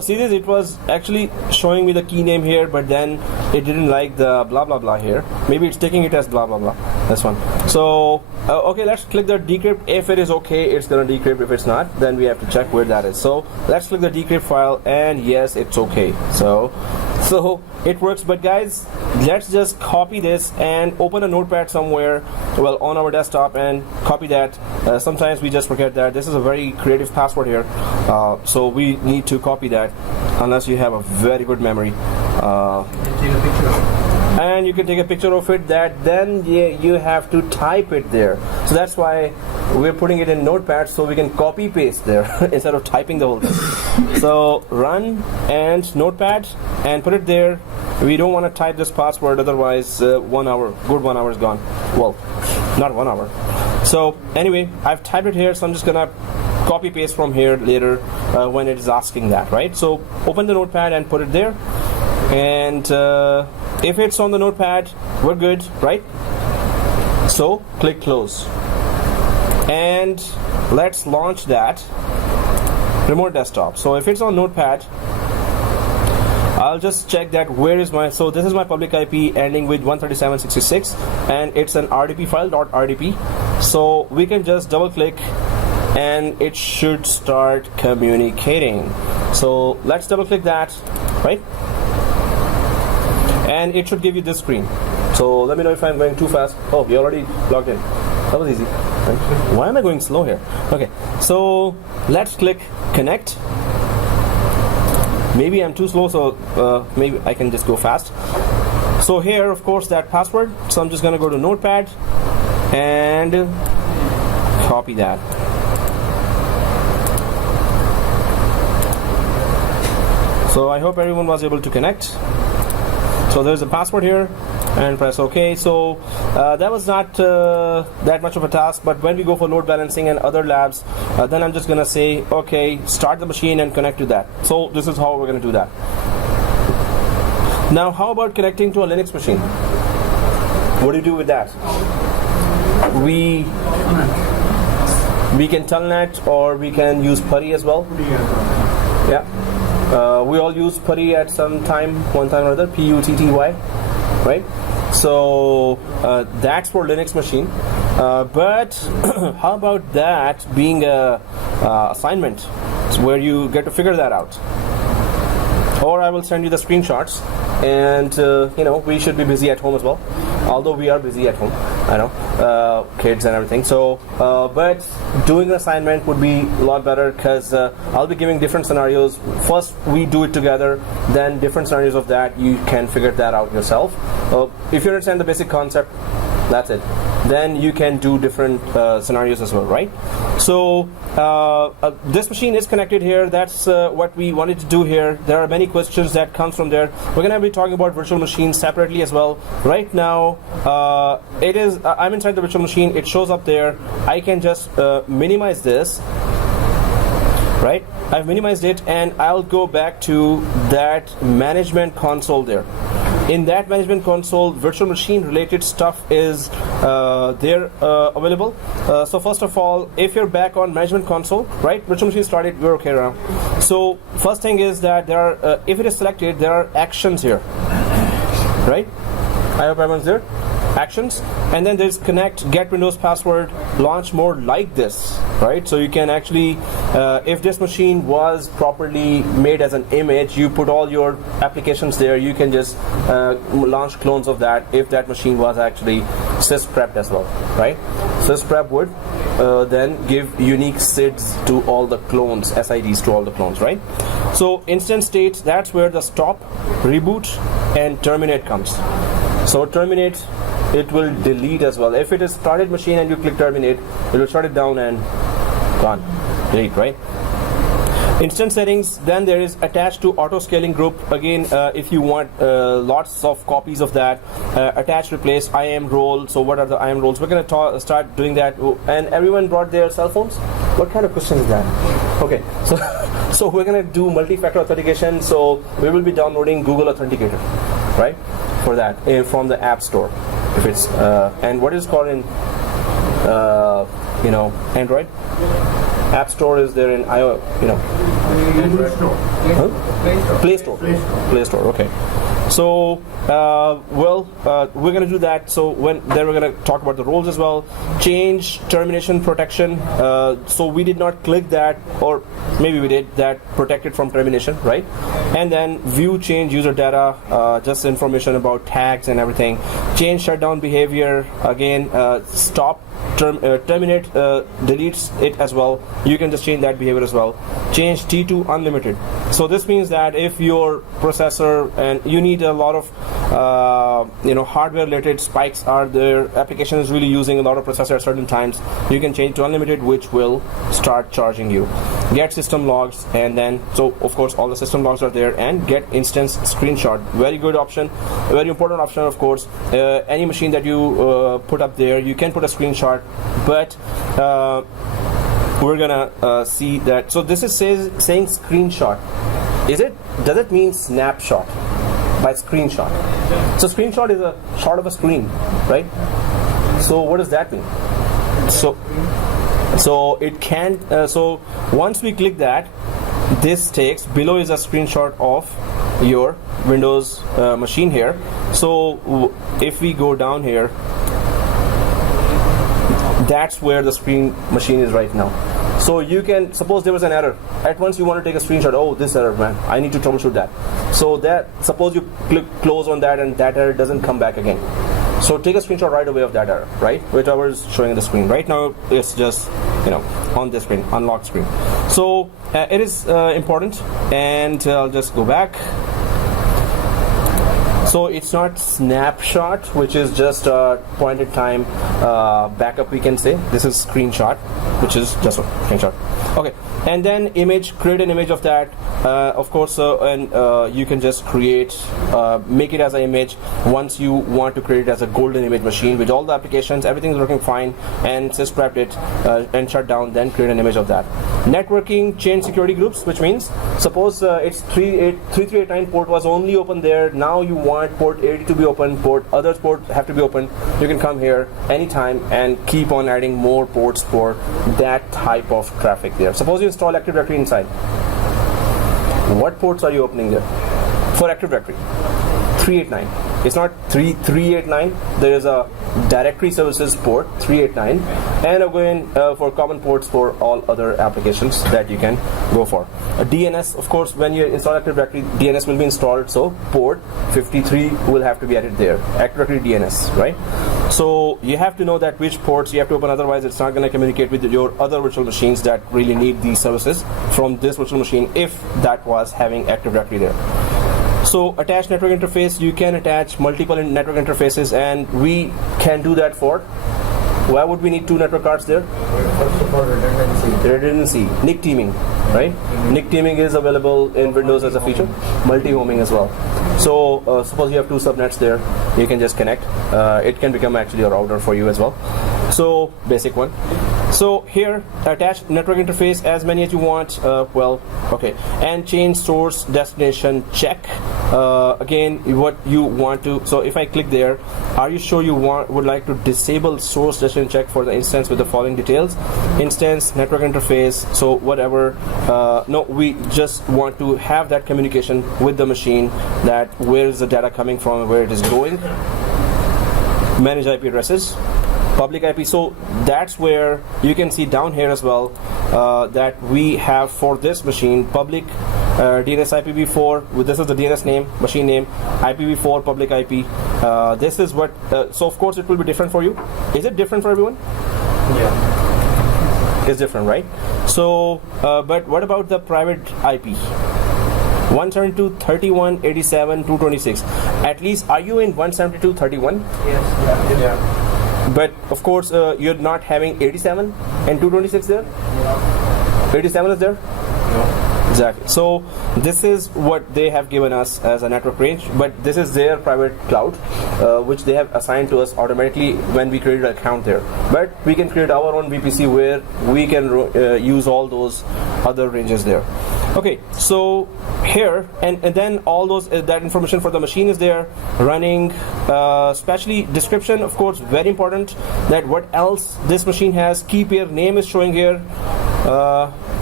see this, it was actually showing me the key name here, but then it didn't like the blah blah blah here. Maybe it's taking it as blah blah blah. This one. So okay, let's click the decrypt. If it is okay, it's gonna decrypt. If it's not, then we have to check where that is. So let's click the decrypt file, and yes, it's okay. So it works. But guys, let's just copy this and open a notepad somewhere, well, on our desktop, and copy that. Sometimes we just forget that. This is a very creative password here, so we need to copy that unless you have a very good memory. And you can take a picture of it, that then you have to type it there. So that's why we're putting it in notepad, so we can copy paste there instead of typing the whole thing. So run and notepad and put it there. We don't want to type this password, otherwise 1 hour, good 1 hour is gone. Well, not 1 hour. So anyway, I've typed it here, so I'm just gonna copy paste from here later when it is asking that, right? So open the notepad and put it there, and if it's on the notepad, we're good, right? So click close, and let's launch that remote desktop. So if it's on notepad, I'll just check that where is my, so this is my public IP ending with 137.66, and it's an RDP file, .rdp. So we can just double click and it should start communicating. So let's double click that, right? And it should give you this screen. So let me know if I'm going too fast. Oh, we already logged in. That was easy. Right? Why am I going slow here? Okay, so let's click connect. Maybe I'm too slow, so maybe I can just go fast. So here, of course, that password. So I'm just gonna go to notepad and copy that. So I hope everyone was able to connect. So there's a password here, and press OK. So that was not that much of a task, but when we go for load balancing and other labs, then I'm just gonna say, okay, start the machine and connect to that. So this is how we're gonna do that. Now, how about connecting to a Linux machine? What do you do with that? We can telnet, or we can use PuTTY as well. Yeah. We all use PuTTY at some time, one time or other, PuTTY, right? So that's for Linux machine. But how about that being a assignment where you get to figure that out? Or I will send you the screenshots, and we should be busy at home as well. Although we are busy at home, I know, kids and everything. So, but doing an assignment would be a lot better, because I'll be giving different scenarios. First, we do it together. Then, different scenarios of that, you can figure that out yourself. If you understand the basic concept, that's it. Then you can do different scenarios as well, right? So this machine is connected here. That's what we wanted to do here. There are many questions that comes from there. We're gonna be talking about virtual machines separately as well. Right now, I'm inside the virtual machine. It shows up there. I can just minimize this. Right? I've minimized it, and I'll go back to that management console there. In that management console, virtual machine related stuff is there available. So first of all, if you're back on management console, right, virtual machine started, we're okay around. So first thing is that there are, if it is selected, there are actions here, right? I hope everyone's there. Actions, and then there's connect, get Windows password, launch mode, like this, right? So you can actually, if this machine was properly made as an image, you put all your applications there, you can just launch clones of that if that machine was actually sysprepped as well, right? Sysprep would then give unique SIDs to all the clones, SIDs to all the clones, right? So instance state, that's where the stop, reboot, and terminate comes. So terminate, it will delete as well. If it is started machine and you click terminate, it will shut it down and gone, delete, right? Instance settings, then there is attached to auto scaling group. Again, if you want lots of copies of that, attach, replace, IAM role. So what are the IAM roles? We're going to start doing that. And everyone brought their cell phones? What kind of question is that? Okay, so we're going to do multi-factor authentication. So we will be downloading Google Authenticator, right? For that from the App Store. If it's and what is called in Android App Store is there in iOS, Play Store. Okay. So we're going to do that. So then we're going to talk about the roles as well. Change, termination, protection. So we did not click that, or maybe we did, that protected from termination, right? And then view, change user data, just information about tags and everything. Change shutdown behavior. Again, stop, terminate, deletes it as well. You can just change that behavior as well. Change T to unlimited. So this means that if your processor and you need a lot of hardware related spikes are there, application is really using a lot of processor at certain times, you can change to unlimited, which will start charging you. Get system logs, and then so of course all the system logs are there, and get instance screenshot. Very good option, a very important option, of course. Any machine that you put up there, you can put a screenshot, but we're gonna see that. So this is saying screenshot. Does it mean snapshot by screenshot? So screenshot is a shot of a screen, right? So what does that mean? So it can't. So once we click that, this takes below is a screenshot of your Windows machine here. So if we go down here, that's where the screen machine is right now. So you can, suppose there was an error. At once you want to take a screenshot. Oh, this error, man. I need to troubleshoot that. So that, suppose you click close on that and that error doesn't come back again. So take a screenshot right away of that error, right? Whichever is showing on the screen. Right now it's just, on the screen, unlocked screen. So it is important, and I'll just go back. So it's not snapshot, which is just a point in time backup, we can say. This is screenshot, which is just a screenshot. Okay, and then image, create an image of that. Of course, and you can just create, make it as an image. Once you want to create it as a golden image machine with all the applications, everything is working fine, and sysprepped it and shut down, then create an image of that. Networking, change security groups, which means suppose it's 3389 port was only open there. Now you want port 80 to be open, others port have to be open. You can come here anytime and keep on adding more ports for that type of traffic there. Suppose you install Active Directory inside. What ports are you opening there? For Active Directory, 389. It's not 389. There is a directory services port 389, and again for common ports for all other applications that you can go for. A DNS, of course, when you install Active Directory, DNS will be installed, so port 53 will have to be added there. Active Directory DNS, right? So you have to know that which ports you have to open, otherwise it's not going to communicate with your other virtual machines that really need these services from this virtual machine if that was having Active Directory there. So attach network interface, you can attach multiple network interfaces, and we can do that for, why would we need two network cards there? First of all, Redundancy. NIC teaming, right? NIC teaming is available in Windows as a feature. Multi-homing as well. So suppose you have two subnets there, you can just connect. It can become actually a router for you as well. So basic one. So here, attach network interface as many as you want. And change source destination check. Again, what you want to. So if I click there, are you sure you would like to disable source destination check for the instance with the following details? Instance, network interface. So whatever. No, we just want to have that communication with the machine, that where is the data coming from, where it is going. Manage IP addresses. Public IP, so that's where you can see down here as well that we have for this machine public DNS IPv4. This is the DNS name, machine name, IPv4 public IP. This is what. So of course it will be different for you. Is it different for everyone? Yeah. It's different, right? So, but what about the private IP? 172.31.87.226. At least, are you in 172.31? Yes. Yeah. But of course, you're not having 87 and 226 there? 87 is there? No. Exactly. So this is what they have given us as a network range, but this is their private cloud, which they have assigned to us automatically when we created an account there. But we can create our own VPC where we can use all those other ranges there. Okay, so here and then all those that information for the machine is there running, especially description, of course, very important, that what else this machine has. Key pair name is showing here.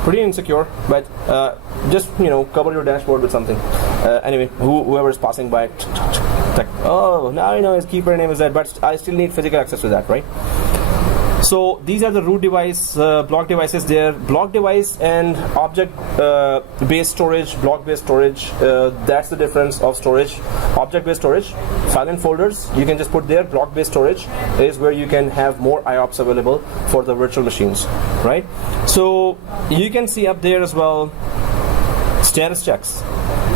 Pretty insecure, but just cover your dashboard with something. Anyway, whoever is passing by, oh, now I know his key pair name is that, but I still need physical access to that, right? So these are the root device, block devices there. Block device and object-based storage, block-based storage. That's the difference of storage. Object-based storage, silent folders, you can just put there. Block-based storage is where you can have more IOPS available for the virtual machines, right? So you can see up there as well, status checks.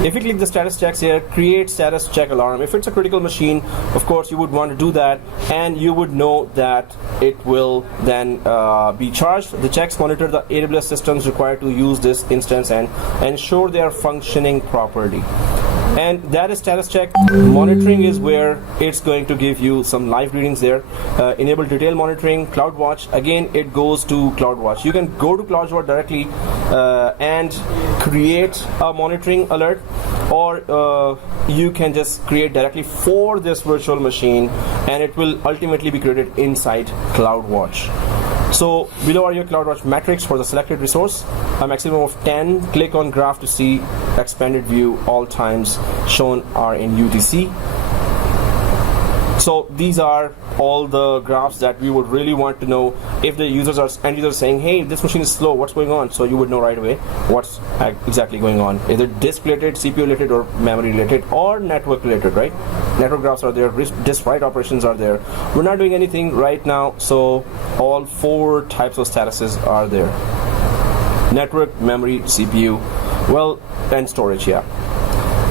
If you click the status checks here, create status check alarm. If it's a critical machine, of course you would want to do that, and you would know that it will then be charged. The checks monitor the AWS systems required to use this instance and ensure they are functioning properly. And that is status check. Monitoring is where it's going to give you some live readings there. Enable detail monitoring. CloudWatch, again it goes to CloudWatch. You can go to CloudWatch directly and create a monitoring alert, or you can just create directly for this virtual machine, and it will ultimately be created inside CloudWatch. So below are your CloudWatch metrics for the selected resource. A maximum of 10. Click on graph to see expanded view. All times shown are in UTC. So these are all the graphs that we would really want to know if the end users saying, hey, this machine is slow, what's going on? So you would know right away what's exactly going on. Is it disk related, CPU related, or memory related, or network related, right? Network graphs are there, disk write operations are there. We're not doing anything right now, so all 4 types of statuses are there. Network, memory, CPU, and storage, yeah.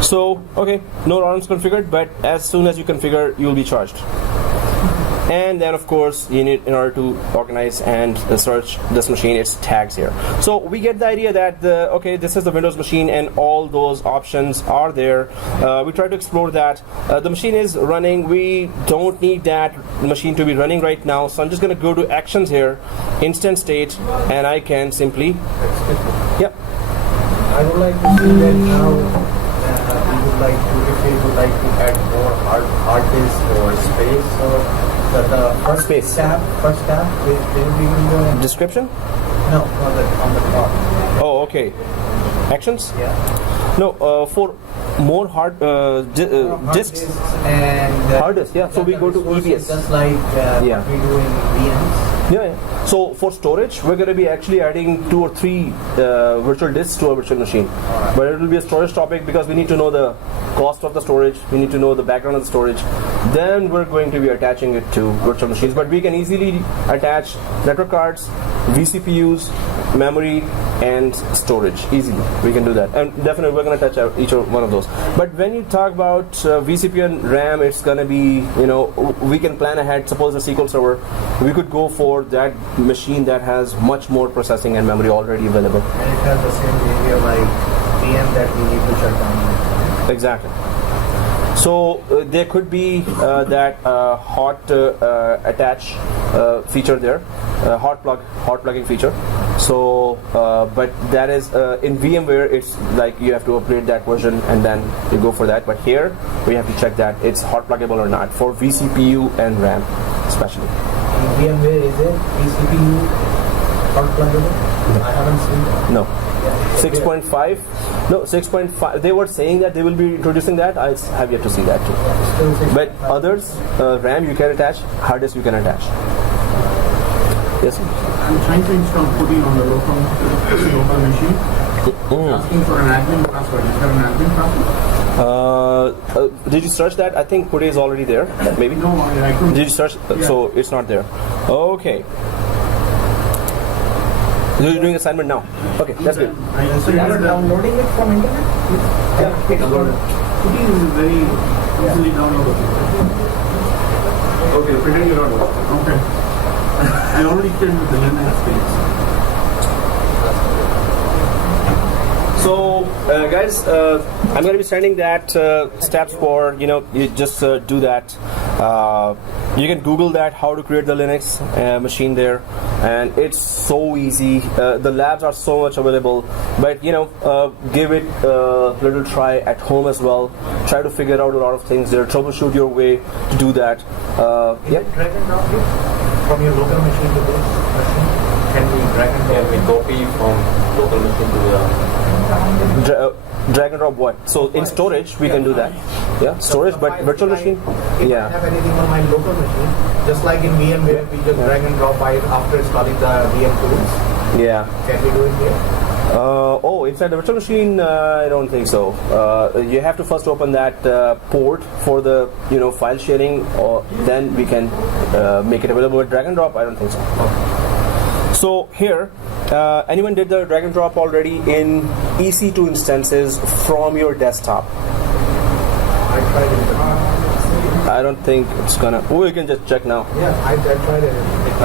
So, okay, no alarms configured, but as soon as you configure, you will be charged. And then of course you need, in order to organize and search this machine, its tags here. So we get the idea that this is the Windows machine and all those options are there. We try to explore that. The machine is running. We don't need that machine to be running right now, so I'm just going to go to actions here, instant state, and I can simply I would like to see that now we would like to, if we would like to add more hard disk or space, or the first tab, will be in the description? No, on the top. Oh, okay. Actions? Yeah. No, for more hard disks and hard disk. Yeah. So we go to EBS. Just like we do in VMs. Yeah. So for storage, we're going to be actually adding 2 or 3 virtual disks to a virtual machine. But it will be a storage topic because we need to know the cost of the storage. We need to know the background of the storage. Then we're going to be attaching it to virtual machines. But we can easily attach network cards, vCPUs, memory, and storage easily. We can do that, and definitely we're going to touch out each one of those. But when you talk about vCPU and RAM, it's going to be, we can plan ahead. Suppose a SQL server, we could go for that machine that has much more processing and memory already available. And it has the same behavior like VM that we need to shut down. Exactly. So there could be that hot attach feature there. hot plugging feature. So, but that is in VMware. It's like you have to upgrade that version and then you go for that. But here we have to check that it's hot pluggable or not for vCPU and RAM, especially. VMware is it vCPU hot pluggable? I haven't seen that. No. 6.5. No, 6.5. They were saying that they will be introducing that. I have yet to see that too. But others, RAM you can attach, hard disk you can attach. Yes. I'm trying to install PuTTY on the local machine. Asking for an admin password. Is there an admin password? Did you search that? I think PuTTY is already there. Maybe. No, I couldn't. Did you search? Yeah. So it's not there. Okay. So you're doing assignment now. Okay, that's good. So you are downloading it from internet? Yeah, PuTTY is very easily downloadable. Okay, pretend you're not working. Okay. I already came with the Linux page. So, guys, I'm going to be sending that steps for, you just do that. You can Google that, how to create the Linux machine there. And it's so easy. The labs are so much available. But, give it a little try at home as well. Try to figure out a lot of things there. Troubleshoot your way to do that. Yeah. Drag and drop it from your local machine to this machine? Can we drag and drop? We copy from local machine to the drag and drop what? So in storage we can do that. Yeah, storage, but virtual machine. If I have anything on my local machine, just like in VMware, we just drag and drop by after installing the VM tools. Yeah. Can we do it here? Inside the virtual machine, I don't think so. You have to first open that port for the file sharing, or then we can make it available with drag and drop. I don't think so. So here, anyone did the drag and drop already in EC2 instances from your desktop? I tried it. I don't think it's gonna. Oh, you can just check now. Yeah, I tried it.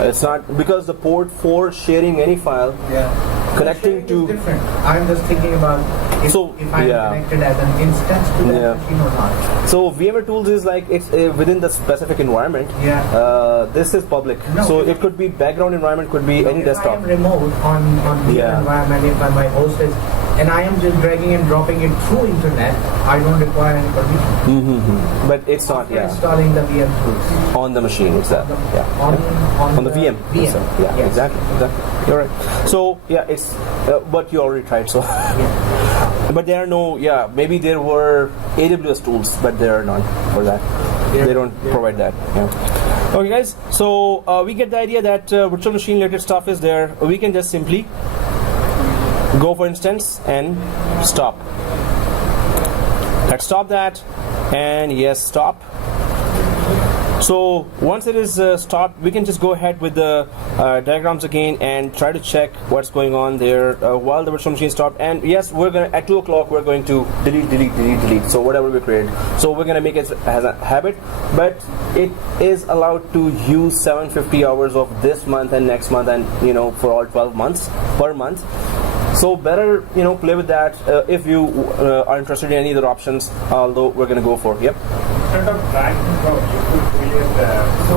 It's not because the port for sharing any file. Yeah. Connecting to different. I'm just thinking about if I'm connected as an instance to that machine or not. So VMware Tools is like it's within the specific environment. Yeah. This is public, so it could be background environment, could be any desktop. If I am remote on the environment, if my host is, and I am just dragging and dropping it through internet, I don't require any permission. But it's not. Installing the VM tools on the machine itself. On the VM. VM. Yeah, yes. Exactly. You're right. So it's but you already tried. So, but there are no. Yeah, maybe there were AWS tools, but there are none for that. They don't provide that. Yeah. Okay, guys. So we get the idea that virtual machine related stuff is there. We can just simply go for instance and stop. Let's stop that, and yes, stop. So once it is stopped, we can just go ahead with the diagrams again and try to check what's going on there while the virtual machine stopped. And yes, we're gonna at 2 o'clock we're going to delete. So whatever we created. So we're gonna make it as a habit, but it is allowed to use 750 hours of this month and next month, and for all 12 months per month. So better play with that if you are interested in any other options. Although we're gonna go for Instead of drag and drop, you could create a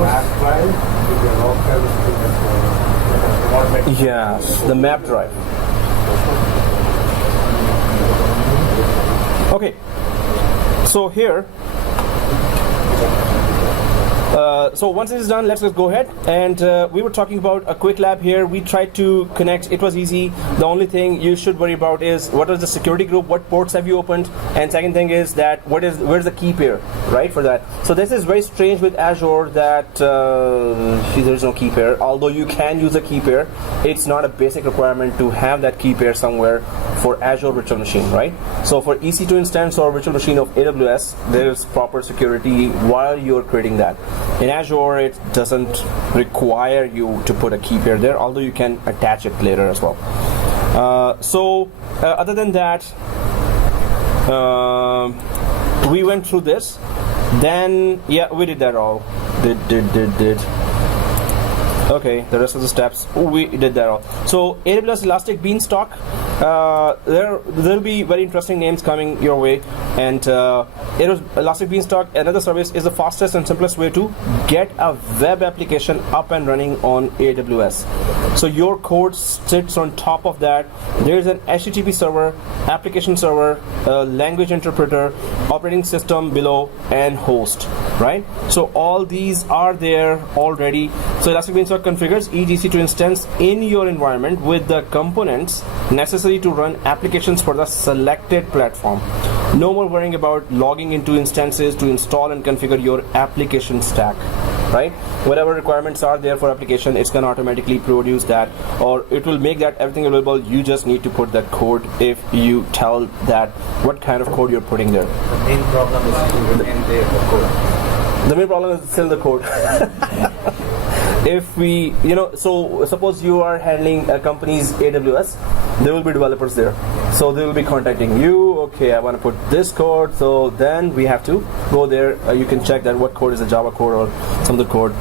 map file with your local the map drive. Okay. So here. So once it is done, let's just go ahead. And we were talking about a quick lab here. We tried to connect. It was easy. The only thing you should worry about is what is the security group, what ports have you opened, and second thing is that where's the key pair, right, for that. So this is very strange with Azure that there's no key pair. Although you can use a key pair, it's not a basic requirement to have that key pair somewhere for Azure virtual machine, right? So for EC2 instance or virtual machine of AWS, there's proper security while you're creating that. In Azure, it doesn't require you to put a key pair there, although you can attach it later as well. Other than that, we went through this. Then, we did that all. Did. Okay, the rest of the steps, we did that all. So AWS Elastic Beanstalk, There'll be very interesting names coming your way, and Elastic Beanstalk, another service, is the fastest and simplest way to get a web application up and running on AWS. So your code sits on top of that. There's an HTTP server, application server, language interpreter, operating system below, and host, right? So all these are there already. So Elastic Beanstalk configures each EC2 instance in your environment with the components necessary to run applications for the selected platform. No more worrying about logging into instances to install and configure your application stack, right? Whatever requirements are there for application, it's going to automatically produce that, or it will make that everything available. You just need to put that code if you tell that what kind of code you're putting there. The main problem is to remain the code. The main problem is still the code. If we, so suppose you are handling a company's AWS, there will be developers there. So they will be contacting you. Okay, I want to put this code. So then we have to go there. You can check that what code is a Java code or some other code.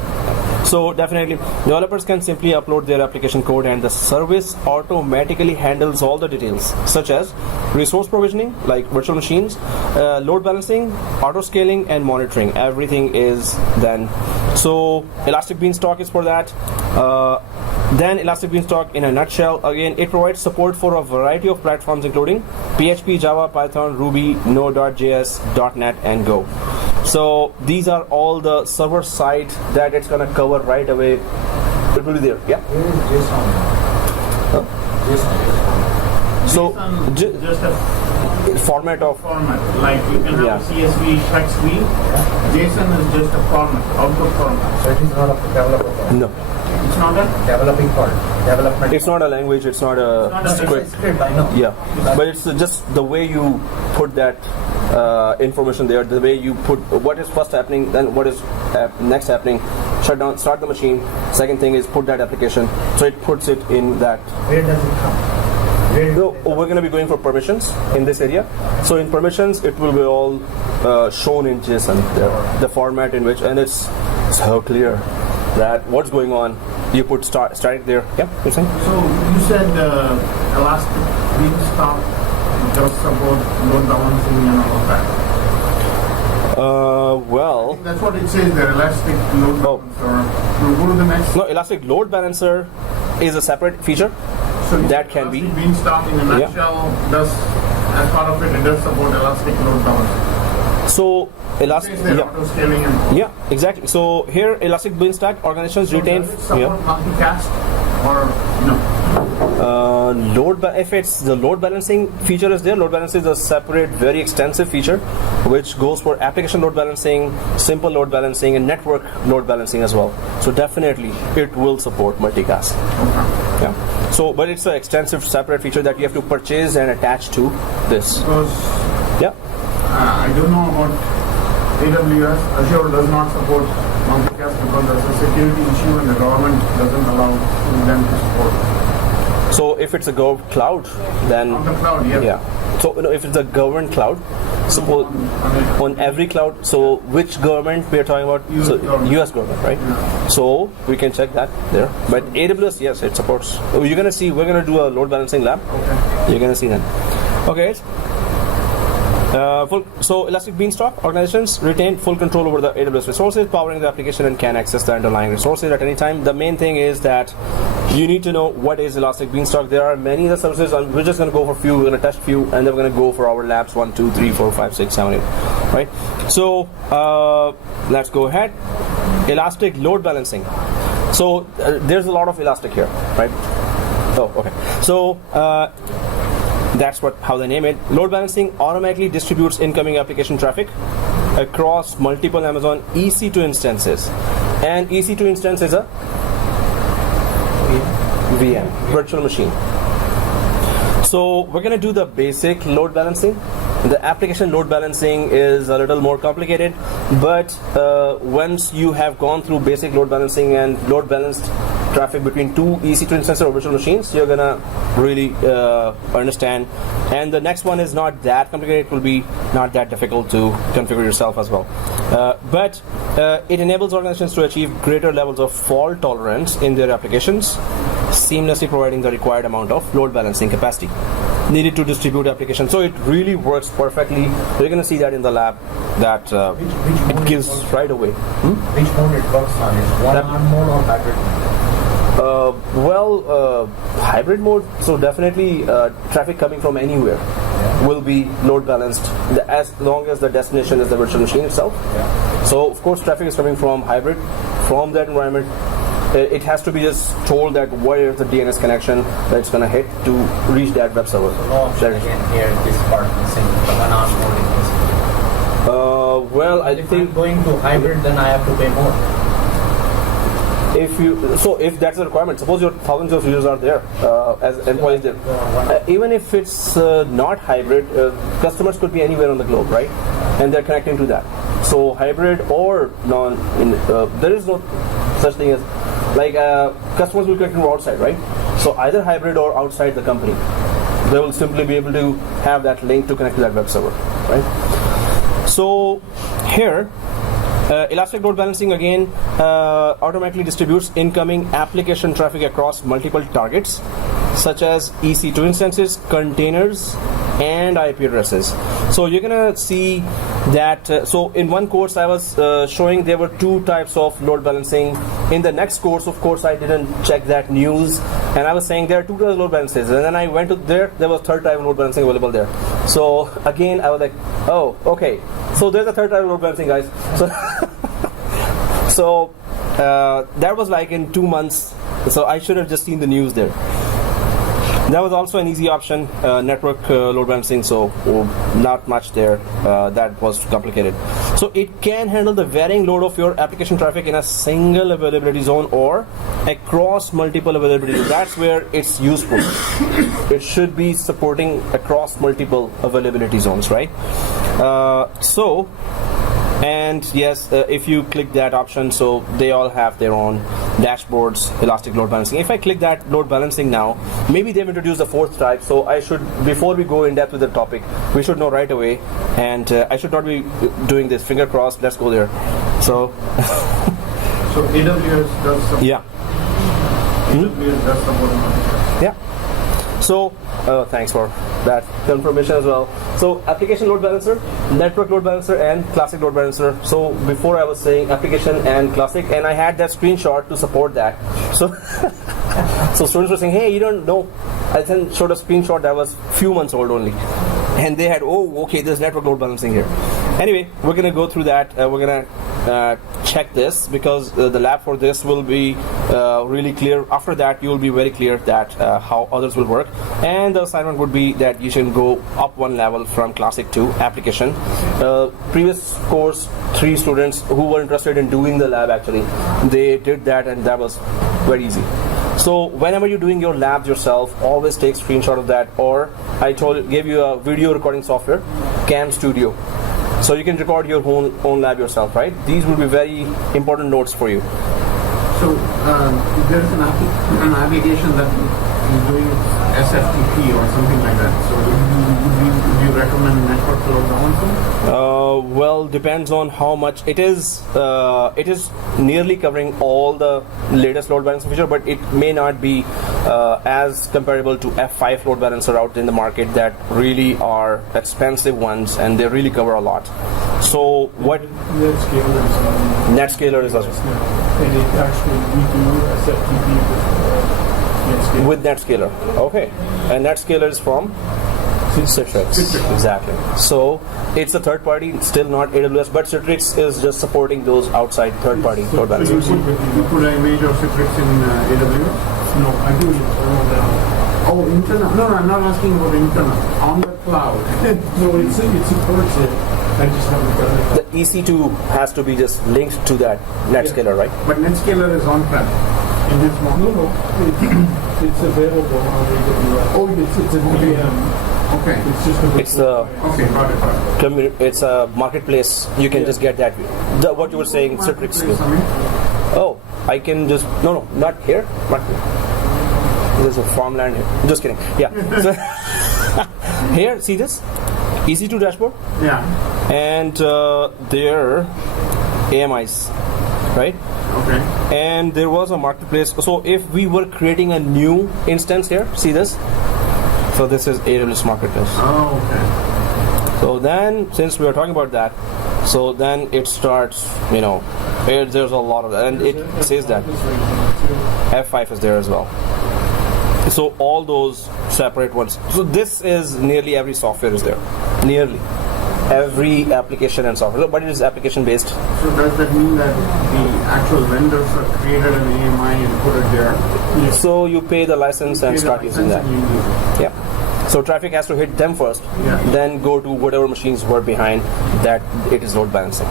So definitely, developers can simply upload their application code, and the service automatically handles all the details, such as resource provisioning, like virtual machines, load balancing, auto scaling, and monitoring. Everything is done. So Elastic Beanstalk is for that. Then Elastic Beanstalk, in a nutshell, again, it provides support for a variety of platforms, including PHP, Java, Python, Ruby, Node.js, .NET, and Go. So these are all the server side that it's going to cover right away. It will be there. Yeah. Where is JSON? Huh? JSON. So Just a format of format, like you can have CSV, TextV. JSON is just a format, output format. So it is not a developer part. no. It's not a Developing part. Development. It's not a language. It's not a script. Script, I know. Yeah, but it's just the way you put that information there, the way you put what is first happening, then what is next happening. Shut down, start the machine. Second thing is put that application. So it puts it in that. Where does it come? So we're going to be going for permissions in this area. So in permissions, it will be all shown in JSON there, the format in which, and it's so clear that what's going on. You put static there. Yeah, you're saying? So you said Elastic Beanstalk does support load balancing and all of that. Well, That's what it says there, Elastic Load Balancer. We'll go to the next. no, Elastic Load Balancer is a separate feature. So that can be. Elastic Beanstalk in a nutshell does, as part of it does support Elastic Load Balancer. So Elastic, It says there auto scaling and yeah, exactly. So here, Elastic Beanstalk organizations retain. Does it support multicast or no? If it's the load balancing feature is there, load balancing is a separate, very extensive feature, which goes for application load balancing, simple load balancing, and network load balancing as well. So definitely, it will support multicast. Okay. Yeah. So, but it's an extensive, separate feature that you have to purchase and attach to this. Because Yeah. I don't know about AWS. Azure does not support multicast because there's a security issue and the government doesn't allow them to support. So if it's a cloud, then On the cloud, yes. yeah. So if it's a government cloud, suppose on every cloud. So which government we are talking about? US So government. US government, right? Yeah. So we can check that there. But AWS, yes, it supports. You're gonna see. We're gonna do a load balancing lab. Okay. You're gonna see that. Okay. So Elastic Beanstalk organizations retain full control over the AWS resources, powering the application, and can access the underlying resources at any time. The main thing is that you need to know what is Elastic Beanstalk. There are many other services, and we're just going to go for a few. We're going to test a few, and then we're going to go for our labs 1, 2, 3, 4, 5, 6, 7, 8. Right? So let's go ahead. Elastic load balancing. So there's a lot of Elastic here, right? Oh, okay. So that's how they name it. Load balancing automatically distributes incoming application traffic across multiple Amazon EC2 instances. And EC2 instance is a VM, virtual machine. So we're going to do the basic load balancing. The application load balancing is a little more complicated, but once you have gone through basic load balancing and load balanced traffic between two EC2 instances or virtual machines, you're gonna really understand. And the next one is not that complicated. It will be not that difficult to configure yourself as well. But it enables organizations to achieve greater levels of fault tolerance in their applications, seamlessly providing the required amount of load balancing capacity. needed to distribute application. So it really works perfectly. You're going to see that in the lab that it gives right away. Which mode it works on? Is one-on mode or hybrid mode? Hybrid mode. So definitely traffic coming from anywhere will be load balanced as long as the destination is the virtual machine itself. So of course traffic is coming from hybrid, from that environment. It has to be just told that where is the DNS connection that it's going to hit to reach that web server. So no option again here, this part missing, the one-on mode is missing. Well, I If think I'm going to hybrid, then I have to pay more. if that's a requirement, suppose your thousands of users are there as employees there. Even if it's not hybrid, customers could be anywhere on the globe, right? And they're connecting to that. So hybrid or non, there is no such thing as like customers will connect from outside, right? So either hybrid or outside the company, they will simply be able to have that link to connect to that web server, right? So here, Elastic Load Balancing again automatically distributes incoming application traffic across multiple targets, such as EC2 instances, containers, and IP addresses. So you're gonna see that. So in one course I was showing there were two types of load balancing. In the next course, of course, I didn't check that news, and I was saying there are two types of load balances. And then I went to there was third type of load balancing available there. So again, I was like, oh, okay. So there's a third type of load balancing, guys. So that was like in 2 months. So I should have just seen the news there. That was also an easy option, network load balancing, so not much there. That was complicated. So it can handle the varying load of your application traffic in a single availability zone or across multiple availability zones. That's where it's useful. It should be supporting across multiple availability zones, right? And yes, if you click that option, so they all have their own dashboards, Elastic Load Balancing. If I click that load balancing now, maybe they've introduced the fourth type, so I should, before we go in depth with the topic, we should know right away, and I should not be doing this, finger crossed, let's go there. So So AWS does support. yeah. AWS does support. Yeah. So, thanks for that confirmation as well. So, application load balancer, network load balancer, and classic load balancer. So, before I was saying application and classic, and I had that screenshot to support that. So, so students were saying, hey, you don't know. I then showed a screenshot that was few months old only. And they had, oh, okay, there's network load balancing here. Anyway, we're going to go through that. We're going to check this because the lab for this will be really clear. After that, you will be very clear that how others will work. And the assignment would be that you should go up one level from classic to application. Previous course, 3 students who were interested in doing the lab actually, they did that and that was very easy. So whenever you're doing your labs yourself, always take screenshot of that, or I gave you a video recording software, Cam Studio. So you can record your own lab yourself, right? These will be very important notes for you. So there's an application that is doing SFTP or something like that. So would you recommend network load balancing? Well, depends on how much it is. It is nearly covering all the latest load balancing feature, but it may not be as comparable to F5 load balancer out in the market that really are expensive ones, and they really cover a lot. So what? Netscaler is also. And it actually we do SFTP with Netscaler. Okay, and Netscaler is from Citrix. Exactly. So it's a third party, still not AWS, but Citrix is just supporting those outside third party load balancers. You put an image of Citrix in AWS? No, I do it internal now. Oh, internal? No, I'm not asking about internal. On the cloud. No, it supports it. I just haven't done it. The EC2 has to be just linked to that Netscaler, right? But Netscaler is on-prem in this model? No, it's available on AWS. Oh, It's a VM. Okay. It's just Okay, got it. It's a marketplace. You can just get that. What you were saying, Citrix. Oh, I can just no, not here. There's a farmland here. Just kidding. Yeah. So, here, see this EC2 dashboard. Yeah. And their AMIs, right? Okay. And there was a marketplace. So if we were creating a new instance here, see this. So this is AWS Marketplace. Oh, okay. So then, since we are talking about that, so then it starts, there's a lot of that, and it says that F5 is there as well. So all those separate ones. So this is nearly every software is there. Nearly every application and software, but it is application based. So does that mean that the actual vendors have created an AMI and put it there? Yes. So you pay the license and start using that. Yeah. So traffic has to hit them first, then go to whatever machines were behind that it is load balancing.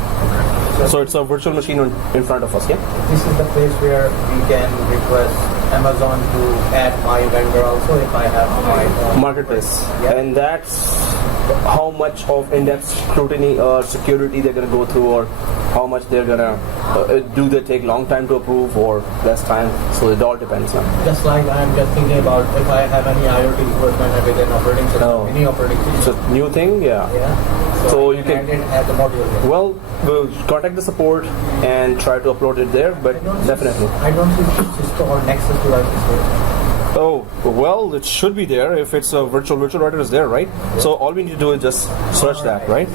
So it's a virtual machine in front of us, yeah? This is the place where we can request Amazon to add my vendor also if I have my own marketplace. Yeah. And that's how much of in-depth scrutiny or security they're going to go through, or how much they're going to do they take long time to approve or less time. So it all depends on. Just like I'm just thinking about if I have any IoT equipment with an operating system, any operating system. It's a new thing, yeah. Yeah. So you can add the module there. Well, we'll contact the support and try to upload it there, but definitely. I don't see Cisco or Nexus devices here. Oh, well, it should be there if it's a virtual router is there, right? So all we need to do is just search that, right?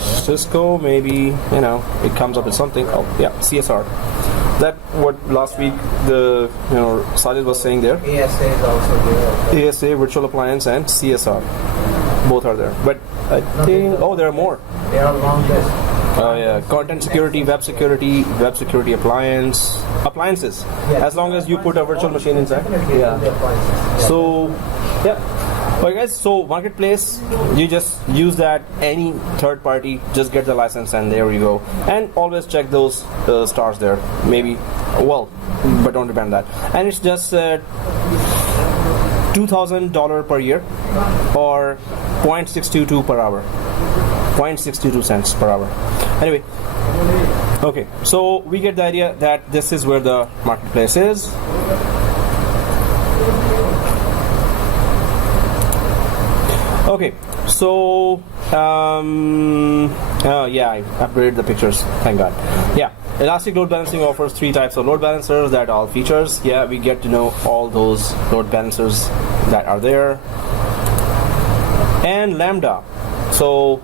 Cisco, maybe, it comes up with something. Oh, yeah, CSR. That what last week the Salil was saying there. ASA is also there. ASA, virtual appliance, and CSR, both are there. But I think there are more. There are long list. Yeah, content security, web security appliances. Yes. As long as you put a virtual machine inside. Yeah. So, yeah. Okay, guys. So marketplace, you just use that. Any third party, just get the license, and there you go. And always check those stars there. Maybe, but don't depend on that. And it's just $2,000 per year, or 0.622 per hour. 0.62 cents per hour. Anyway, okay, so we get the idea that this is where the marketplace is. Okay, so I upgraded the pictures, thank God. Yeah, Elastic Load Balancing offers 3 types of load balancers that all features. Yeah, we get to know all those load balancers that are there. And Lambda. So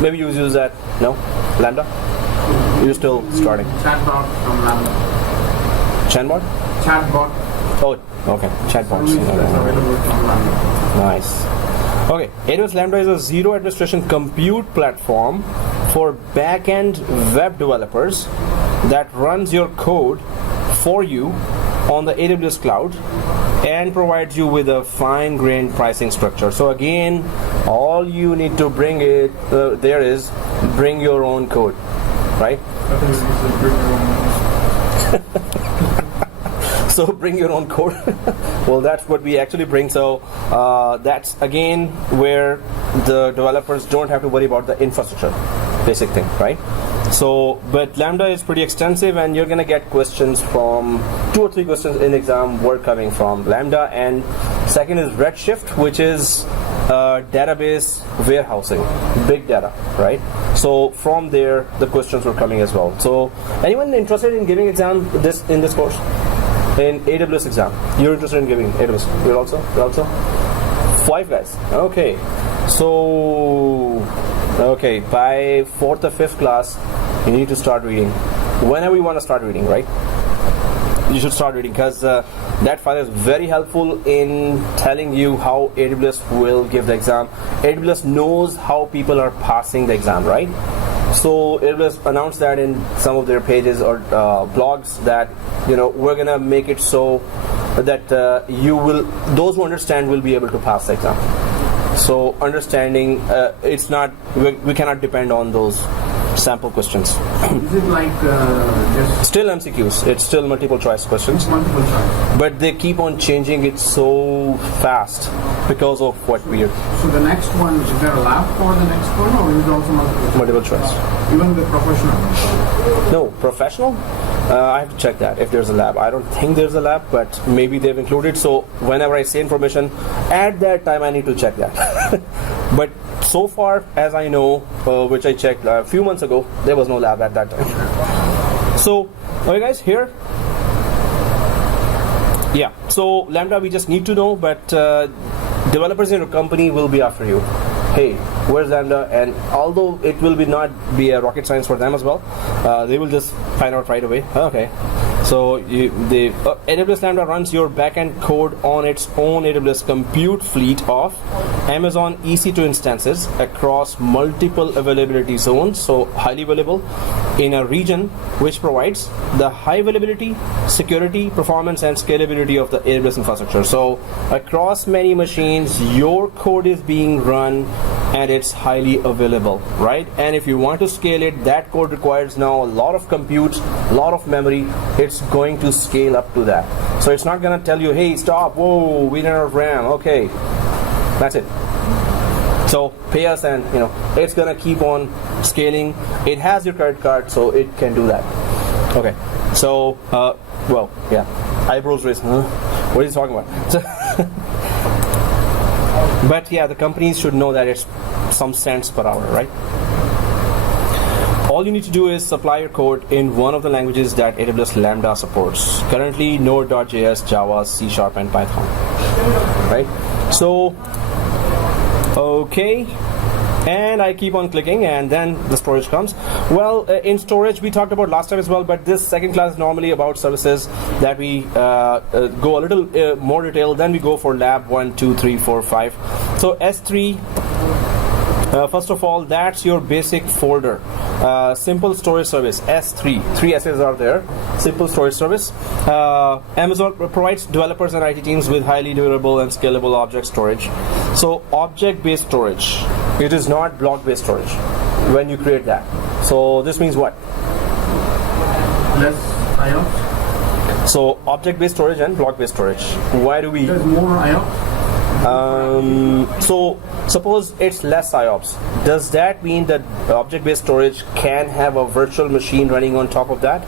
maybe you use that. No? Lambda? You're still starting. Chatbot from Lambda. Chatbot? Chatbot. Oh, okay. Chatbots. That's available from Lambda. Nice. Okay. AWS Lambda is a zero administration compute platform for back-end web developers that runs your code for you on the AWS cloud and provides you with a fine-grained pricing structure. So again, all you need to bring bring your own code, right? So bring your own code. Well, that's what we actually bring. So that's again where the developers don't have to worry about the infrastructure, basic thing, right? So, but Lambda is pretty extensive, and you're gonna get questions from 2 or 3 questions in exam were coming from Lambda. And second is Redshift, which is database warehousing, big data, right? So from there, the questions were coming as well. So anyone interested in giving exam in this course? In AWS exam, you're interested in giving AWS? You're also 5 guys. Okay, so by 4th or 5th class, you need to start reading. Whenever you want to start reading, right? You should start reading, because that file is very helpful in telling you how AWS will give the exam. AWS knows how people are passing the exam, right? So AWS announced that in some of their pages or blogs that we're gonna make it so that those who understand will be able to pass the exam. So understanding, it's not, we cannot depend on those sample questions. Is it like just still MCQs? It's still multiple choice questions. multiple choice? But they keep on changing it so fast because of what we are. So the next one, is there a lab for the next one, or is it also multiple choice? Even the professional? No, professional? I have to check that if there's a lab. I don't think there's a lab, but maybe they've included. So whenever I say information, at that time I need to check that. But so far, as I know, which I checked a few months ago, there was no lab at that time. So, are you guys here? Yeah. So Lambda we just need to know, but developers in your company will be after you. Hey, where's Lambda? And although it will not be a rocket science for them as well, they will just find out right away. Okay, so AWS Lambda runs your backend code on its own AWS compute fleet of Amazon EC2 instances across multiple availability zones, so highly available, in a region which provides the high availability, security, performance, and scalability of the AWS infrastructure. So across many machines, your code is being run and it's highly available, right? And if you want to scale it, that code requires now a lot of compute, a lot of memory. It's going to scale up to that. So it's not going to tell you, hey, stop, whoa, we ran out of RAM. Okay, that's it. So pay us, and it's gonna keep on scaling. It has your credit card, so it can do that. Okay, so well, yeah, eyebrows raised. Huh? What are you talking about? But yeah, the companies should know that it's some cents per hour, right? All you need to do is supply your code in one of the languages that AWS Lambda supports. Currently, Node.js, Java, C#, and Python. Right? So, okay. And I keep on clicking, and then the storage comes. Well, in storage, we talked about last time as well, but this second class is normally about services that we go a little more detailed. Then we go for lab 1, 2, 3, 4, 5. So S3, first of all, that's your basic folder. Simple storage service, S3. 3 S's are there. Simple storage service. Amazon provides developers and IT teams with highly durable and scalable object storage. So object-based storage. It is not block-based storage when you create that. So this means what? Less IOPS. So object-based storage and block-based storage. Why do we? There's more IOPS. So suppose it's less IOPS. Does that mean that object-based storage can have a virtual machine running on top of that?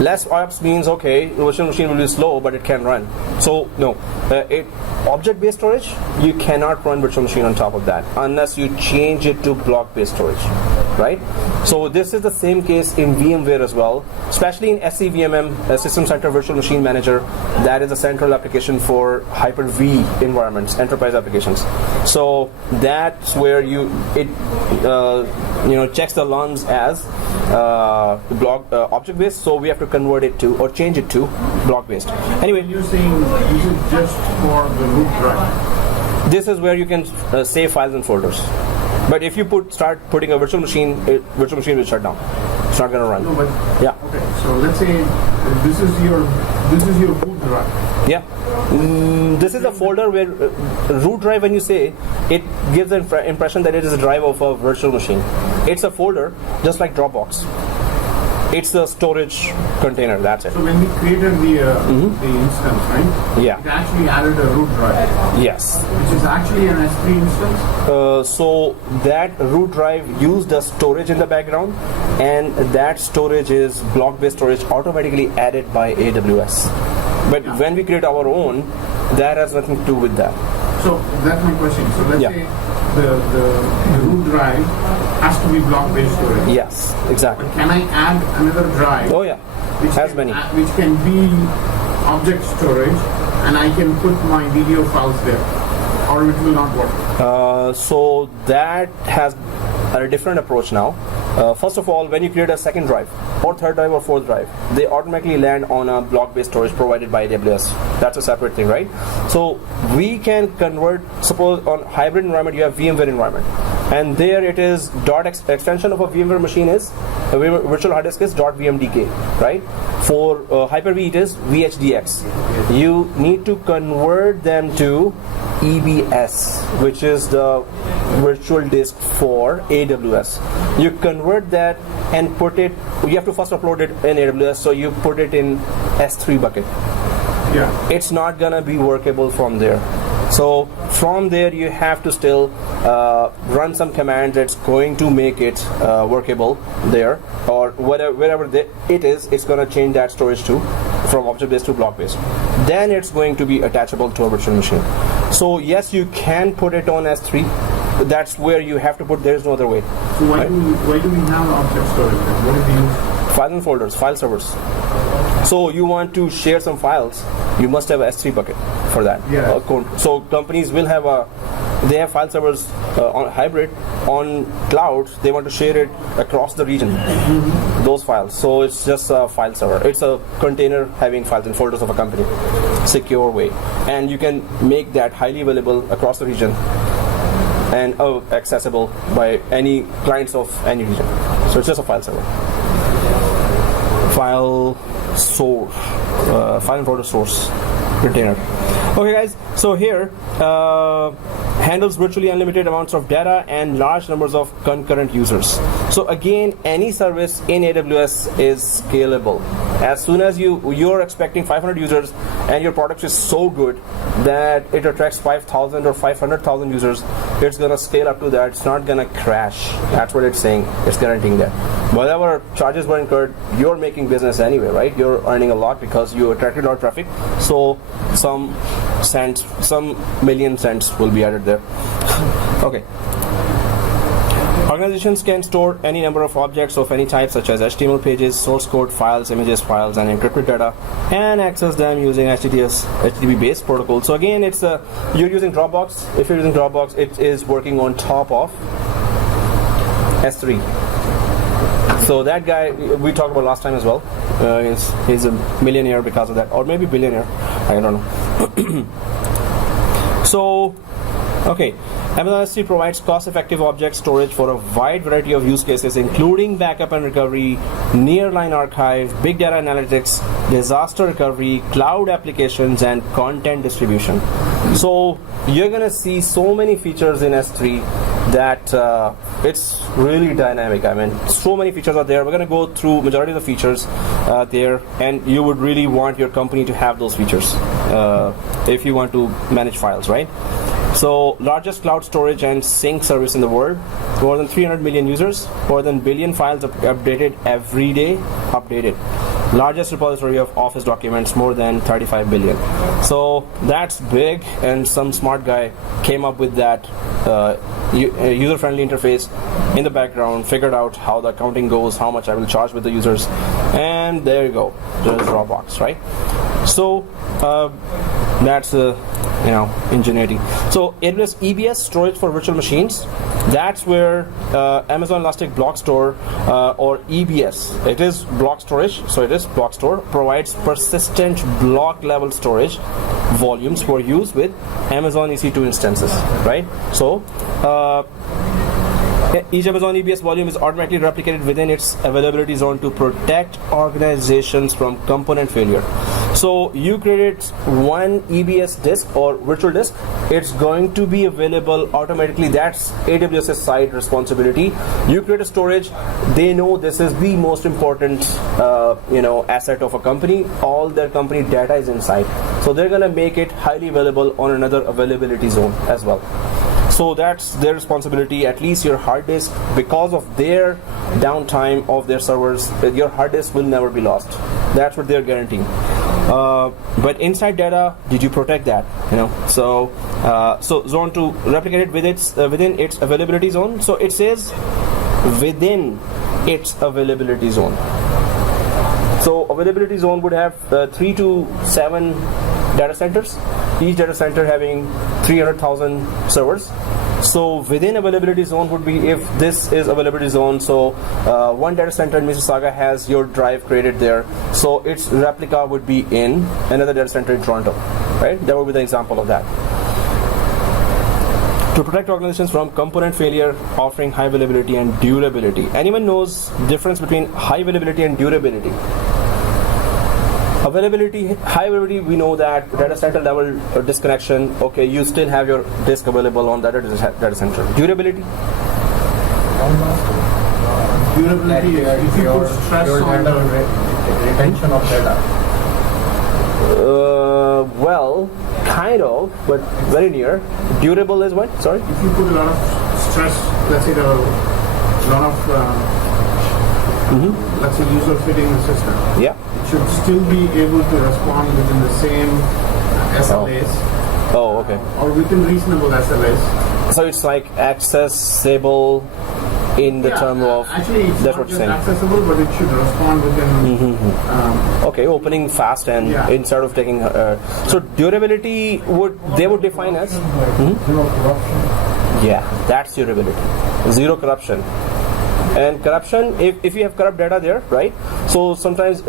Less IOPS means, okay, the virtual machine will be slow, but it can run. So no, object-based storage, you cannot run virtual machine on top of that unless you change it to block-based storage, right? So this is the same case in VMware as well, especially in SCVMM, System Center Virtual Machine Manager. That is a central application for Hyper-V environments, enterprise applications. So that's where it checks the LUNs as object-based. So we have to convert it to or change it to block-based. Anyway, You're saying this is just for the root drive. this is where you can save files and folders. But if you start putting a virtual machine will shut down. It's not going to run. No, but Yeah. okay. So let's say this is your root drive. Yeah. This is a folder where root drive, when you say, it gives the impression that it is a drive of a virtual machine. It's a folder, just like Dropbox. It's a storage container, that's it. So when we created the instance, right? Yeah. It actually added a root drive, Yes. which is actually an S3 instance. So that root drive used the storage in the background, and that storage is block-based storage automatically added by AWS. But when we create our own, that has nothing to do with that. So that's my question. So let's say the root drive has to be block-based storage. Yes, exactly. But can I add another drive? Oh yeah, has many. Which can be object storage, and I can put my video files there, or it will not work. So that has a different approach now. First of all, when you create a second drive, or third drive, or fourth drive, they automatically land on a block-based storage provided by AWS. That's a separate thing, right? So we can convert, suppose on hybrid environment, you have VMware environment, and there it is extension of a VMware machine is, a virtual hard disk is .vmdk, right? For Hyper-V it is VHDX. You need to convert them to EBS, which is the virtual disk for AWS. You convert that and put it, you have to first upload it in AWS, so you put it in S3 bucket. Yeah. It's not gonna be workable from there. So from there you have to still run some command that's going to make it workable there, or wherever it is, it's gonna change that storage to from object-based to block-based. Then it's going to be attachable to a virtual machine. So yes, you can put it on S3. That's where you have to put. There is no other way. So why do we have object storage? What do we use? Files and folders, file servers. So you want to share some files, you must have a S3 bucket for that. Yeah. So companies will have they have file servers on hybrid on clouds. They want to share it across the region, those files. So it's just a file server. It's a container having files and folders of a company, secure way, and you can make that highly available across the region and accessible by any clients of any region. So it's just a file server. File source, file and folder source container. Okay guys, so here handles virtually unlimited amounts of data and large numbers of concurrent users. So again, any service in AWS is scalable. As soon as you're expecting 500 users and your product is so good that it attracts 5,000 or 500,000 users, it's gonna scale up to that. It's not gonna crash. That's what it's saying. It's guaranteeing that. Whatever charges were incurred, you're making business anyway, right? You're earning a lot because you attracted a lot of traffic. So some cents, some million cents will be added there. Okay. Organizations can store any number of objects of any type, such as HTML pages, source code files, images files, and encrypted data, and access them using HTTP-based protocol. So again, it's you're using Dropbox. If you're using Dropbox, it is working on top of S3. So that guy we talked about last time as well. He's a millionaire because of that, or maybe billionaire. I don't know. So, okay. Amazon S3 provides cost-effective object storage for a wide variety of use cases, including backup and recovery, nearline archive, big data analytics, disaster recovery, cloud applications, and content distribution. So you're gonna see so many features in S3 that it's really dynamic. I mean, so many features are there. We're gonna go through majority of the features there, and you would really want your company to have those features if you want to manage files, right? So, largest cloud storage and sync service in the world, more than 300 million users, more than billion files updated every day, largest repository of Office documents, more than 35 billion. So that's big, and some smart guy came up with that user-friendly interface in the background, figured out how the accounting goes, how much I will charge with the users, and there you go, there's Dropbox, right? So that's ingenuity. So AWS EBS, storage for virtual machines, that's where Amazon Elastic Block Store or EBS, it is block storage, so it is block store, provides persistent block level storage volumes for use with Amazon EC2 instances, right? So each Amazon EBS volume is automatically replicated within its availability zone to protect organizations from component failure. So you created one EBS disk or virtual disk, it's going to be available automatically. That's AWS's side responsibility. You create a storage, they know this is the most important asset of a company. All their company data is inside. So they're gonna make it highly available on another availability zone as well. So that's their responsibility. At least your hard disk, because of their downtime of their servers, your hard disk will never be lost. That's what they're guaranteeing. But inside data, did you protect that? So zone 2 replicated with within its availability zone. So it says within its availability zone. So availability zone would have 3 to 7 data centers, each data center having 300,000 servers. So within availability zone would be, if this is availability zone, so one data center in Mississauga has your drive created there, so its replica would be in another data center in Toronto, right? That would be the example of that. To protect organizations from component failure, offering high availability and durability. Anyone knows the difference between high availability and durability? High availability, we know that data center level disconnection, okay, you still have your disk available on that data center. Durability? Durability, if you put stress on the retention of data. Well, kind of, but very near. Durable is what? Sorry? If you put a lot of stress, let's say a lot of let's say user fitting the system. Yeah. It should still be able to respond within the same SLAs. Oh, okay. Or within reasonable SLAs. So it's like accessible in the term of actually it's that's not what you're just saying. accessible, but it should respond within. Okay, opening fast and Yeah. instead of taking. So durability would define as. Zero corruption. Yeah, that's durability. Zero corruption. And corruption, if you have corrupt data there, right? So sometimes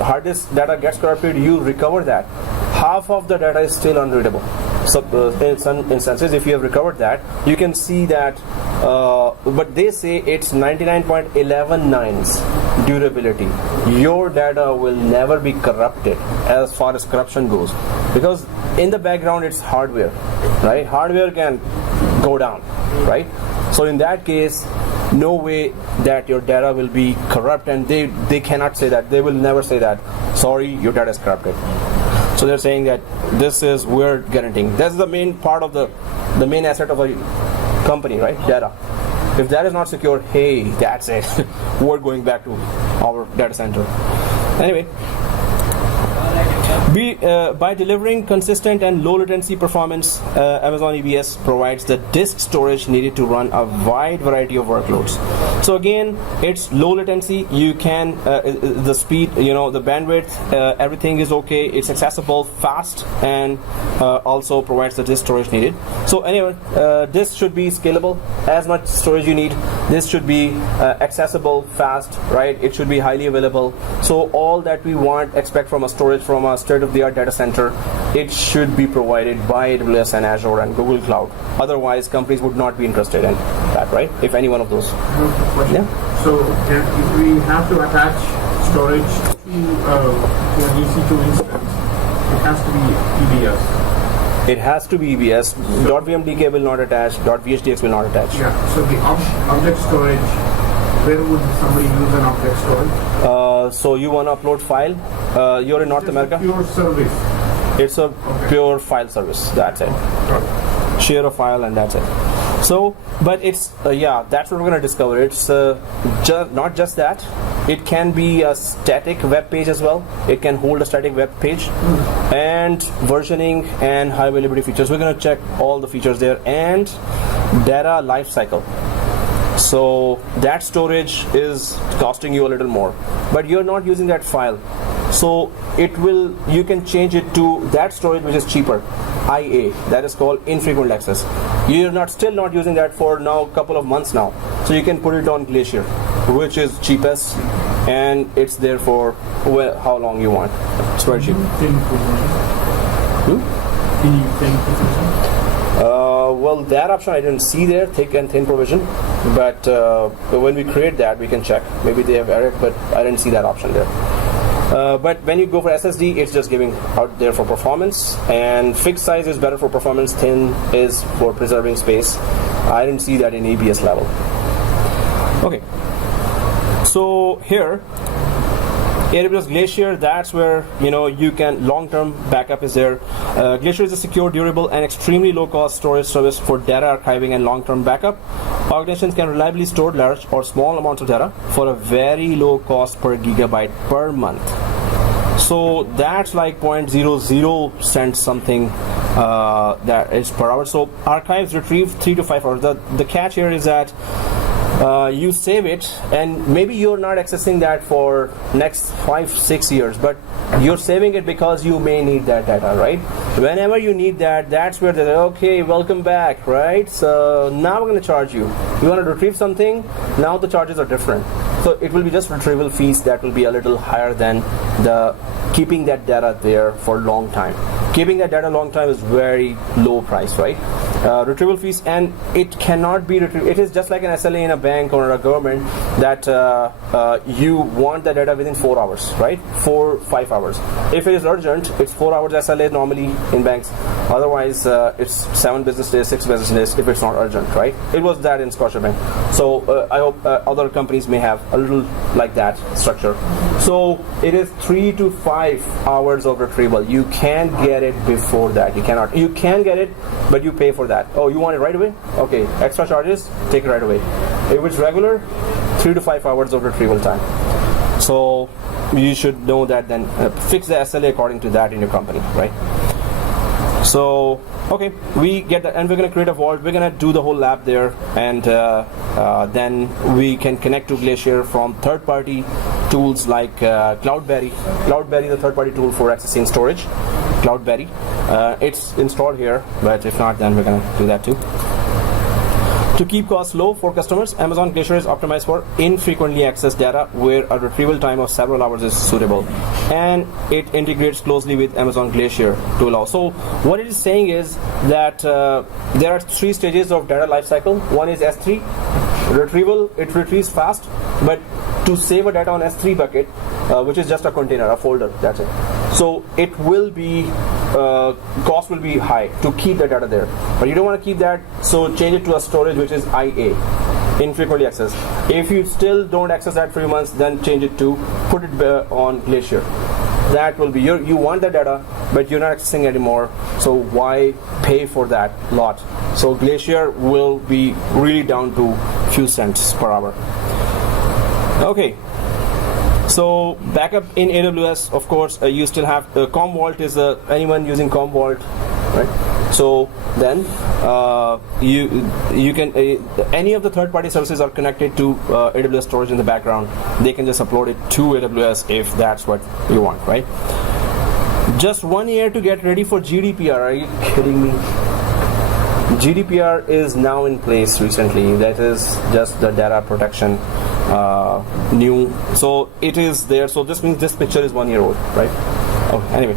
hard disk data gets corrupted, you recover that. Half of the data is still unreadable. So in some instances, if you have recovered that, you can see that. But they say it's 99.119's durability. Your data will never be corrupted as far as corruption goes, because in the background it's hardware, right? Hardware can go down, right? So in that case, no way that your data will be corrupt, and they cannot say that. They will never say that, sorry, your data is corrupted. So they're saying that this is we're guaranteeing. That's the main part of the main asset of a company, right? Data. If that is not secure, hey, that's it. We're going back to our data center. Anyway, by delivering consistent and low latency performance, Amazon EBS provides the disk storage needed to run a wide variety of workloads. So again, it's low latency. You can the speed, the bandwidth, everything is okay. It's accessible, fast, and also provides the disk storage needed. So anyway, this should be scalable. As much storage you need, this should be accessible, fast, right? It should be highly available. So all that we expect from a storage from a state-of-the-art data center, it should be provided by AWS and Azure and Google Cloud. Otherwise, companies would not be interested in that, right? If any one of those. Question. Yeah. So if we have to attach storage to an EC2 instance, it has to be EBS. It has to be EBS. .vmdk will not attach. .vhdx will not attach. Yeah. So the object storage, where would somebody use an object storage? So you want to upload file? You're in North Just America? a pure service. It's a pure file service. That's it. Share a file and that's it. So, but it's that's what we're going to discover. It's not just that. It can be a static web page as well. It can hold a static web page, and versioning and high availability features. We're going to check all the features there, and data lifecycle. So that storage is costing you a little more, but you're not using that file. So you can change it to that storage which is cheaper, IA, that is called infrequent access. You're still not using that for now a couple of months now. So you can put it on Glacier, which is cheapest, and it's there for how long you want. It's very cheap. Well, that option I didn't see there, thick and thin provision, but when we create that, we can check. Maybe they have added, but I didn't see that option there. But when you go for SSD, it's just giving out there for performance, and fixed size is better for performance, thin is for preserving space. I didn't see that in EBS level. Okay, so here, AWS Glacier, that's where you can long-term backup is there. Glacier is a secure, durable, and extremely low-cost storage service for data archiving and long-term backup. Organizations can reliably store large or small amounts of data for a very low cost per gigabyte per month. So that's like 0.00 cents something that is per hour. So archives retrieve 3 to 5 hours. The catch here is that you save it, and maybe you're not accessing that for next 5-6 years, but you're saving it because you may need that data, right? Whenever you need that, that's where they're okay, welcome back, right? So now we're going to charge you. You want to retrieve something, now the charges are different. So it will be just retrieval fees that will be a little higher than the keeping that data there for a long time. Keeping that data a long time is very low price, right? Retrieval fees, and it cannot be retrieved. It is just like an SLA in a bank or a government that you want the data within 4 hours, right? 4-5 hours. If it is urgent, it's 4 hours SLA normally in banks. Otherwise, it's 7 business days, 6 business days if it's not urgent, right? It was that in Scotiabank. So I hope other companies may have a little like that structure. So it is 3 to 5 hours of retrieval. You can get it before that. You cannot. You can get it, but you pay for that. Oh, you want it right away? Okay, extra charges, take it right away. If it's regular, 3 to 5 hours of retrieval time. So you should know that, then fix the SLA according to that in your company, right? So, okay, we get that, and we're going to create a vault. We're going to do the whole lab there, and then we can connect to Glacier from third-party tools like Cloudberry. Cloudberry is a third-party tool for accessing storage. Cloudberry. It's installed here, but if not, then we're going to do that too. To keep costs low for customers, Amazon Glacier is optimized for infrequently accessed data where a retrieval time of several hours is suitable. And it integrates closely with Amazon Glacier to allow. So what it is saying is that there are 3 stages of data lifecycle. One is S3, retrieval, it retrieves fast, but to save a data on S3 bucket, which is just a container, a folder, that's it. So it will be, cost will be high to keep the data there. But you don't want to keep that, so change it to a storage which is IA, infrequently accessed. If you still don't access that for a few months, then change it to, put it on Glacier. That will be, you want the data, but you're not accessing anymore, so why pay for that lot? So Glacier will be really down to few cents per hour. Okay. So backup in AWS, of course, you still have Commvault is anyone using Commvault, right? So then you can any of the third-party services are connected to AWS storage in the background. They can just upload it to AWS if that's what you want, right? Just 1 year to get ready for GDPR. Are you kidding me? GDPR is now in place recently. That is just the data protection new, so it is there. So this means this picture is 1 year old, right? Oh, anyway.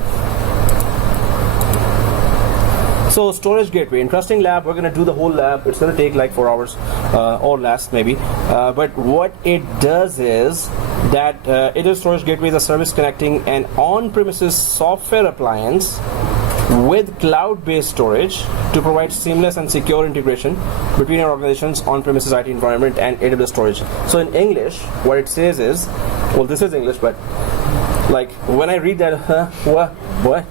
So storage gateway, interesting lab. We're gonna do the whole lab. It's gonna take like 4 hours or less maybe. But what it does is that AWS storage gateway is a service connecting an on-premises software appliance with cloud-based storage to provide seamless and secure integration between your organization's on-premises IT environment and AWS storage. So in English, what it says is, well, this is English, but like when I read that, what?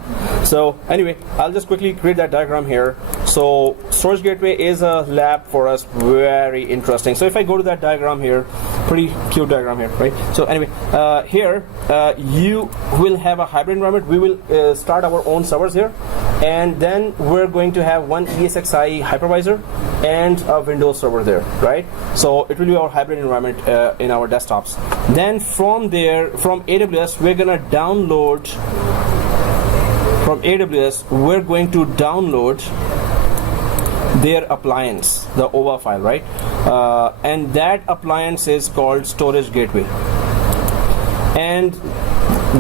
So anyway, I'll just quickly create that diagram here. So storage gateway is a lab for us, very interesting. So if I go to that diagram here, pretty cute diagram here, right? So anyway, here you will have a hybrid environment. We will start our own servers here, and then we're going to have one ESXi hypervisor and a Windows server there, right? So it will be our hybrid environment in our desktops. Then from there, from AWS, we're gonna download. From AWS, we're going to download their appliance, the OVA file, right? And that appliance is called Storage Gateway. And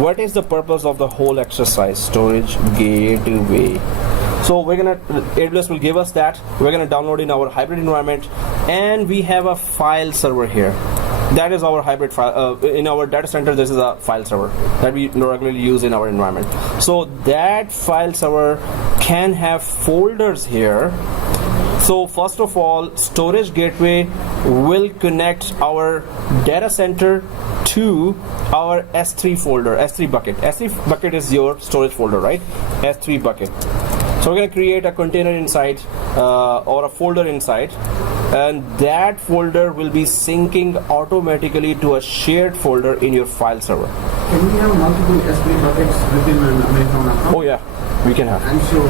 what is the purpose of the whole exercise? Storage Gateway. So we're gonna, AWS will give us that. We're gonna download in our hybrid environment, and we have a file server here. That is our hybrid file. In our data center, this is a file server that we regularly use in our environment. So that file server can have folders here. So first of all, Storage Gateway will connect our data center to our S3 folder, S3 bucket. S3 bucket is your storage folder, right? S3 bucket. So we're going to create a container inside or a folder inside, and that folder will be syncing automatically to a shared folder in your file server. Can we have multiple S3 buckets within an Amazon account? Oh yeah, we can have. And so,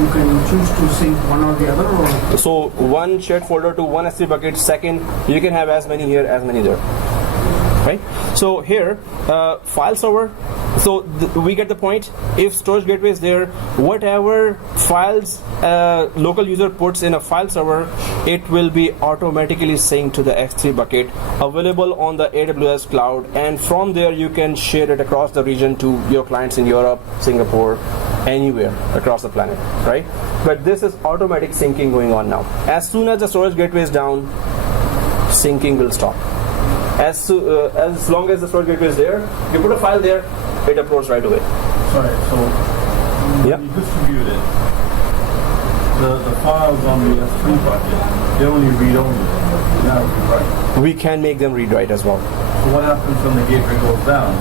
you can choose to sync one or the other, or? So one shared folder to one S3 bucket. Second, you can have as many here, as many there. Right? So here, file server. So we get the point. If storage gateway is there, whatever files local user puts in a file server, it will be automatically synced to the S3 bucket, available on the AWS cloud, and from there you can share it across the region to your clients in Europe, Singapore, anywhere across the planet, right? But this is automatic syncing going on now. As soon as the storage gateway is down, syncing will stop. As long as the storage gateway is there, you put a file there, it uploads right away. Sorry, so when you distribute it, the files on the S3 bucket, they only read only, not read write. We can make them read write as well. So what happens when the gateway goes down?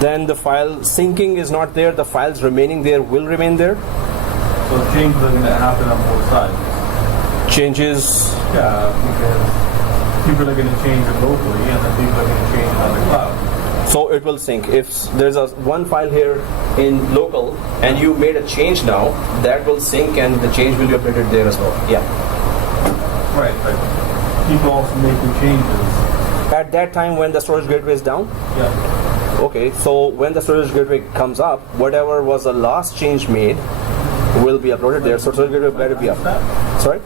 Then the file syncing is not there, the files remaining there will remain there. So changes are going to happen on both sides. Changes? Yeah, because people are going to change it locally, and then people are going to change it on the cloud. So it will sync. If there's one file here in local and you made a change now, that will sync and the change will be updated there as well. Yeah. Right, but people also making changes. At that time when the storage gateway is down? Yeah. Okay, so when the storage gateway comes up, whatever was the last change made will be uploaded there. So storage gateway better be up. Sorry?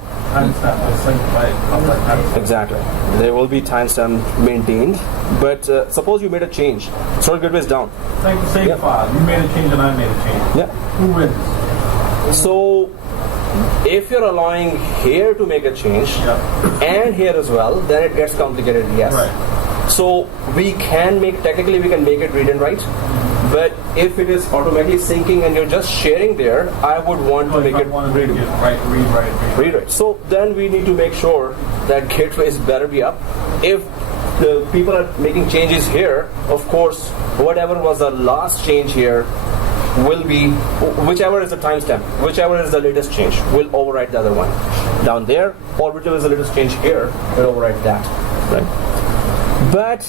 Exactly. There will be timestamp maintained. But suppose you made a change. Storage gateway is down. It's like the same file. You made a change and I made a change. Yeah. Who wins? So if you're allowing here to make a change and here as well, then it gets complicated, yes. Right. So technically we can make it read and write, but if it is automatically syncing and you're just sharing there, I would want to make it read write. So then we need to make sure that gateways better be up. If the people are making changes here, of course, whatever was the last change here will be, whichever is the timestamp, whichever is the latest change, will overwrite the other one down there, or whichever is the latest change here, will overwrite that, right? But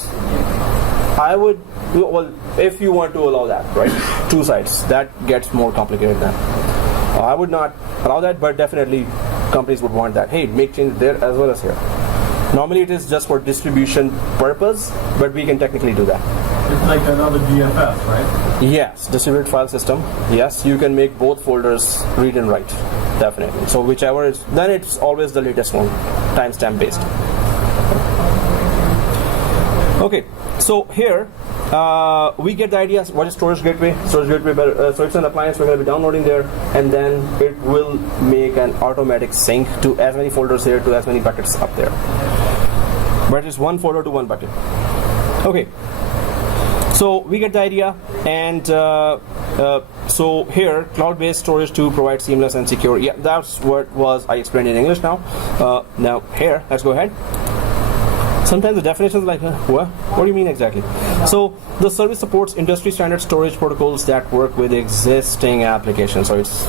I would, well, if you want to allow that, right, two sides, that gets more complicated then. I would not allow that, but definitely companies would want that. Hey, make changes there as well as here. Normally it is just for distribution purpose, but we can technically do that. It's like another DFS, right? Yes, distributed file system. Yes, you can make both folders read and write, definitely. So whichever is, then it's always the latest one, timestamp based. Okay, so here we get the idea. What is storage gateway? Storage gateway, so it's an appliance we're going to be downloading there, and then it will make an automatic sync to as many folders here to as many buckets up there. But it's one folder to one bucket. Okay. So we get the idea, and so here, cloud-based storage to provide seamless and secure. Yeah, that's what I explained in English now. Now here, let's go ahead. Sometimes the definition is like, what? What do you mean exactly? So the service supports industry standard storage protocols that work with existing applications. So it's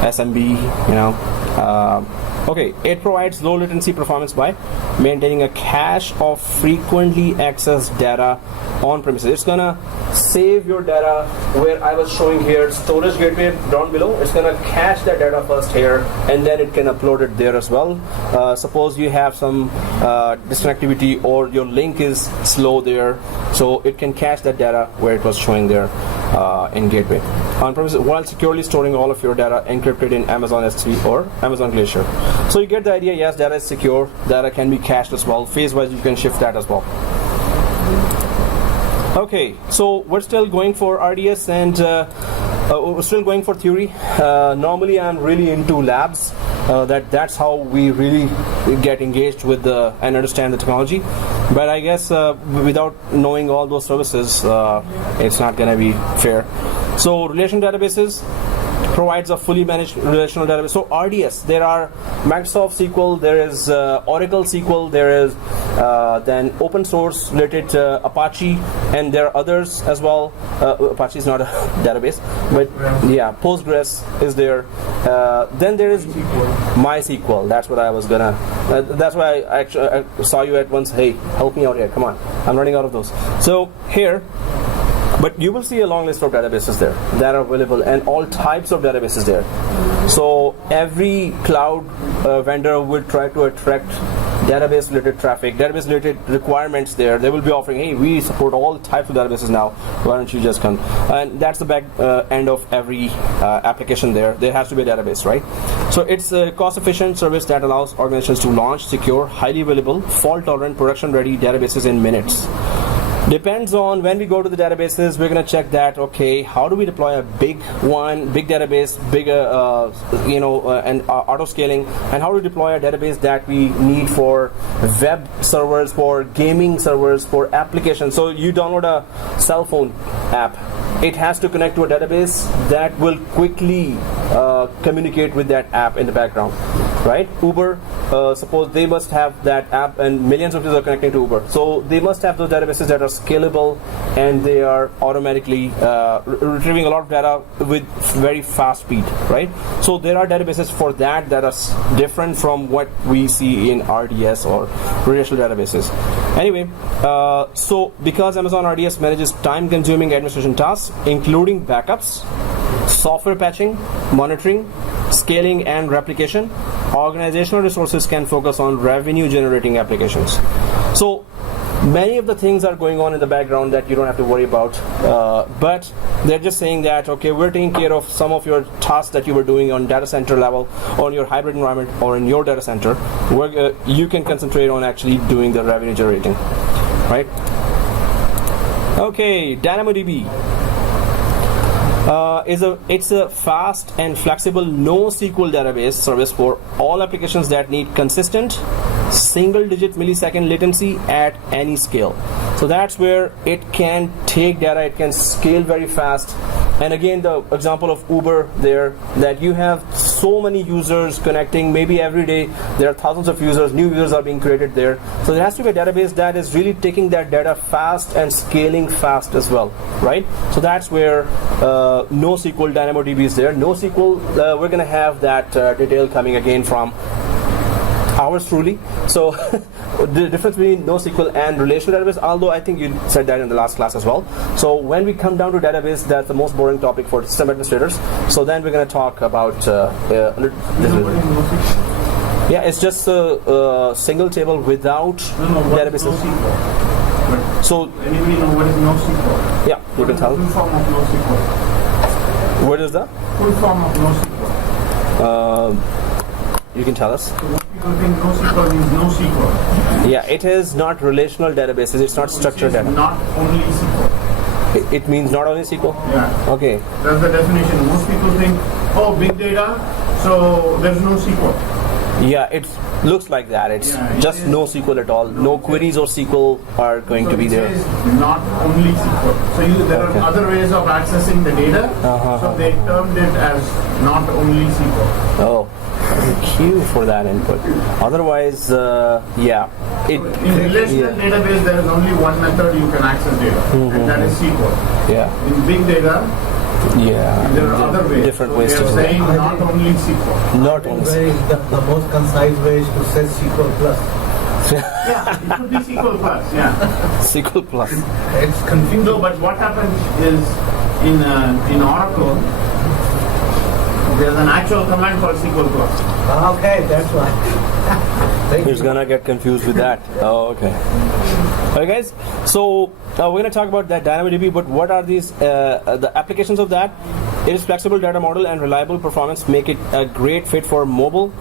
SMB, you know. Okay, it provides low latency performance by maintaining a cache of frequently accessed data on premises. It's gonna save your data where I was showing here, storage gateway down below. It's gonna cache that data first here, and then it can upload it there as well. Suppose you have some disconnectivity or your link is slow there, so it can cache that data where it was showing there in gateway on premises, while securely storing all of your data encrypted in Amazon S3 or Amazon Glacier. So you get the idea. Yes, data is secure. Data can be cached as well. Phase-wise, you can shift that as well. Okay, so we're still going for RDS and we're still going for theory. Normally, I'm really into labs. That's how we really get engaged with and understand the technology. But I guess without knowing all those services, it's not going to be fair. So relational databases provides a fully managed relational database. So RDS, there are Microsoft SQL, there is Oracle SQL, there is then open source related Apache, and there are others as well. Apache is not a database, but yeah, Postgres is there. Then there is MySQL. That's what I was gonna. That's why I saw you at once. Hey, help me out here. Come on, I'm running out of those. So here. But you will see a long list of databases there that are available, and all types of databases there. So every cloud vendor will try to attract database related traffic, database related requirements there. They will be offering, hey, we support all types of databases now, why don't you just come? And that's the back end of every application there. There has to be a database, right? So it's a cost efficient service that allows organizations to launch secure, highly available, fault tolerant, production ready databases in minutes. Depends on when we go to the databases, we're going to check that, okay, how do we deploy a big database, and auto scaling, and how to deploy a database that we need for web servers, for gaming servers, for applications. So you download a cell phone app. It has to connect to a database that will quickly communicate with that app in the background, right? Uber, suppose they must have that app, and millions of users are connecting to Uber. So they must have those databases that are scalable, and they are automatically retrieving a lot of data with very fast speed, right? So there are databases for that are different from what we see in RDS or relational databases. Anyway, so because Amazon RDS manages time-consuming administration tasks, including backups, software patching, monitoring, scaling, and replication, organizational resources can focus on revenue-generating applications. So many of the things are going on in the background that you don't have to worry about, but they're just saying that, okay, we're taking care of some of your tasks that you were doing on data center level, on your hybrid environment, or in your data center, where you can concentrate on actually doing the revenue generating, right? Okay, DynamoDB. It's a fast and flexible NoSQL database service for all applications that need consistent single-digit millisecond latency at any scale. So that's where it can take data, it can scale very fast. And again, the example of Uber there, that you have so many users connecting, maybe every day there are thousands of users, new users are being created there. So there has to be a database that is really taking that data fast and scaling fast as well, right? So that's where NoSQL DynamoDB is there. NoSQL, we're going to have that detail coming again from ours truly. So the difference between NoSQL and relational database, although I think you said that in the last class as well. So when we come down to database, that's the most boring topic for system administrators. So then we're going to talk about yeah, it's just a single table without databases. So Anybody know what is NoSQL? yeah, you can tell. Full form of NoSQL. What is that? Full form of NoSQL. You can tell us. People think NoSQL means NoSQL. Yeah, it is not relational databases. It's not structured data. Not only SQL. It means not only SQL. Yeah. Okay. That's the definition. Most people think, oh, big data, so there's no SQL. Yeah, it looks like that. It's just no SQL at all. No queries or SQL are going to be there. It is not only SQL. So there are other ways of accessing the data. So they termed it as not only SQL. Oh, thank you for that input. Otherwise, yeah. In relational database, there is only one method you can access data, and that is SQL. Yeah. In big data, there are other ways. Different ways so to do they are it. saying not only SQL. Not only SQL. The most concise way is to say SQL plus. Yeah, it could be SQL plus. Yeah. SQL plus. It's confusing. No, but what happens is in Oracle, there's an actual command called SQL plus. Okay, that's why. Who's gonna get confused with that? Oh, okay. Okay, guys. So we're gonna talk about that DynamoDB, but what are these the applications of that? Its flexible data model and reliable performance make it a great fit for mobile,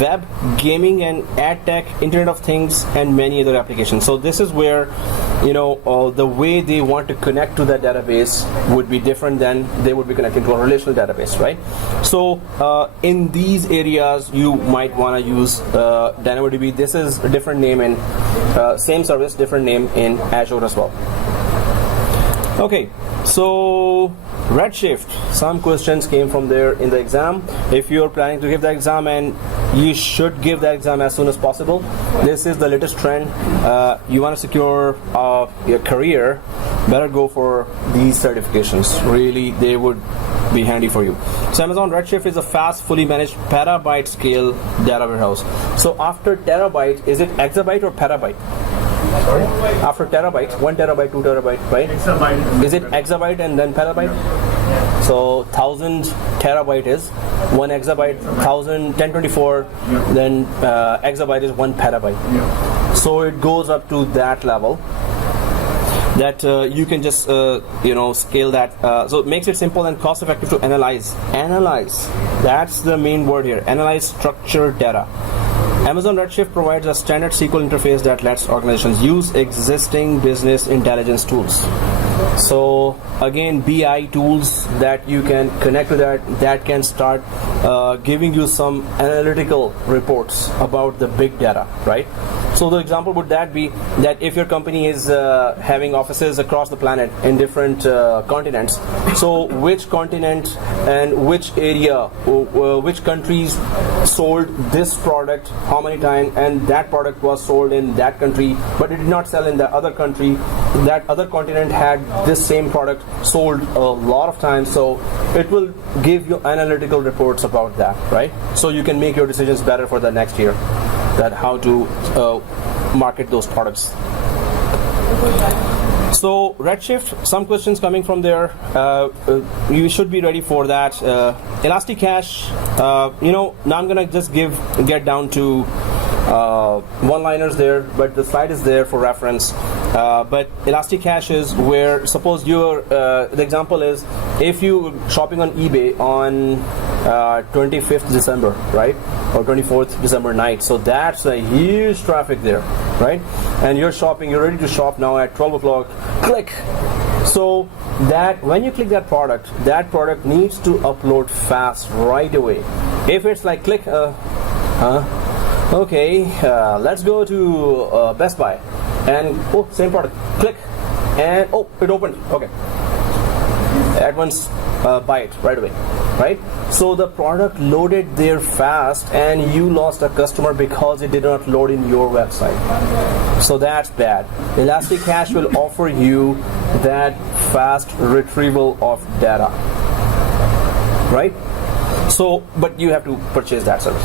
web, gaming, and ad tech, Internet of Things, and many other applications. So this is where, the way they want to connect to that database would be different than they would be connecting to a relational database, right? So in these areas, you might want to use DynamoDB. This is a different name in same service, different name in Azure as well. Okay, so Redshift. Some questions came from there in the exam. If you're planning to give the exam, and you should give the exam as soon as possible, this is the latest trend. You want to secure your career, better go for these certifications. Really, they would be handy for you. So Amazon Redshift is a fast, fully managed petabyte scale data warehouse. So after terabyte, is it exabyte or petabyte? Sorry? After terabyte, 1 terabyte, 2 terabyte, right? Exabyte. Is it exabyte and then petabyte? So 1000 terabyte is 1 exabyte, 1024, then exabyte is 1 petabyte. So it goes up to that level that you can just scale that. So it makes it simple and cost effective to analyze. That's the main word here. Analyze structured data. Amazon Redshift provides a standard SQL interface that lets organizations use existing business intelligence tools. So again, BI tools that you can connect to that can start giving you some analytical reports about the big data, right? So the example would that be that if your company is having offices across the planet in different continents, so which continent and which area, which countries sold this product, how many times, and that product was sold in that country, but it did not sell in the other country. That other continent had this same product sold a lot of times, so it will give you analytical reports about that, right? So you can make your decisions better for the next year, that how to market those products. So Redshift, some questions coming from there. You should be ready for that. Elastic Cache, now I'm gonna just get down to one-liners there, but the slide is there for reference. But Elastic Cache is where, suppose the example is, if you shopping on eBay on 25th December, right, or 24th December night, so that's a huge traffic there, right? And you're ready to shop now at 12 o'clock, click. So that when you click that product needs to upload fast right away. If it's like click, okay, let's go to Best Buy, and same product, click, and it opened. Okay, at once buy it right away, right? So the product loaded there fast, and you lost a customer because it did not load in your website. So that's bad. Elastic Cache will offer you that fast retrieval of data, right? So, but you have to purchase that service.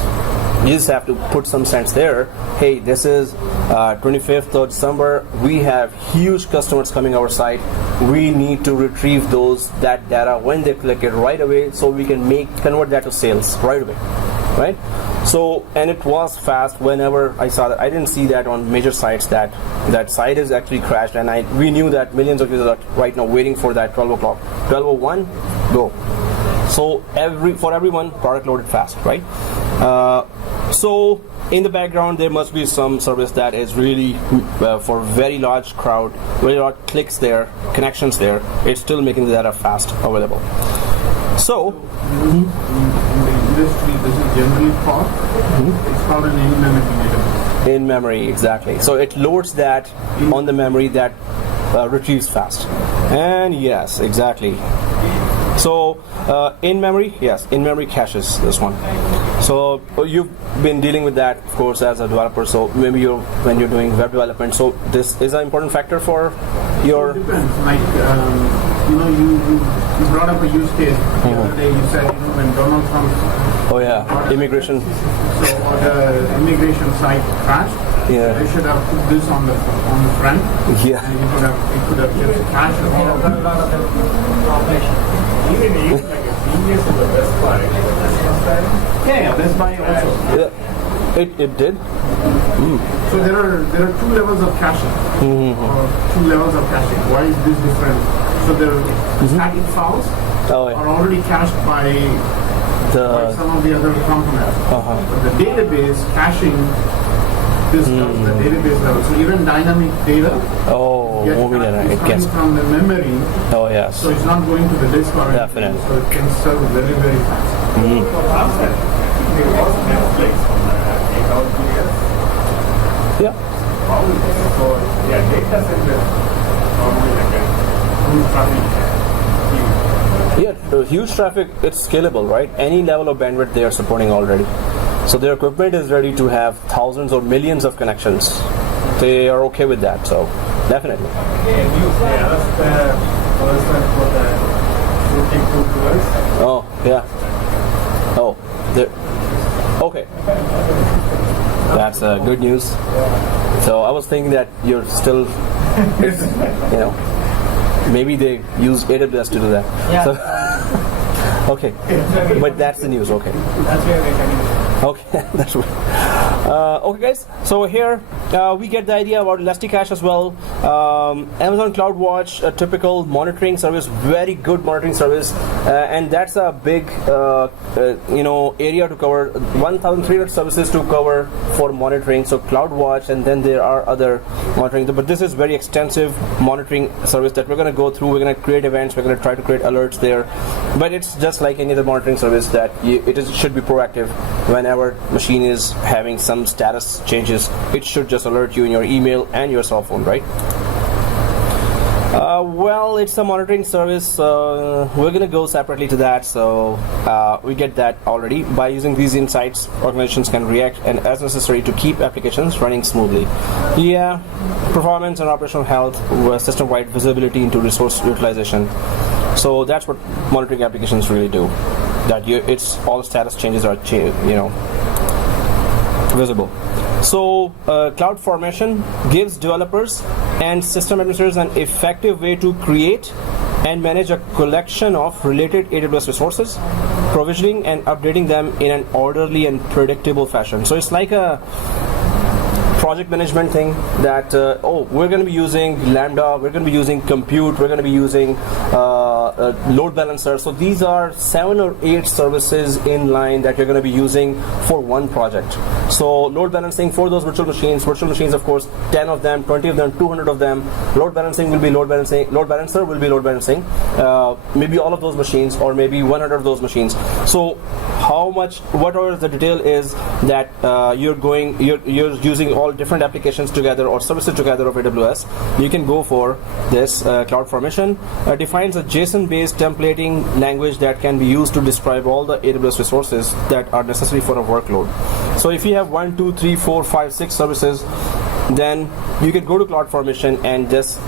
You just have to put some cents there. Hey, this is 25th of December. We have huge customers coming our site. We need to retrieve that data when they click it right away, so we can convert that to sales right away, right? So, and it was fast. Whenever I saw that, I didn't see that on major sites that site is actually crashed, and we knew that millions of users are right now waiting for that 12 o'clock, 12:01, go. So for everyone, product loaded fast, right? So in the background, there must be some service that is really for very large crowd, very large clicks there, connections there. It's still making the data fast available. So in the industry, this is generally called. It's called an in-memory database. In memory, exactly. So it loads that on the memory that retrieves fast. And yes, exactly. So in-memory caches, this one. So you've been dealing with that, of course, as a developer. So maybe when you're doing web development, so this is an important factor for your. It depends. Like you brought up a use case the other day. You said when Donald Trump. Oh yeah, immigration. So the immigration site crashed. Yeah. They should have put this on the front. Yeah. And it could have just crashed all of them. Even like a genius in the Best Buy. Yeah, Best Buy also. Yeah. It did. So there are two levels of caching. Or two levels of caching. Why is this different? So the static files are already cached by some of the other components. But the database caching this does the database level. So even dynamic data it comes from the memory. Oh yes. So it's not going to the disk or anything. Definitely. So it can serve very, very fast. There was Netflix on AWS. Yeah. So data center normally like a huge traffic. Yeah, huge traffic. It's scalable, right? Any level of bandwidth they are supporting already. So their equipment is ready to have thousands or millions of connections. They are okay with that, so definitely. That's the for the shooting tools. Oh, yeah. Oh, okay. That's good news. So I was thinking that you're still, maybe they use AWS to do that. Yeah. So, okay, but that's the news. Okay. That's where we're coming. Okay, that's right. Okay, guys. So here we get the idea about Elastic Cache as well. Amazon CloudWatch, a typical monitoring service, very good monitoring service, and that's a big, area to cover. 1,300 services to cover for monitoring. So CloudWatch, and then there are other monitoring. But this is very extensive monitoring service that we're going to go through. We're going to create events. We're going to try to create alerts there. But it's just like any other monitoring service that it should be proactive. Whenever machine is having some status changes, it should just alert you in your email and your cell phone, right? Well, it's a monitoring service. We're going to go separately to that. So we get that already. By using these insights, organizations can react and as necessary to keep applications running smoothly. Yeah, performance and operational health, system-wide visibility into resource utilization. So that's what monitoring applications really do. That it's all status changes are visible. So CloudFormation gives developers and system administrators an effective way to create and manage a collection of related AWS resources, provisioning and updating them in an orderly and predictable fashion. So it's like a project management thing that we're going to be using Lambda, we're going to be using compute, we're going to be using load balancer. So these are 7 or 8 services in line that you're going to be using for one project. So load balancing for those virtual machines, of course, 10 of them, 20 of them, 200 of them. Load balancing will be load balancing, load balancer will be load balancing, maybe all of those machines or maybe 100 of those machines. So whatever the detail is that you're using all different applications together or services together of AWS, you can go for this. CloudFormation defines a JSON-based templating language that can be used to describe all the AWS resources that are necessary for a workload. So if you have 1, 2, 3, 4, 5, 6 services, then you can go to CloudFormation and just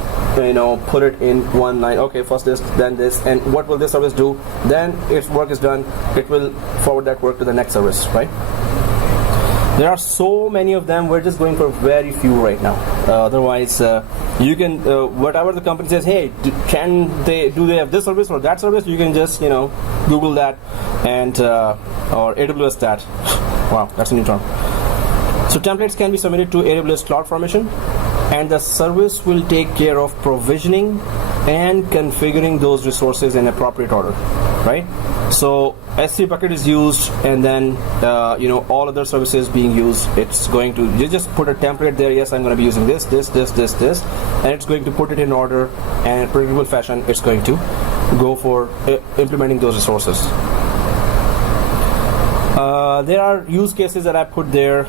put it in one line. Okay, first this, then this, and what will this service do? Then its work is done, it will forward that work to the next service, right? There are so many of them. We're just going for very few right now. Otherwise, you can whatever the company says, hey, do they have this service or that service? You can just Google that and or AWS that. Wow, that's a new term. So templates can be submitted to AWS CloudFormation, and the service will take care of provisioning and configuring those resources in appropriate order, right? So S3 bucket is used, and then all other services being used. It's going to, you just put a template there. Yes, I'm going to be using this, and it's going to put it in order and in predictable fashion. It's going to go for implementing those resources. There are use cases that I put there.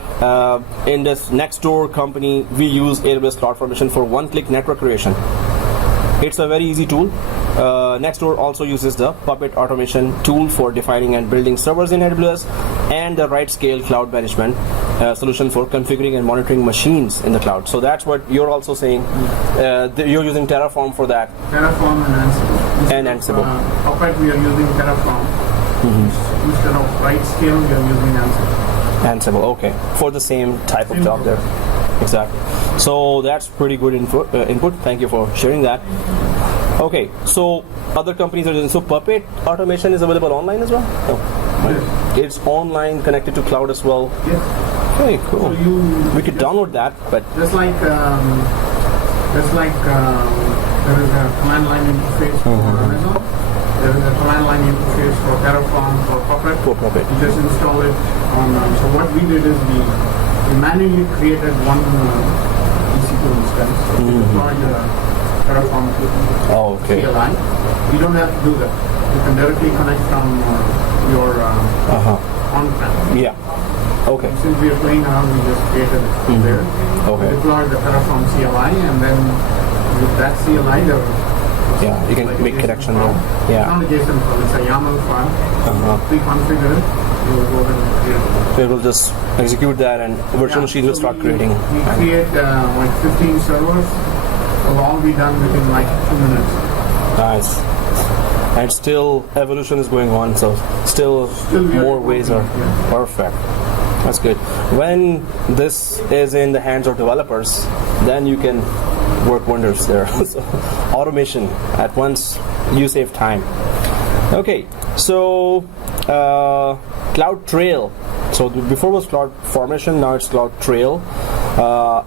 In this Nextdoor company, we use AWS CloudFormation for one-click network creation. It's a very easy tool. Nextdoor also uses the Puppet automation tool for defining and building servers in AWS, and the RightScale cloud management solution for configuring and monitoring machines in the cloud. So that's what you're also saying. You're using Terraform for that. Terraform and Ansible. Puppet, we are using Terraform. Instead of RightScale, we are using Ansible. Ansible, okay. For the same type of job there. Exactly. So that's pretty good input. Thank you for sharing that. Okay, so other companies are using. So Puppet automation is available online as well? Oh, right. Yes. It's online, connected to cloud as well? Yes. Okay, cool. So we could download that, but... Just like there is a command line interface for Amazon, there is a command line interface for Terraform, for Puppet. You just install it on... so what we did is we manually created one EC2 instance. So we deployed Terraform CLI. You don't have to do that. You can directly connect from your on-prem. Yeah. Okay. Since we are playing around, we just created it there. Okay. Deployed the Terraform CLI, and then with that CLI, you can make connection there. Yeah. It's not a JSON file, it's a YAML file. Pre-configure it, you will go ahead and create it. So it will just execute that, and virtual machine will start creating. We create like 15 servers. It'll all be done within like 2 minutes. Nice. And still evolution is going on, so still more ways are perfect. That's good. When this is in the hands of developers, then you can work wonders there. So, automation at once, you save time. Okay, so CloudTrail. So before was CloudFormation, now it's CloudTrail.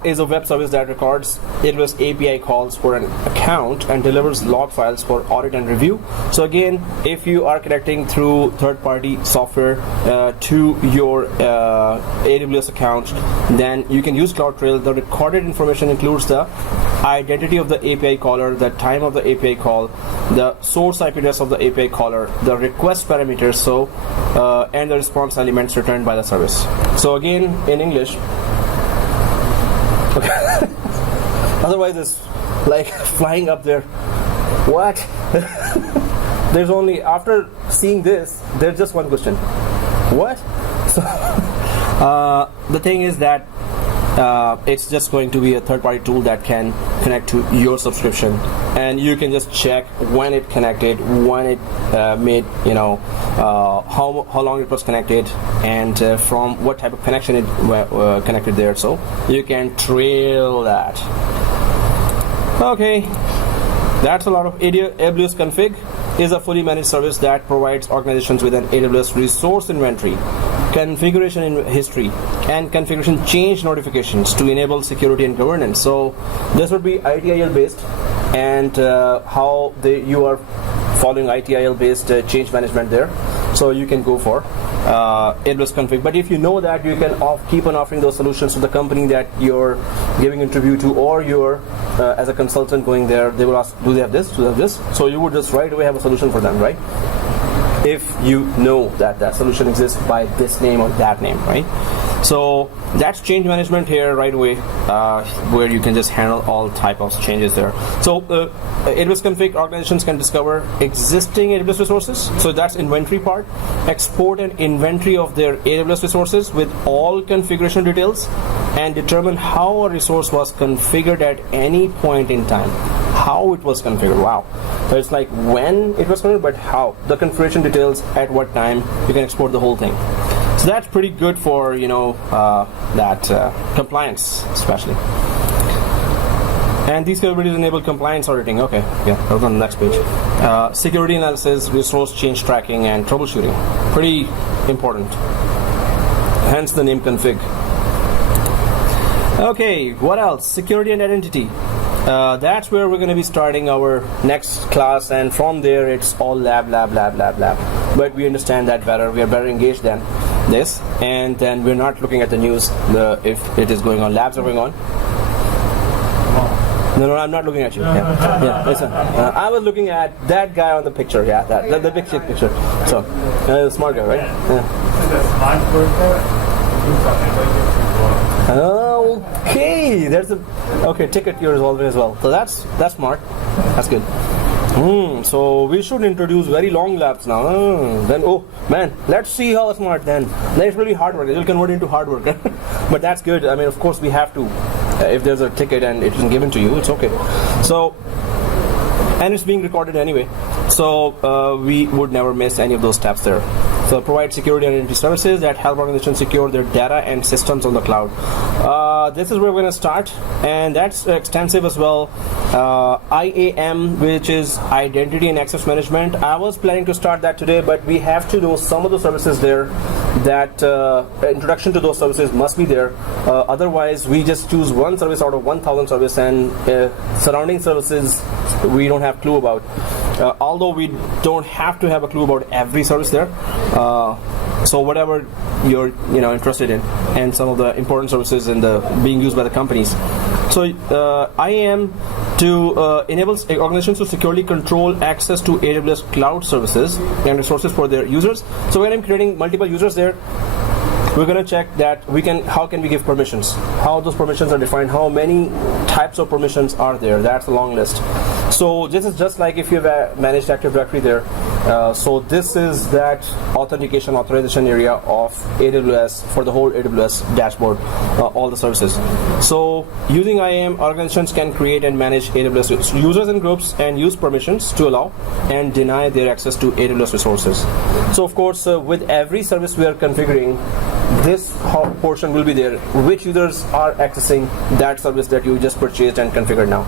Is a web service that records AWS API calls for an account and delivers log files for audit and review. So again, if you are connecting through third-party software to your AWS account, then you can use CloudTrail. The recorded information includes the identity of the API caller, the time of the API call, the source IP address of the API caller, the request parameters, and the response elements returned by the service. So again, in English, otherwise it's like flying up there. What? There's only, after seeing this, there's just one question. What? So the thing is that it's just going to be a third-party tool that can connect to your subscription, and you can just check when it connected, when it made, how long it was connected, and from what type of connection it connected there. So you can trail that. Okay, that's a lot of AWS Config is a fully managed service that provides organizations with an AWS resource inventory, configuration history, and configuration change notifications to enable security and governance. So this would be ITIL based, and how you are following ITIL based change management there. So you can go for AWS Config. But if you know that, you can keep on offering those solutions to the company that you're giving interview to, or you're as a consultant going there. They will ask, do they have this? Do they have this? So you would just right away have a solution for them, right? If you know that that solution exists by this name or that name, right? So that's change management here right away, where you can just handle all type of changes there. So AWS Config, organizations can discover existing AWS resources. So that's inventory part. Export an inventory of their AWS resources with all configuration details, and determine how a resource was configured at any point in time. How it was configured. Wow. So it's like when it was configured, but how. The configuration details at what time. You can export the whole thing. So that's pretty good for compliance, especially. And these capabilities enable compliance auditing. Okay, yeah, that was on the next page. Security analysis, resource change tracking, and troubleshooting. Pretty important. Hence the name config. Okay, what else? Security and identity. That's where we're going to be starting our next class, and from there it's all lab. But we understand that better. We are better engaged than this, and then we're not looking at the news if it is going on. Labs are going on. No, I'm not looking at you. Yeah, listen. I was looking at that guy on the picture. Yeah, the big picture. So, the smart guy, right? Okay, ticket you're resolving as well. So that's smart. That's good. So we should introduce very long labs now. Let's see how smart then. That's really hard work. It will convert into hard work. But that's good. I mean, of course we have to. If there's a ticket and it's given to you, it's okay. So, and it's being recorded anyway. So we would never miss any of those steps there. So provide security and identity services that help organizations secure their data and systems on the cloud. This is where we're going to start, and that's extensive as well. IAM, which is Identity and Access Management. I was planning to start that today, but we have to know some of the services there. That introduction to those services must be there. Otherwise, we just choose one service out of 1,000 services, and surrounding services we don't have clue about. Although we don't have to have a clue about every service there. So whatever you're interested in, and some of the important services and being used by the companies. So IAM enables organizations to securely control access to AWS cloud services and resources for their users. So when I'm creating multiple users there, we're going to check that how can we give permissions, how those permissions are defined, how many types of permissions are there. That's a long list. So this is just like if you have managed Active Directory there. So this is that authorization area of AWS for the whole AWS dashboard, all the services. So using IAM, organizations can create and manage AWS users and groups, and use permissions to allow and deny their access to AWS resources. So of course, with every service we are configuring, this portion will be there. Which users are accessing that service that you just purchased and configured now.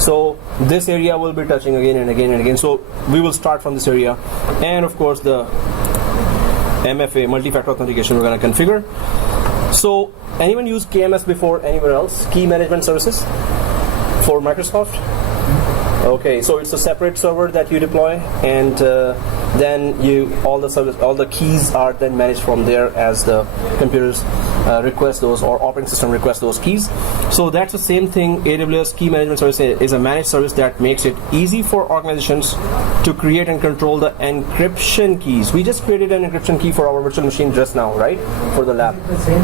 So this area will be touching again and again and again. So we will start from this area, and of course the MFA, multi-factor authentication, we're going to configure. So anyone use KMS before anywhere else? Key management services for Microsoft? Okay, so it's a separate server that you deploy, and then all the keys are then managed from there as the computers request those, or operating system requests those keys. So that's the same thing. AWS Key Management Service is a managed service that makes it easy for organizations to create and control the encryption keys. We just created an encryption key for our virtual machine just now, right? For the lab. The same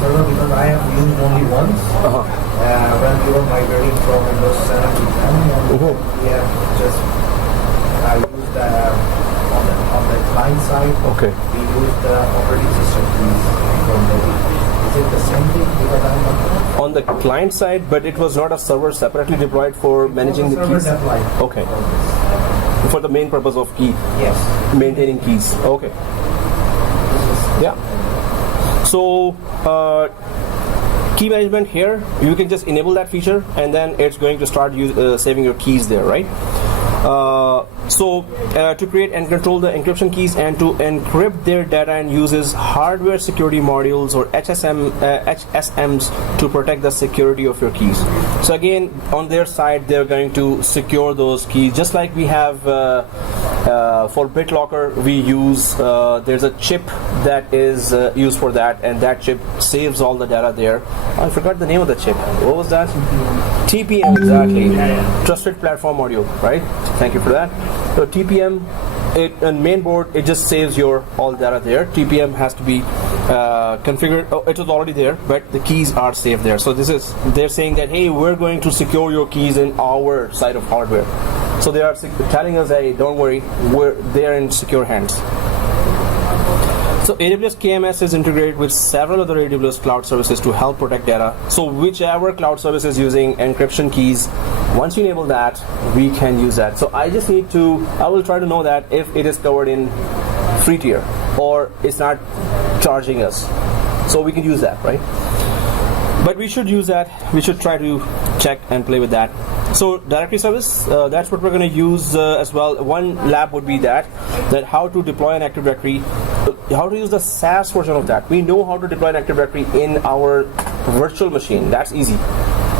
server, because I have used only once. When we were migrating from Windows 7 to 10, we have just used on the client side. Okay. We used the operating system keys from the Is it the same thing because I'm not On the client side, but it was not a server separately deployed for managing the keys. Okay. For the main purpose of key. Yes. Maintaining keys. Okay. Yeah. So key management here, you can just enable that feature, and then it's going to start saving your keys there, right? To create and control the encryption keys and to encrypt their data, and uses hardware security modules or HSMs to protect the security of your keys. So again, on their side, they're going to secure those keys, just like we have for BitLocker. We use there's a chip that is used for that, and that chip saves all the data there. I forgot the name of the chip. What was that? TPM, exactly. Trusted Platform Module, right? Thank you for that. So TPM, on main board, it just saves your all data there. TPM has to be configured. Oh, it was already there, but the keys are saved there. So they're saying that, hey, we're going to secure your keys in our side of hardware. So they are telling us, hey, don't worry, they're in secure hands. So AWS KMS is integrated with several other AWS cloud services to help protect data. So whichever cloud service is using encryption keys, once you enable that, we can use that. So I will try to know that if it is covered in free tier or it's not charging us. So we can use that, right? But we should use that. We should try to check and play with that. So directory service, that's what we're going to use as well. One lab would be that how to deploy an Active Directory, how to use the SaaS version of that. We know how to deploy an Active Directory in our virtual machine. That's easy.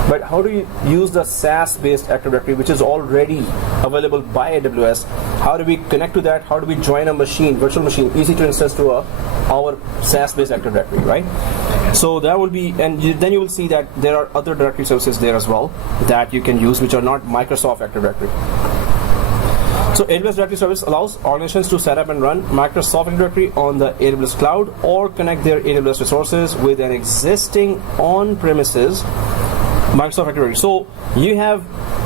But how do you use the SaaS-based Active Directory, which is already available by AWS? How do we connect to that? How do we join a machine, virtual machine, easy to instance to our SaaS-based Active Directory, right? So that will be, and then you will see that there are other directory services there as well that you can use, which are not Microsoft Active Directory. So AWS Directory Service allows organizations to set up and run Microsoft Active Directory on the AWS cloud or connect their AWS resources with an existing on-premises Microsoft Active Directory. So you have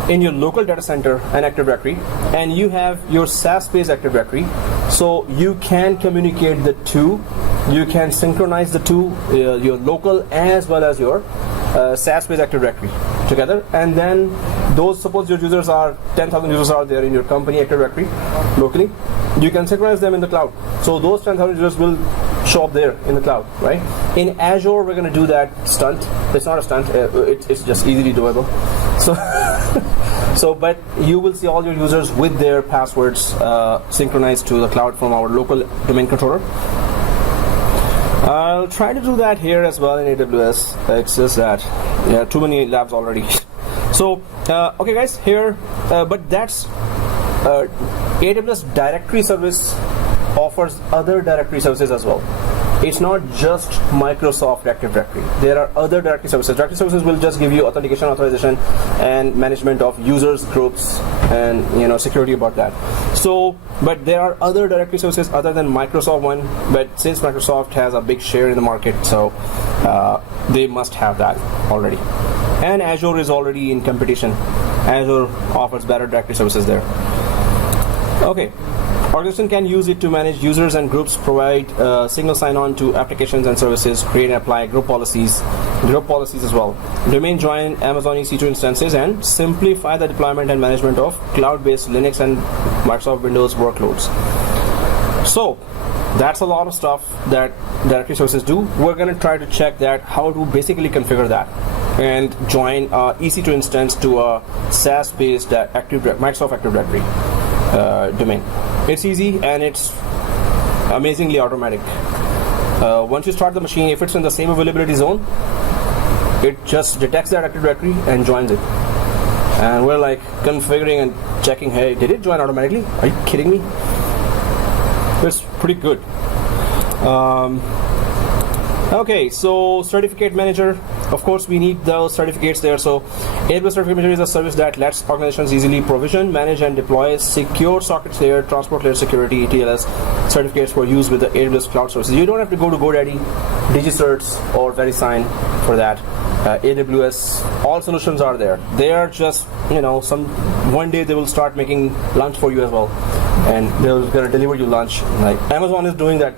in your local data center an Active Directory, and you have your SaaS-based Active Directory. So you can communicate the two. You can synchronize the two, your local as well as your SaaS-based Active Directory together. And then suppose your users are 10,000 users are there in your company Active Directory locally, you can synchronize them in the cloud. So those 10,000 users will show up there in the cloud, right? In Azure, we're going to do that stunt. It's not a stunt. It's just easily doable. But you will see all your users with their passwords synchronized to the cloud from our local domain controller. I'll try to do that here as well in AWS. It's just that, too many labs already. So, okay guys, here, but that's AWS Directory Service offers other directory services as well. It's not just Microsoft Active Directory. There are other directory services. Directory services will just give you authentication, authorization, and management of users, groups, and security about that. So, but there are other directory services other than Microsoft one. But since Microsoft has a big share in the market, so they must have that already. And Azure is already in competition. Azure offers better directory services there. Okay. Organization can use it to manage users and groups, provide single sign-on to applications and services, create and apply group policies as well. Domain join Amazon EC2 instances and simplify the deployment and management of cloud-based Linux and Microsoft Windows workloads. So that's a lot of stuff that directory services do. We're going to try to check that how to basically configure that and join EC2 instance to a SaaS-based Microsoft Active Directory domain. It's easy and it's amazingly automatic. Once you start the machine, if it's in the same availability zone, it just detects that Active Directory and joins it. And we're like configuring and checking, hey, did it join automatically? Are you kidding me? It's pretty good. Okay, so certificate manager. Of course, we need those certificates there. So AWS Certificate Manager is a service that lets organizations easily provision, manage, and deploy secure sockets layer, transport layer security, TLS certificates for use with the AWS cloud services. You don't have to go to GoDaddy, DigiCerts, or VeriSign for that. AWS, all solutions are there. They are just, one day they will start making lunch for you as well, and they're going to deliver you lunch. Like Amazon is doing that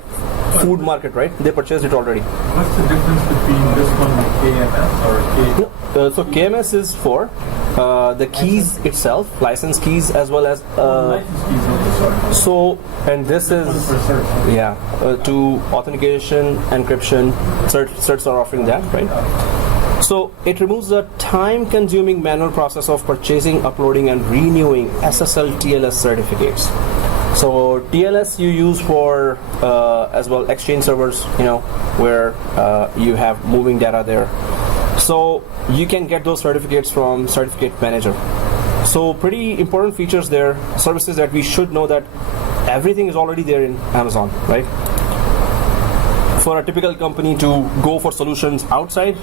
food market, right? They purchased it already. What's the difference between this one and KMS or K? So KMS is for the keys itself, license keys, as well as License keys also, sorry. so, and this is For search. to authentication, encryption, certs are offering that, right? So it removes the time-consuming manual process of purchasing, uploading, and renewing SSL TLS certificates. So TLS you use for as well Exchange servers, where you have moving data there. So you can get those certificates from Certificate Manager. So pretty important features there, services that we should know that everything is already there in Amazon, right? For a typical company to go for solutions outside,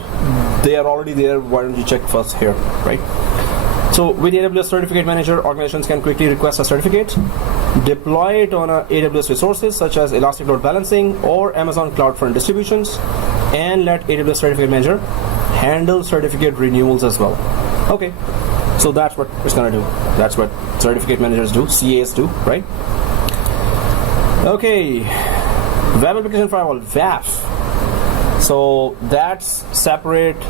they are already there. Why don't you check first here, right? So with AWS Certificate Manager, organizations can quickly request a certificate, deploy it on AWS resources such as Elastic Load Balancing or Amazon CloudFront distributions, and let AWS Certificate Manager handle certificate renewals as well. Okay, so that's what it's gonna do. That's what certificate managers do, CAs do, right? Okay, Web Application Firewall, WAF. So that's separate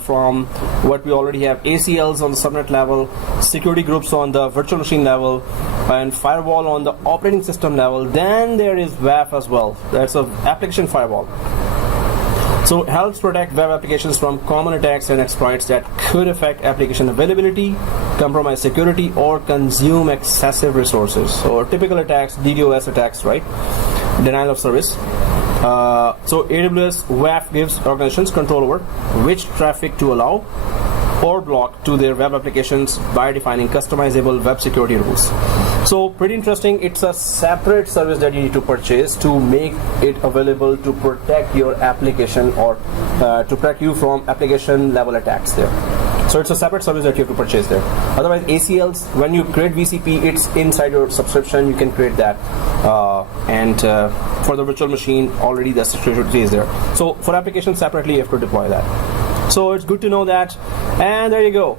from what we already have. ACLs on the subnet level, security groups on the virtual machine level, and firewall on the operating system level. Then there is WAF as well. That's an application firewall. So it helps protect web applications from common attacks and exploits that could affect application availability, compromise security, or consume excessive resources. So typical attacks, DDoS attacks, right? Denial of service. So AWS WAF gives organizations control over which traffic to allow or block to their web applications by defining customizable web security rules. So pretty interesting. It's a separate service that you need to purchase to make it available to protect your application or to protect you from application level attacks there. So it's a separate service that you have to purchase there. Otherwise, ACLs, when you create VCP, it's inside your subscription. You can create that. And for the virtual machine, already the security is there. So for applications separately, you have to deploy that. So it's good to know that. And there you go.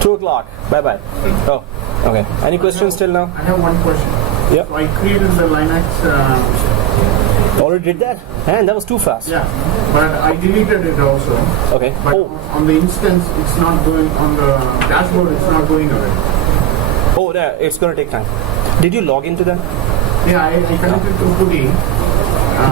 2 o'clock. Bye-bye. Oh, okay. Any questions till now? I have one question. Yeah. So I created the Linux. Already did that? And that was too fast. Yeah, but I deleted it also. Okay. But Oh, on the instance, it's not going on the dashboard. It's not going away. oh, there. It's gonna take time. Did you log into that? Yeah, I connected to Pudi.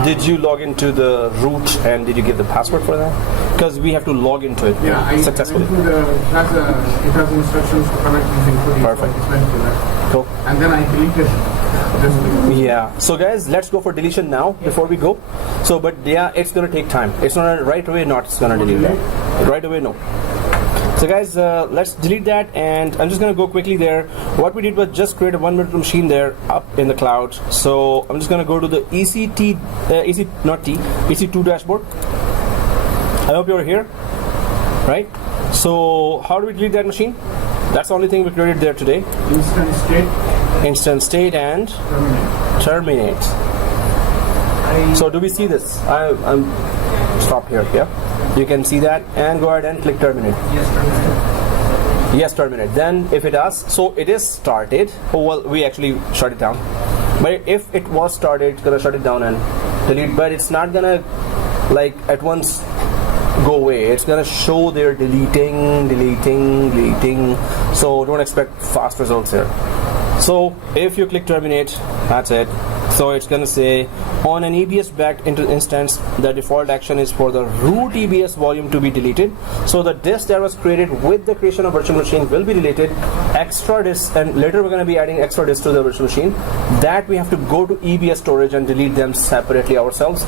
Did you log into the root and did you give the password for that? Because we have to log into it Yeah, I successfully. went to it has instructions to connect using Pudi. Perfect. So I went to that. Cool. And then I deleted this. Yeah. So guys, let's go for deletion now before we go. So, but yeah, it's gonna take time. It's not right away. Not it's gonna delete that. Right away, no. So guys, let's delete that, and I'm just gonna go quickly there. What we did was just create a one virtual machine there up in the cloud. So I'm just gonna go to the EC2 dashboard. I hope you're here, right? So how do we delete that machine? That's the only thing we created there today. Instant state and terminate. So do we see this? I'm stop here. Yeah, you can see that, and go ahead and click terminate. Yes, terminate. Yes, terminate. Then if it asks, so it is started. Oh well, we actually shut it down. But if it was started, it's gonna shut it down and delete. But it's not gonna like at once go away. It's gonna show they're deleting. So don't expect fast results here. So if you click terminate, that's it. So it's gonna say on an EBS backed instance, the default action is for the root EBS volume to be deleted. So the disk that was created with the creation of virtual machine will be deleted. Extra disk, and later we're gonna be adding extra disk to the virtual machine. That we have to go to EBS storage and delete them separately ourselves.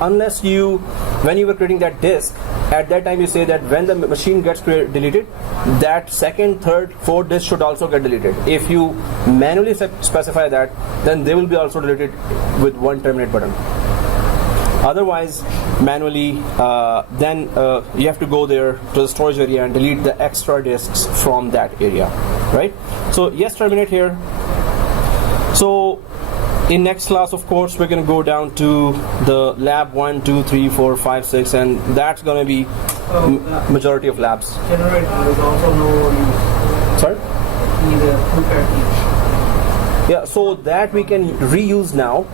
Unless you, when you were creating that disk, at that time you say that when the machine gets deleted, that second, third, fourth disk should also get deleted. If you manually specify that, then they will be also deleted with one terminate button. Otherwise, manually, then you have to go there to the storage area and delete the extra disks from that area, right? So yes, terminate here. So in next class, of course, we're going to go down to the lab 1, 2, 3, 4, 5, 6, and that's going to be majority of labs. Generate is also no use. Sorry? Need a prepare each. Yeah, so that we can reuse now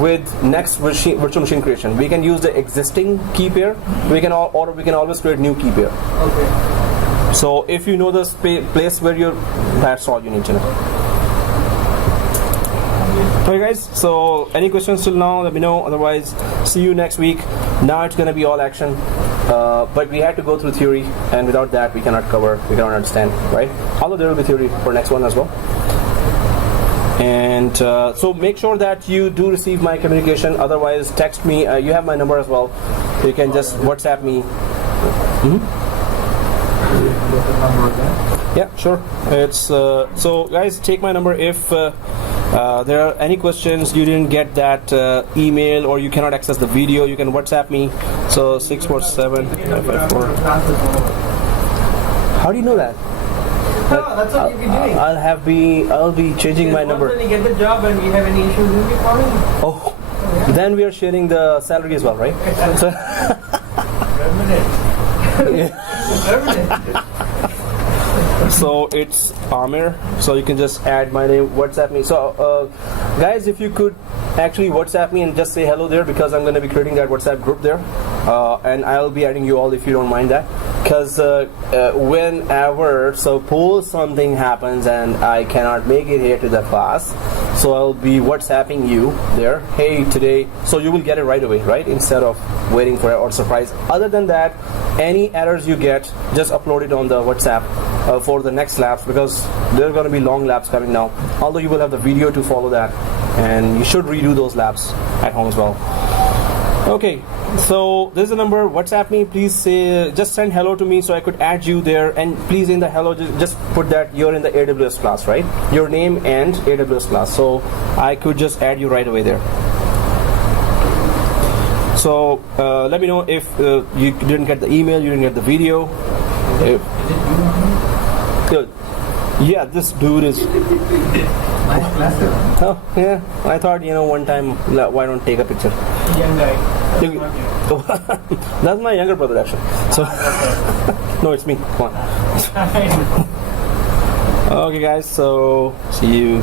with next virtual machine creation. We can use the existing key pair. We can always create new key pair. Okay. So if you know the place where you're, that's all you need to know. Okay guys, so any questions till now, let me know. Otherwise, see you next week. Now it's gonna be all action, but we had to go through theory, and without that we cannot understand, right? Although there will be theory for next one as well. And so make sure that you do receive my communication. Otherwise, text me. You have my number as well. You can just WhatsApp me. Yeah, sure. It's so guys, take my number if there are any questions, you didn't get that email, or you cannot access the video, you can WhatsApp me. So 647-554. How do you know that? No, that's what you'll be doing. I'll be changing my number. When you get the job and we have any issues, you'll be calling me. Oh, then we are sharing the salary as well, right? So, so it's Amir, so you can just add my name, WhatsApp me. So guys, if you could actually WhatsApp me and just say hello there, because I'm going to be creating that WhatsApp group there, and I'll be adding you all if you don't mind that, because whenever suppose something happens and I cannot make it here to the class, so I'll be WhatsApping you there, hey today, so you will get it right away, right, instead of waiting for it or surprise. Other than that, any errors you get, just upload it on the WhatsApp for the next labs, because there are going to be long labs coming now, although you will have the video to follow that, and you should redo those labs at home as well. Okay, so this is the number. WhatsApp me, please say, just send hello to me so I could add you there, and please in the hello just put that you're in the AWS class, right, your name and AWS class, so I could just add you right away there. So let me know if you didn't get the email, you didn't get the video. Good. Yeah, this dude is. Oh yeah, I thought one time why don't take a picture. Young guy. That's my younger brother actually. So no, it's me. Come on. Okay guys, so see you.